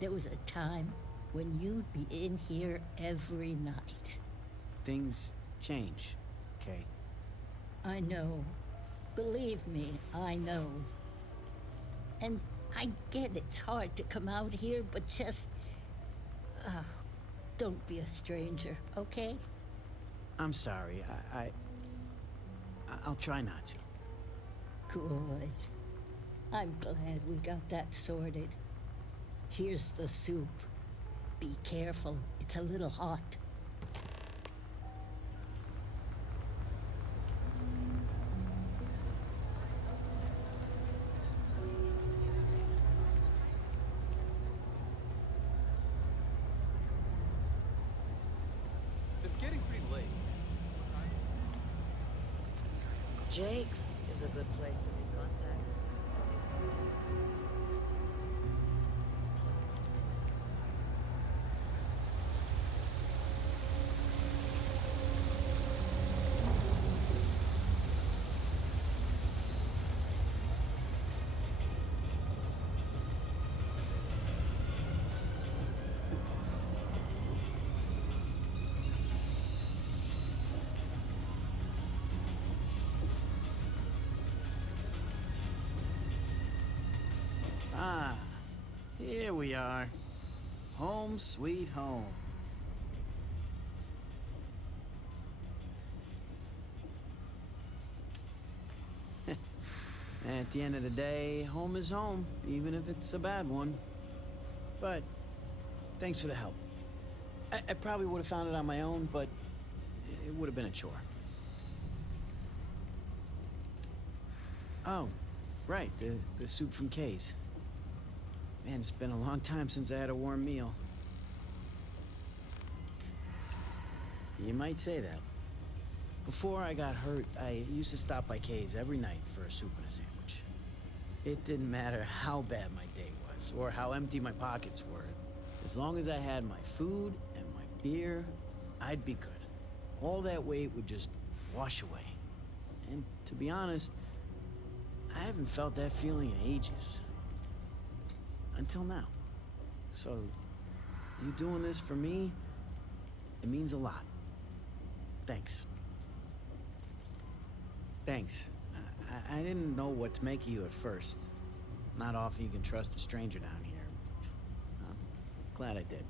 there was a time when you'd be in here every night. Things change, Kay. I know. Believe me, I know. And I get it's hard to come out here, but just... don't be a stranger, okay? I'm sorry. I'll try not to. Good. I'm glad we got that sorted. Here's the soup. Be careful, it's a little hot. It's getting pretty late. Jake's is a good place to make contacts. Ah, here we are. Home sweet home. At the end of the day, home is home, even if it's a bad one. But thanks for the help. I probably would have found it on my own, but it would have been a chore. Oh, right, the soup from Kay's. Man, it's been a long time since I had a warm meal. You might say that. Before I got hurt, I used to stop by Kay's every night for a soup and a sandwich. It didn't matter how bad my day was, or how empty my pockets were. As long as I had my food and my beer, I'd be good. All that weight would just wash away. And to be honest, I haven't felt that feeling in ages. Until now. So, you doing this for me, it means a lot. Thanks. Thanks. I didn't know what to make of you at first. Not often you can trust a stranger down here. I'm glad I did.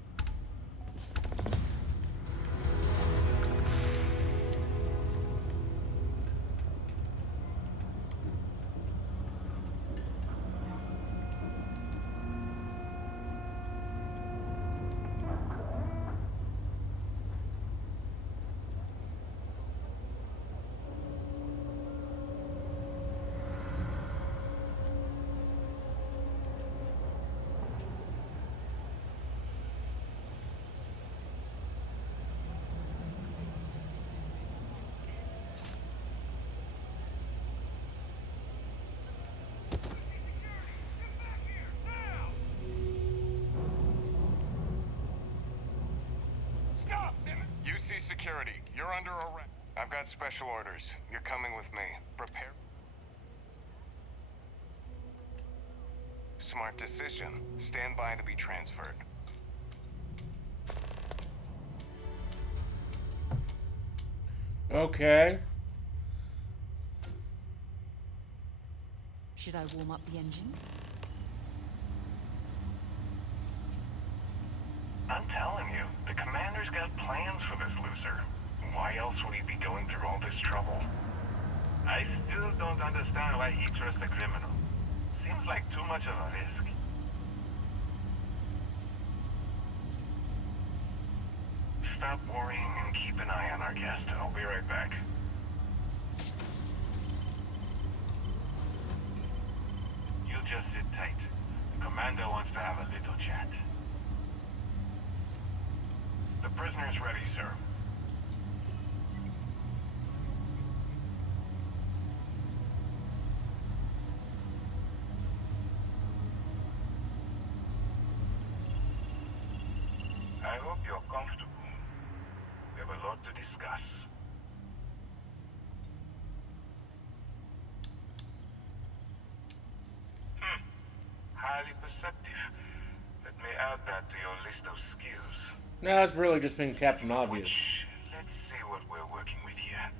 UC security, you're under arrest. I've got special orders. You're coming with me. Prepare. Smart decision. Stand by to be transferred. Okay. Should I warm up the engines? I'm telling you, the commander's got plans for this loser. Why else would he be going through all this trouble? I still don't understand why he trusts a criminal. Seems like too much of a risk. Stop worrying and keep an eye on our guest. I'll be right back. You just sit tight. The commander wants to have a little chat. Prisoner's ready, sir. I hope you're comfortable. We have a lot to discuss. Highly perceptive. Let me add that to your list of skills. No, it's really just been Captain Obvious. Let's see what we're working with here.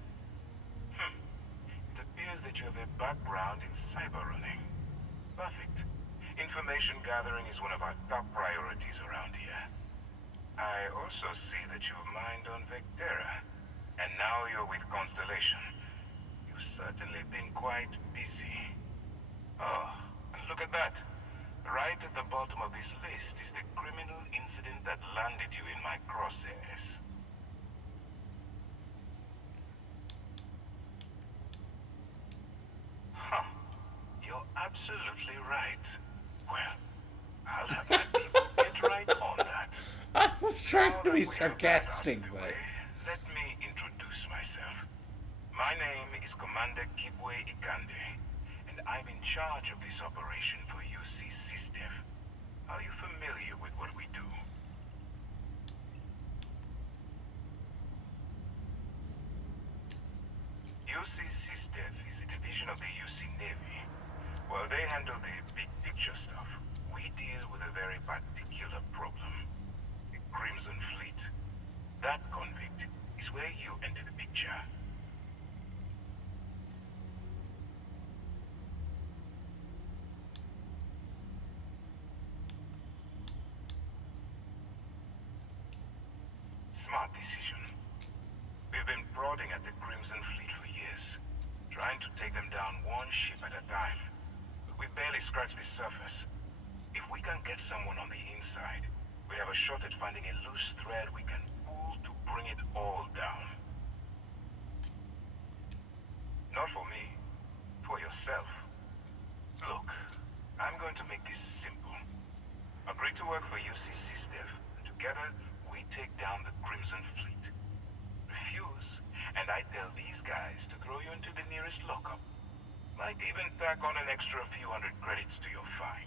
It appears that you have a background in cyber running. Perfect. Information gathering is one of our top priorities around here. I also see that you mined on Vectera, and now you're with Constellation. You've certainly been quite busy. Oh, and look at that. Right at the bottom of this list is the criminal incident that landed you in my crosshairs. Huh. You're absolutely right. Well, I'll have my people get right on that. I was trying to be sarcastic, but... Let me introduce myself. My name is Commander Kibwe Ikande, and I'm in charge of this operation for UC SysDev. Are you familiar with what we do? UC SysDev is a division of the UC Navy. While they handle the big picture stuff, we deal with a very particular problem. The Crimson Fleet. That convict is where you enter the picture. Smart decision. We've been prodding at the Crimson Fleet for years, trying to take them down one ship at a time. But we barely scratched the surface. If we can get someone on the inside, we have a shot at finding a loose thread we can pull to bring it all down. Not for me, for yourself. Look, I'm going to make this simple. Agree to work for UC SysDev, and together we take down the Crimson Fleet. Refuse, and I tell these guys to throw you into the nearest lockup. Might even tack on an extra few hundred credits to your fine.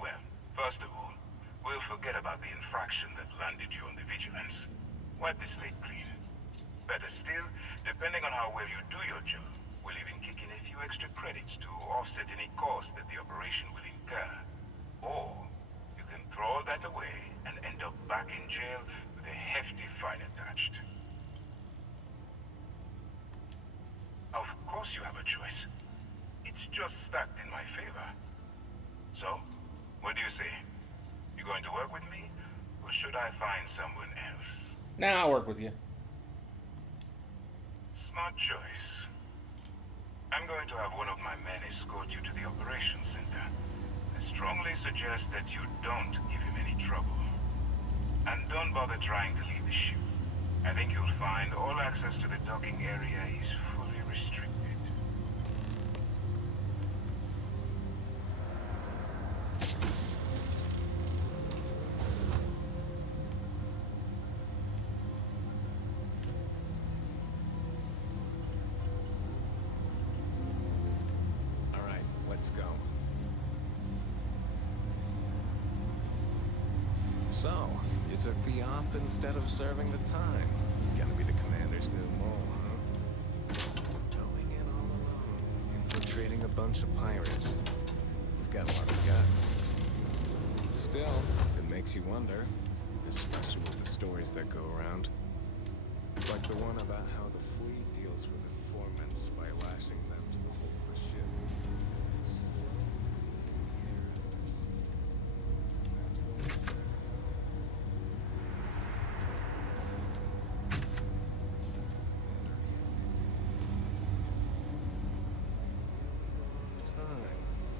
Well, first of all, we'll forget about the infraction that landed you on the Vigilance. Wipe the slate clean. Better still, depending on how well you do your job, we'll even kick in a few extra credits to offset any cost that the operation will incur. Or, you can throw all that away and end up back in jail with a hefty fine attached. Of course you have a choice. It's just stacked in my favor. So, what do you say? You going to work with me, or should I find someone else? Nah, I'll work with you. Smart choice. I'm going to have one of my men escort you to the operations center. I strongly suggest that you don't give him any trouble. And don't bother trying to leave the ship. I think you'll find all access to the docking area is fully restricted. Let's go. So, you took the op instead of serving the time. Gonna be the commander's new mole, huh? Going in all alone, infiltrating a bunch of pirates. You've got a lot of guts. Still, it makes you wonder, especially with the stories that go around. Like the one about how the fleet deals with informants by lashing them to the hull of the ship.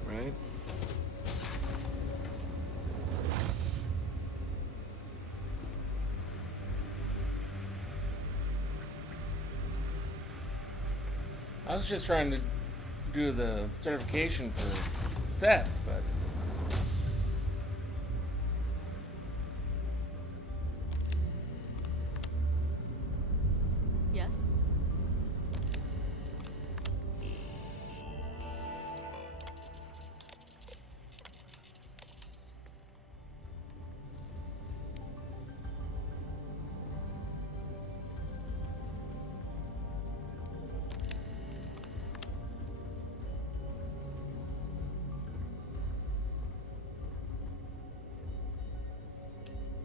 Right? I was just trying to do the certification for theft, but Yes?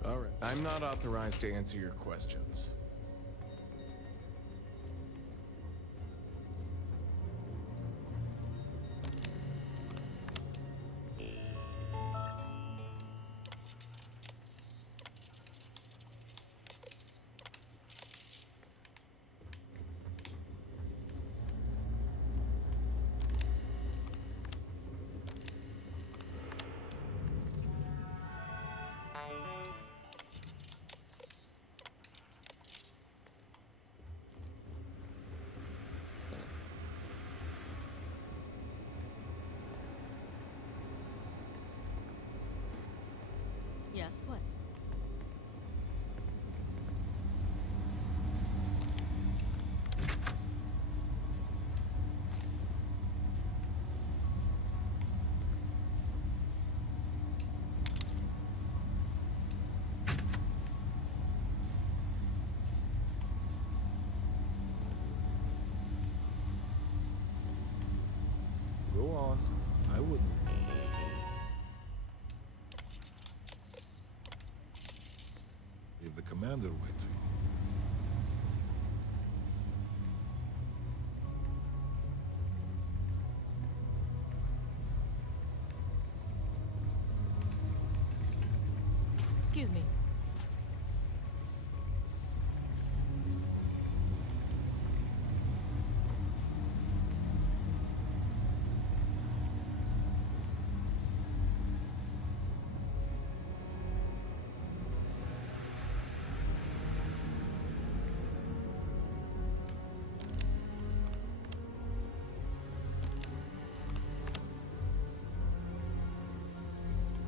All right. I'm not authorized to answer your questions. Yes, what? Go on. I wouldn't. Leave the commander waiting. Excuse me.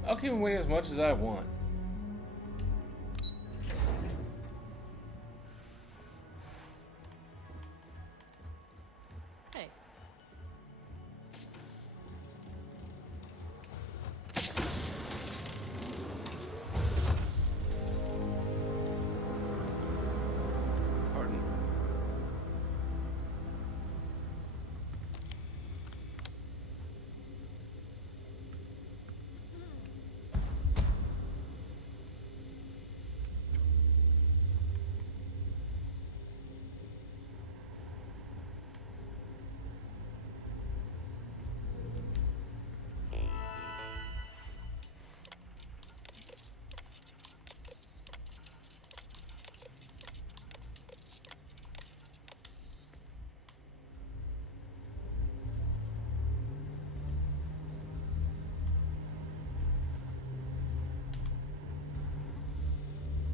I'll keep him waiting as much as I want. Hey. Pardon?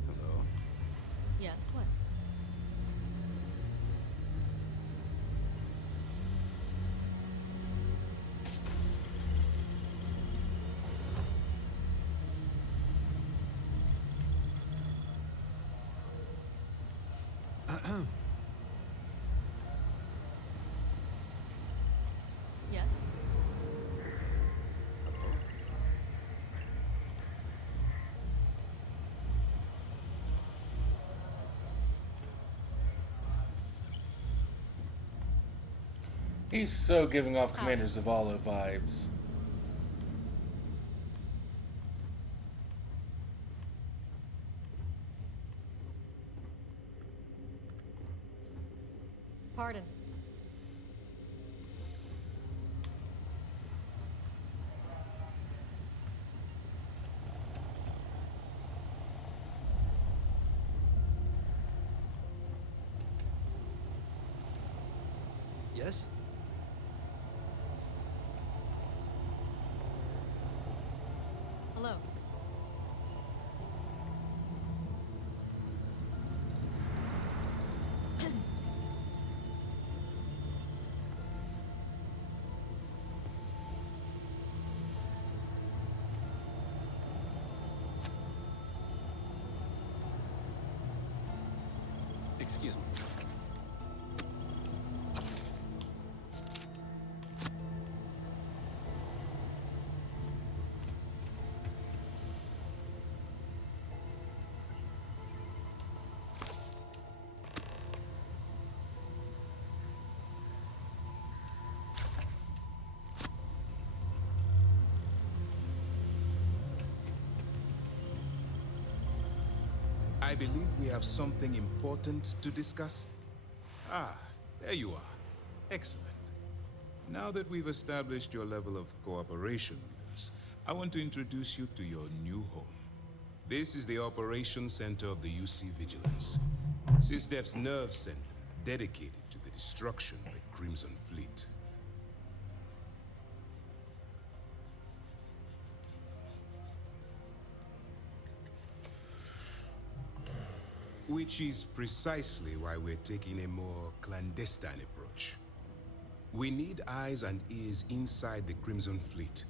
Hello? Yes, what? Yes? He's so giving off Commander Zavala vibes. Pardon. Yes? Hello. Excuse me. I believe we have something important to discuss. Ah, there you are. Excellent. Now that we've established your level of cooperation with us, I want to introduce you to your new home. This is the Operations Center of the UC Vigilance, SysDef's nerve center dedicated to the destruction of the Crimson Fleet. Which is precisely why we're taking a more clandestine approach. We need eyes and ears inside the Crimson Fleet.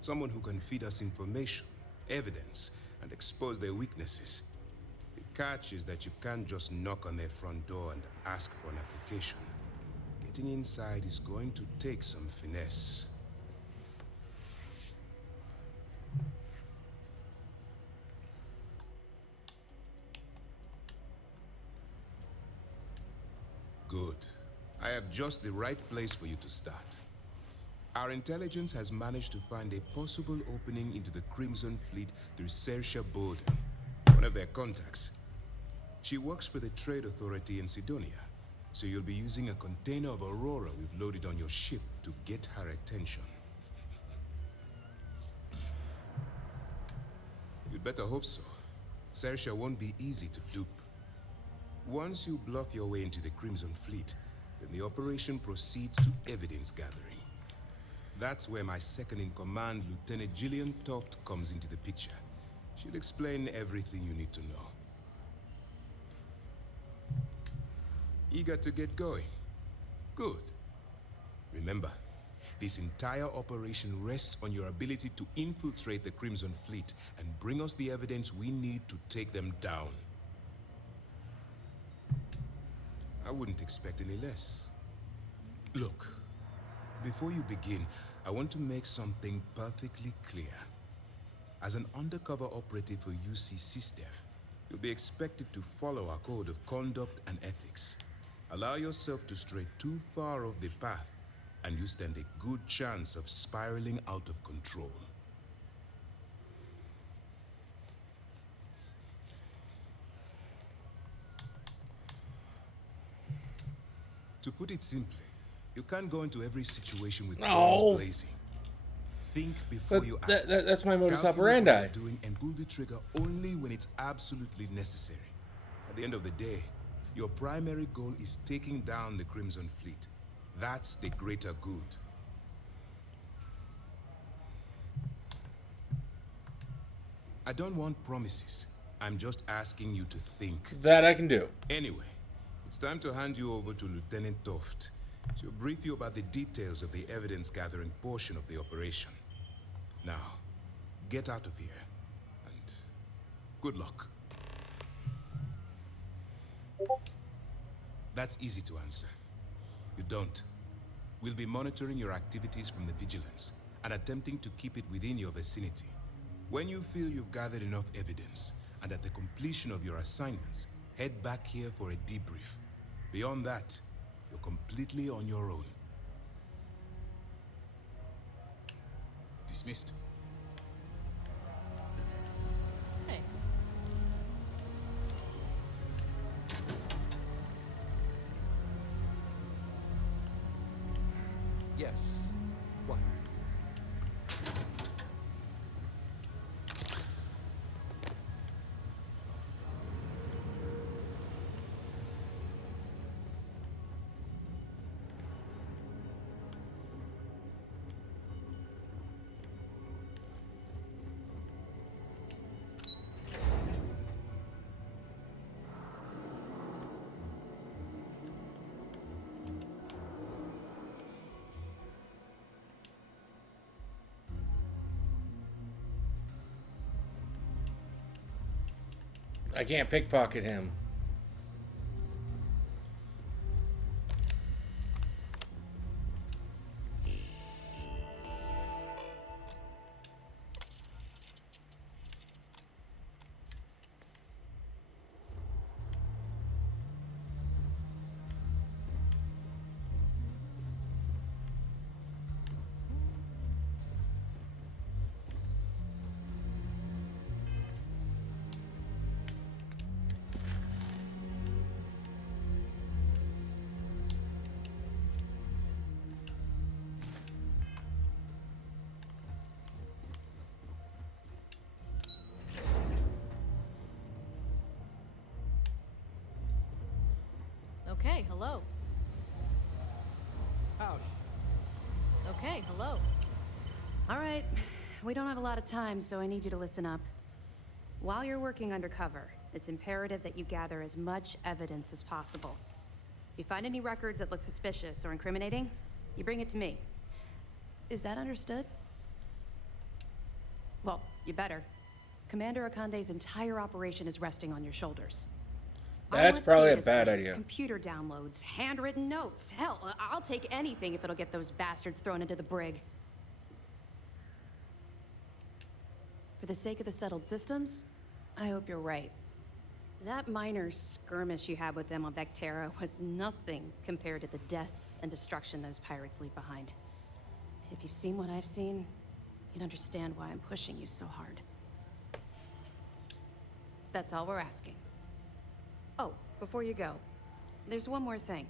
Someone who can feed us information, evidence, and expose their weaknesses. The catch is that you can't just knock on their front door and ask for an application. Getting inside is going to take some finesse. Good. I have just the right place for you to start. Our intelligence has managed to find a possible opening into the Crimson Fleet through Saoirse Bowden, one of their contacts. She works for the Trade Authority in Sidonia, so you'll be using a container of Aurora we've loaded on your ship to get her attention. You'd better hope so. Saoirse won't be easy to dupe. Once you bluff your way into the Crimson Fleet, then the operation proceeds to evidence gathering. That's where my second-in-command, Lieutenant Gillian Toft, comes into the picture. She'll explain everything you need to know. Eager to get going? Good. Remember, this entire operation rests on your ability to infiltrate the Crimson Fleet and bring us the evidence we need to take them down. I wouldn't expect any less. Look, before you begin, I want to make something perfectly clear. As an undercover operative for UC SysDef, you'll be expected to follow our code of conduct and ethics. Allow yourself to stray too far off the path, and you stand a good chance of spiraling out of control. To put it simply, you can't go into every situation with guns blazing. Think before you act. That's my modus Calculate what operandi. you're doing and pull the trigger only when it's absolutely necessary. At the end of the day, your primary goal is taking down the Crimson Fleet. That's the greater good. I don't want promises. I'm just asking you to think. That I can do. Anyway, it's time to hand you over to Lieutenant Toft. She'll brief you about the details of the evidence-gathering portion of the operation. Now, get out of here, and good luck. That's easy to answer. You don't. We'll be monitoring your activities from the Vigilance and attempting to keep it within your vicinity. When you feel you've gathered enough evidence, and at the completion of your assignments, head back here for a debrief. Beyond that, you're completely on your own. Dismissed. Hey. Yes. What? I can't pickpocket him. Okay, hello. Howdy. Okay, hello. All right. We don't have a lot of time, so I need you to listen up. While you're working undercover, it's imperative that you gather as much evidence as possible. If you find any records that look suspicious or incriminating, you bring it to me. Is that understood? Well, you better. Commander Akande's entire operation is resting on your shoulders. That's probably a bad idea. Computer downloads, handwritten notes. Hell, I'll take anything if it'll get those bastards thrown into the brig. For the sake of the settled systems, I hope you're right. That minor skirmish you had with them on Vectera was nothing compared to the death and destruction those pirates leave behind. If you've seen what I've seen, you'd understand why I'm pushing you so hard. That's all we're asking. Oh, before you go, there's one more thing.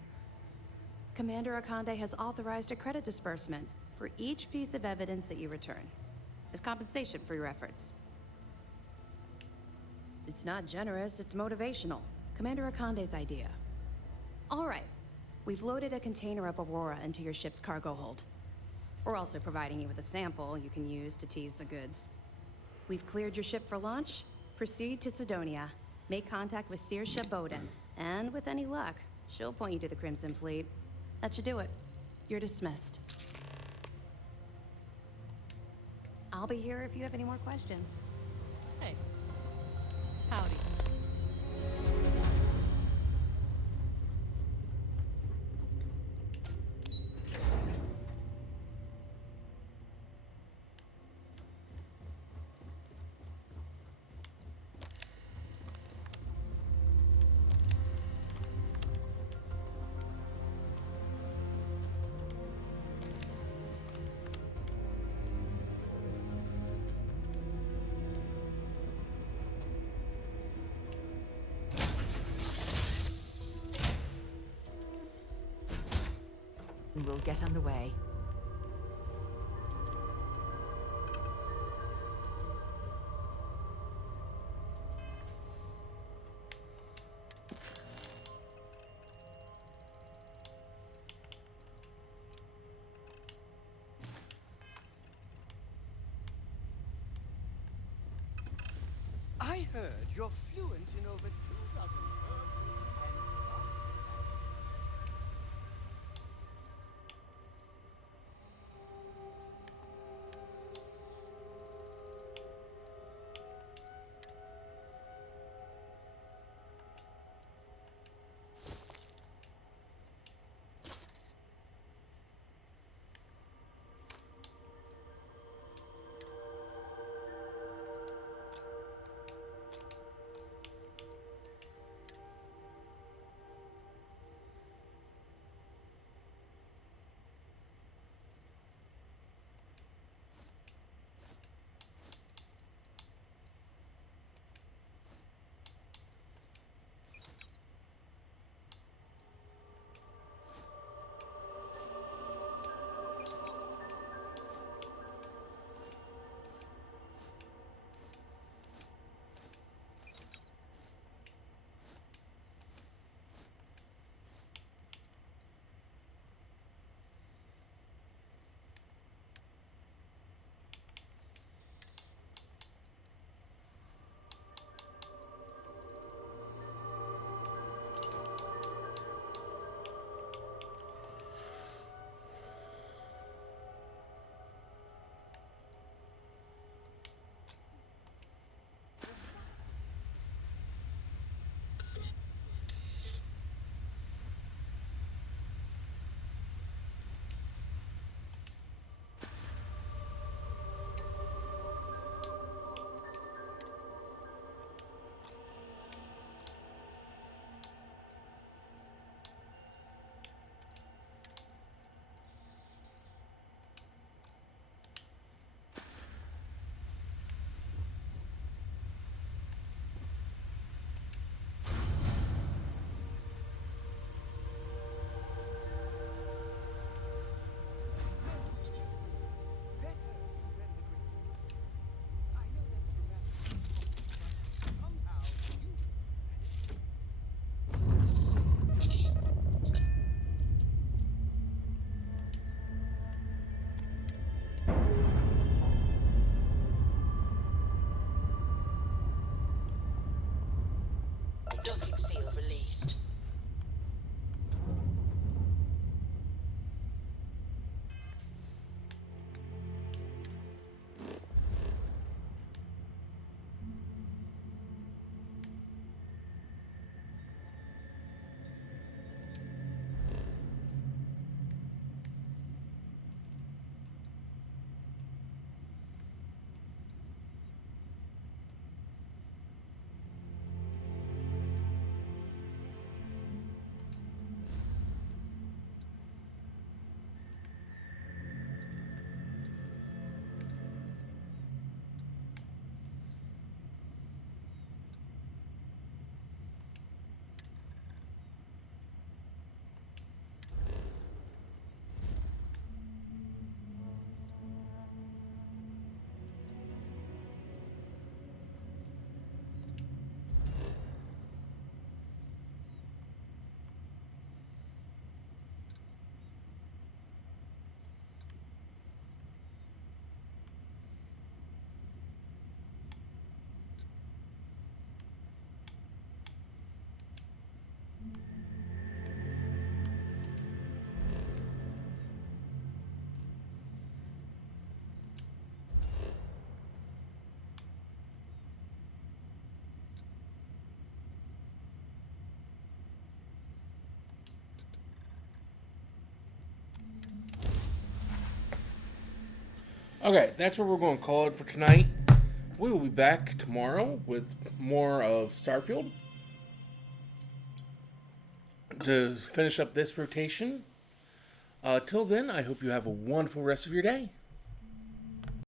Commander Akande has authorized a credit disbursement for each piece of evidence that you return, as compensation for your efforts. It's not generous, it's motivational. Commander Akande's idea. All right, we've loaded a container of Aurora into your ship's cargo hold. We're also providing you with a sample you can use to tease the goods. We've cleared your ship for launch. Proceed to Sidonia. Make contact with Saoirse Bowden. And with any luck, she'll point you to the Crimson Fleet. That should do it. You're dismissed. I'll be here if you have any more questions. Hey. Howdy. We'll get underway. I heard you're fluent in over 2 dozen released. Okay, that's where we're going to call it for tonight. We will be back tomorrow with more of Starfield to finish up this rotation. Till then, I hope you have a wonderful rest of your day.